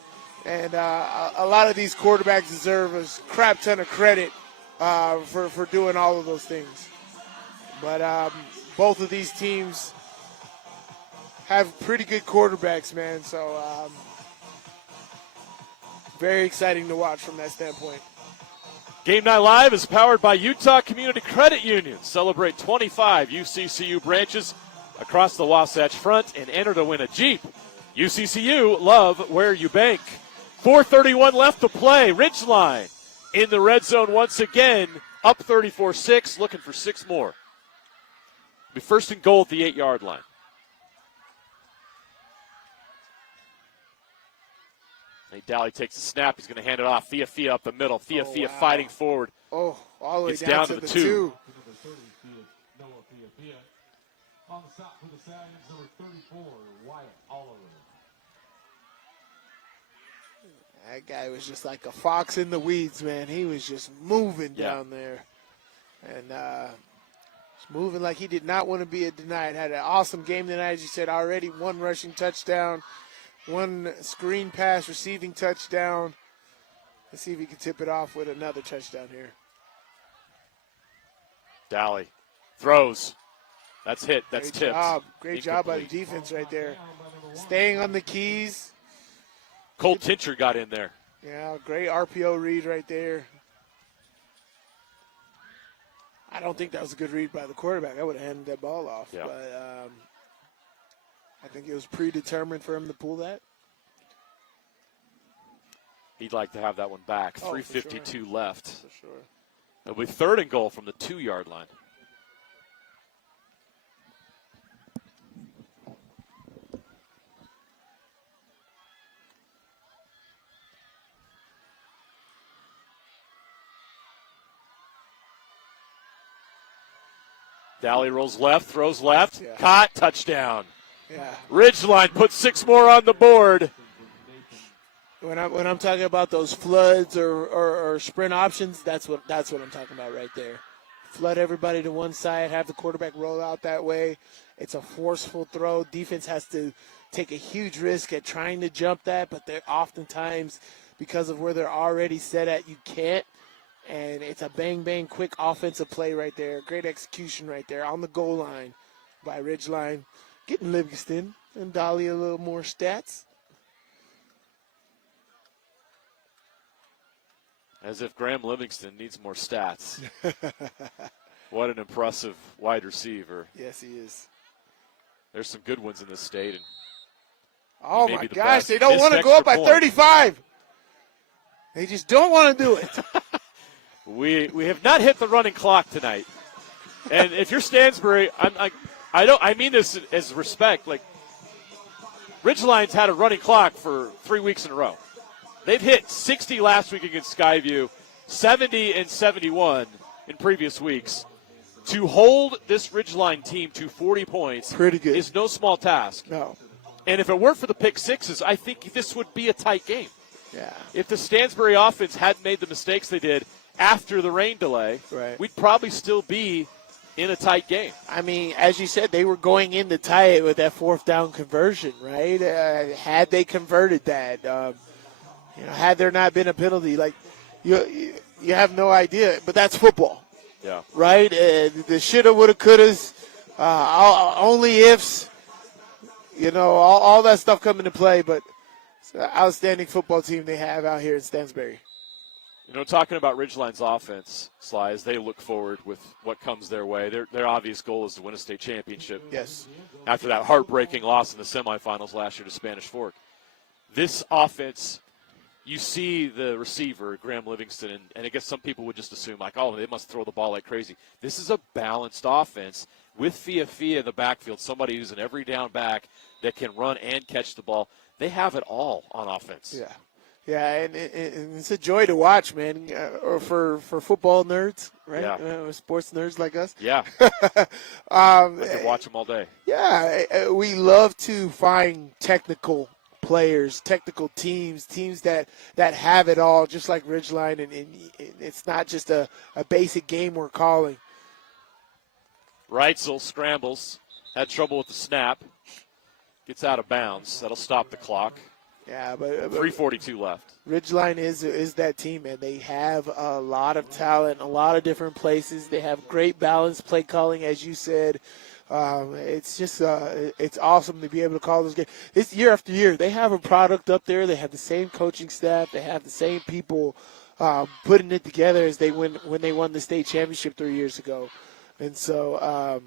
and a lot of these quarterbacks deserve a crap ton of credit for doing all of those things. But both of these teams have pretty good quarterbacks, man, so very exciting to watch from that standpoint. Game Night Live is powered by Utah Community Credit Union. Celebrate 25 UCCU branches across the Wasatch Front and enter to win a Jeep. UCCU, love where you bank. 4:31 left to play. Ridgeline in the red zone once again, up 34-6, looking for 6 more. Be first and goal at the 8-yard line. Nate Dowley takes the snap. He's going to hand it off. Fia up the middle. Fia fighting forward. Oh, all the way Gets down to the 2. On the stop for the Stallions, number 34, Wyatt Oliver. That guy was just like a fox in the weeds, man. He was just moving down there. And moving like he did not want to be denied. Had an awesome game tonight, as you said already. 1 rushing touchdown, 1 screen pass receiving touchdown. Let's see if he can tip it off with another touchdown here. Dowley throws. That's hit. That's tipped. Great job by the defense right there. Staying on the keys. Cole Tincher got in there. Yeah, great RPO read right there. I don't think that was a good read by the quarterback. I would have handed that ball off. Yeah. But I think it was predetermined for him to pull that. He'd like to have that one back. 3:52 left. For sure. It'll be 3rd and goal from the 2-yard line. Dowley rolls left, throws left, caught, touchdown. Yeah. Ridgeline puts 6 more on the board. When I'm talking about those floods or sprint options, that's what I'm talking about right there. Flood everybody to one side, have the quarterback roll out that way. It's a forceful throw. Defense has to take a huge risk at trying to jump that, but they're oftentimes, because of where they're already set at, you can't. And it's a bang, quick offensive play right there. Great execution right there on the goal line by Ridgeline. Getting Livingston and Dolly a little more stats. As if Graham Livingston needs more stats. What an impressive wide receiver. Yes, he is. There's some good ones in this state. And oh, my gosh, they don't want to go up by 35. They just don't want to do it. We have not hit the running clock tonight, and if you're Stansbury, I mean this as respect. Like, Ridgeline's had a running clock for 3 weeks in a row. They've hit 60 last week against Skyview, 70 and 71 in previous weeks. To hold this Ridgeline team to 40 points pretty good is no small task. No, and if it weren't for the pick sixes, I think this would be a tight game. Yeah. If the Stansbury offense hadn't made the mistakes they did after the rain delay, we'd probably still be in a tight game. I mean, as you said, they were going in to tie it with that 4th down conversion, right? Had they converted that, had there not been a penalty, like you have no idea. But that's football, right? The shoulda, woulda, couldas, only ifs, all that stuff come into play. But it's an outstanding football team they have out here in Stansbury. Talking about Ridgeline's offense, Sly, as they look forward with what comes their way, their obvious goal is to win a state championship. Yes. After that heartbreaking loss in the semifinals last year to Spanish Fork. This offense, you see the receiver, Graham Livingston, and I guess some people would just assume, like, oh, they must throw the ball like crazy. This is a balanced offense with Fia in the backfield, somebody who's an every down back that can run and catch the ball. They have it all on offense. Yeah. Yeah, and it's a joy to watch, man, or for football nerds, right? Yeah. Sports nerds like us. Yeah. I could watch them all day. Yeah, we love to find technical players, technical teams that have it all, just like Ridgeline, and it's not just a basic game we're calling. Reitzel scrambles, had trouble with the snap, gets out of bounds. That'll stop the clock. Yeah, but 3:42 left. Ridgeline is that team, man. They have a lot of talent, a lot of different places. They have great balanced play calling, as you said. It's just it's awesome to be able to call those games. It's year after year. They have a product up there. They have the same coaching staff. They have the same people putting it together as when they won the state championship 3 years ago. And so,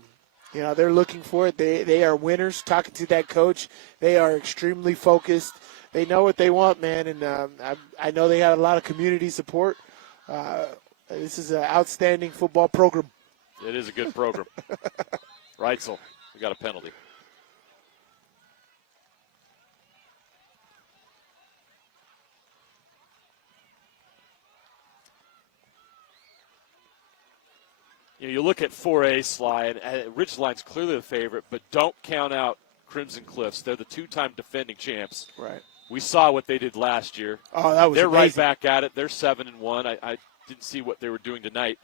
they're looking for it. They are winners. Talking to that coach, they are extremely focused. They know what they want, man, and I know they have a lot of community support. This is an outstanding football program. It is a good program. Reitzel, we got a penalty. You look at 4A slide, Ridgeline's clearly the favorite, but don't count out Crimson Cliffs. They're the two-time defending champs. Right. We saw what they did last year. Oh, that was They're amazing. right back at it. They're 7-1. I didn't see what they were doing tonight.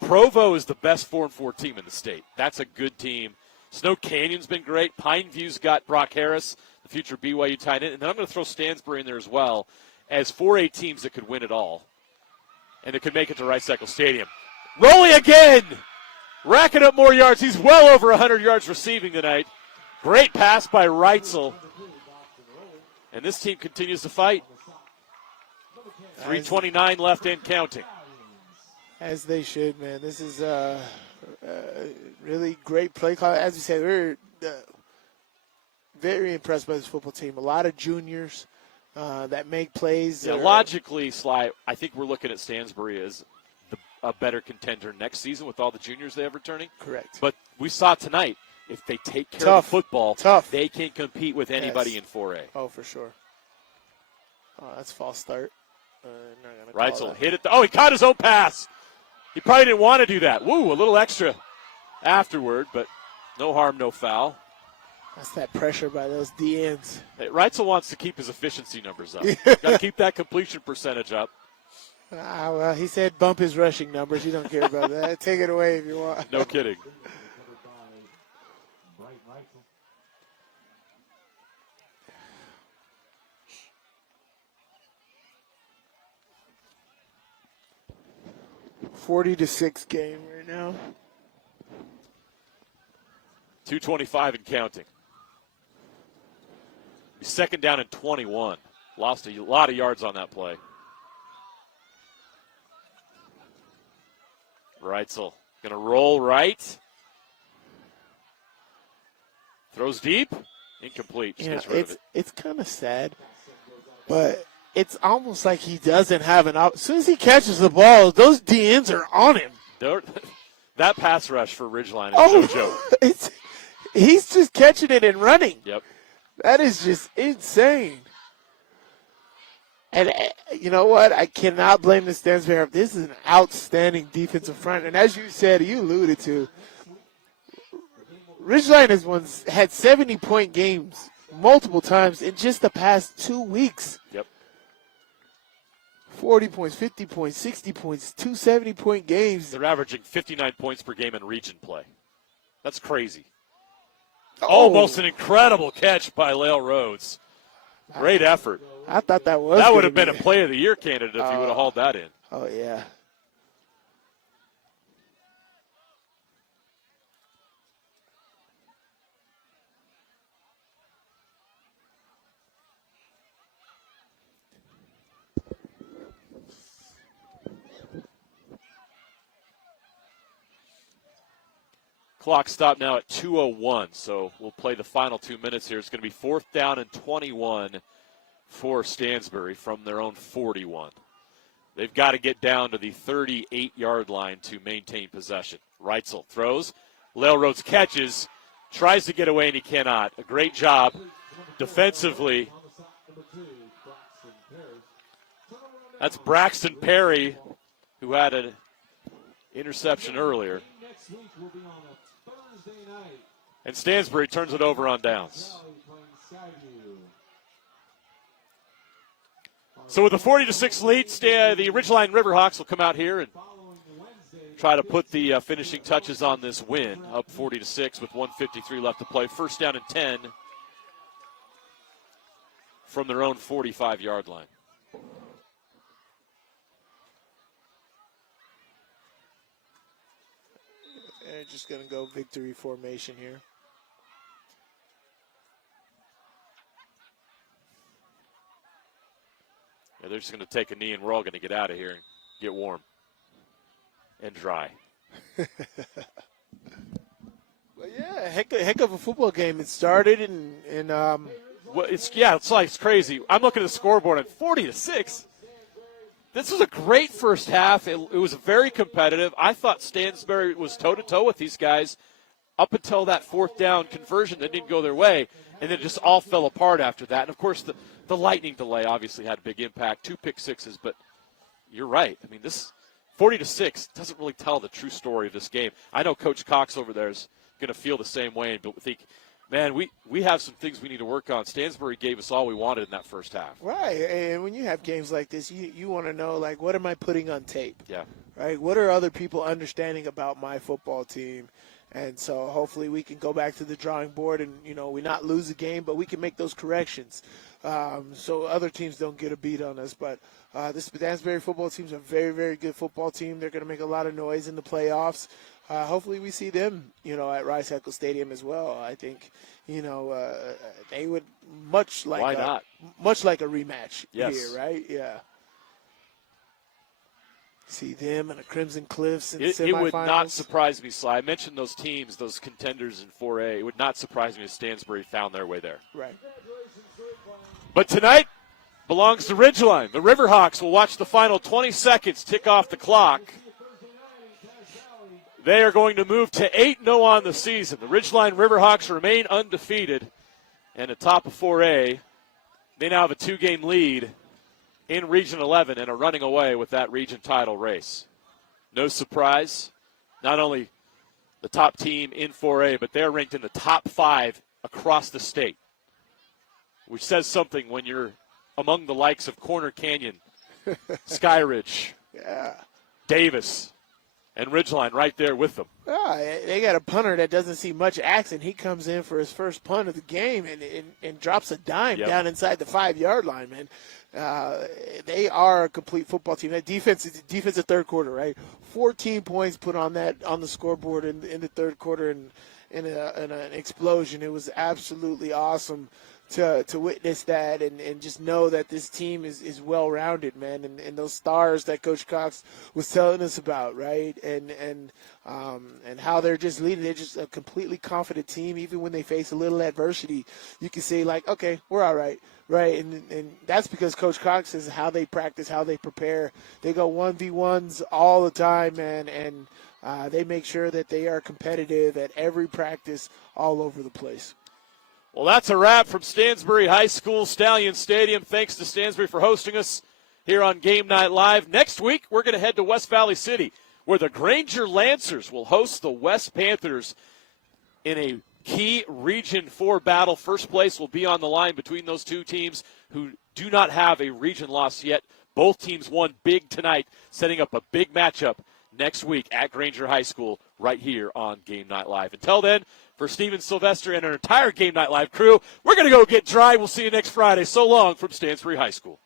Provo is the best 4-4 team in the state. That's a good team. Snow Canyon's been great. Pine View's got Brock Harris, the future BYU tight end. And then I'm going to throw Stansbury in there as well as 4A teams that could win it all and that could make it to Rice Eccles Stadium. Rolling again! Racking up more yards. He's well over 100 yards receiving tonight. Great pass by Reitzel. And this team continues to fight. 3:29 left and counting. As they should, man. This is really great play call. As you said, we're very impressed by this football team. A lot of juniors that make plays. Yeah, logically, Sly, I think we're looking at Stansbury as a better contender next season with all the juniors they have returning. Correct. But we saw tonight, if they take care of the football, they can compete with anybody in 4A. Oh, for sure. Oh, that's a false start. Reitzel hit it. He caught his own pass. He probably didn't want to do that. Woo, a little extra afterward, but no harm, no foul. That's that pressure by those DNs. Hey, Reitzel wants to keep his efficiency numbers up. Got to keep that completion percentage up. Well, he said bump his rushing numbers. You don't care about that. Take it away if you want. No kidding. $40-6 game right now. 2:25 and counting. Second down and 21. Lost a lot of yards on that play. Reitzel going to roll right. Throws deep. Incomplete. It's kind of sad, but it's almost like he doesn't have an as soon as he catches the ball, those DNs are on him. That pass rush for Ridgeline is no joke. He's just catching it and running. Yep. That is just insane. And you know what? I cannot blame the Stansbury. This is an outstanding defensive front. And as you said, you alluded to, Ridgeline has had 70-point games multiple times in just the past 2 weeks. Yep. 40 points, 50 points, 60 points, 270-point games. They're averaging 59 points per game in region play. That's crazy. Almost an incredible catch by Lael Rhodes. Great effort. I thought that was. That would have been a play of the year candidate if he would have hauled that in. Oh, yeah. Clock stopped now at 2:01, so we'll play the final 2 minutes here. It's going to be 4th down and 21 for Stansbury from their own 41. They've got to get down to the 38-yard line to maintain possession. Reitzel throws. Lael Rhodes catches, tries to get away, and he cannot. A great job defensively. That's Braxton Perry, who had an interception earlier. And Stansbury turns it over on downs. So with a 40-6 lead, the Ridgeline Riverhawks will come out here and try to put the finishing touches on this win. Up 40-6 with 1:53 left to play. First down and 10 from their own 45-yard line. They're just going to go victory formation here. Yeah, they're just going to take a knee, and we're all going to get out of here and get warm and dry. But yeah, heck of a football game. It started and well, it's crazy. I'm looking at the scoreboard at 40-6. This was a great first half. It was very competitive. I thought Stansbury was toe-to-toe with these guys up until that fourth down conversion that didn't go their way, and then it just all fell apart after that. And, of course, the lightning delay obviously had a big impact, 2 pick sixes, but you're right. I mean, this 40-6 doesn't really tell the true story of this game. I know Coach Cox over there is going to feel the same way, but think, man, we have some things we need to work on. Stansbury gave us all we wanted in that first half. Right, and when you have games like this, you want to know, like, what am I putting on tape? Yeah. Right, what are other people understanding about my football team? And so hopefully we can go back to the drawing board and, we not lose the game, but we can make those corrections so other teams don't get a beat on us. But this Stansbury football team is a very, very good football team. They're going to make a lot of noise in the playoffs. Hopefully we see them, at Rice-Eccles Stadium as well. I think, they would much like Why not? Much like a rematch yes. here, right? Yeah. See them and the Crimson Cliffs in It semifinals. would not surprise me, Sly. I mentioned those teams, those contenders in 4A. It would not surprise me if Stansbury found their way there. Right. But tonight belongs to Ridgeline. The Riverhawks will watch the final 20 seconds tick off the clock. They are going to move to 8-0 on the season. The Ridgeline Riverhawks remain undefeated and atop of 4A. They now have a 2-game lead in Region 11 and are running away with that region title race. No surprise, not only the top team in 4A, but they're ranked in the top 5 across the state, which says something when you're among the likes of Corner Canyon, Skyridge, Davis, and Ridgeline right there with them. They got a punter that doesn't see much action. He comes in for his first punt of the game and drops a dime down inside the 5-yard line, man. They are a complete football team. That defense is defensive third quarter, right? 14 points put on the scoreboard in the third quarter in an explosion. It was absolutely awesome to witness that and just know that this team is well-rounded, man, and those stars that Coach Cox was telling us about, right, and how they're just leading. They're just a completely confident team. Even when they face a little adversity, you can say, like, okay, we're all right, right, and that's because Coach Cox is how they practice, how they prepare. They go 1v1s all the time, man, and they make sure that they are competitive at every practice all over the place. Well, that's a wrap from Stansbury High School Stallions Stadium. Thanks to Stansbury for hosting us here on Game Night Live. Next week, we're going to head to West Valley City, where the Granger Lancers will host the West Panthers in a key Region 4 battle. First place will be on the line between those two teams who do not have a region loss yet. Both teams won big tonight, setting up a big matchup next week at Granger High School right here on Game Night Live. Until then, for Steven Sylvester and our entire Game Night Live crew, we're going to go get dry. We'll see you next Friday. So long from Stansbury High School.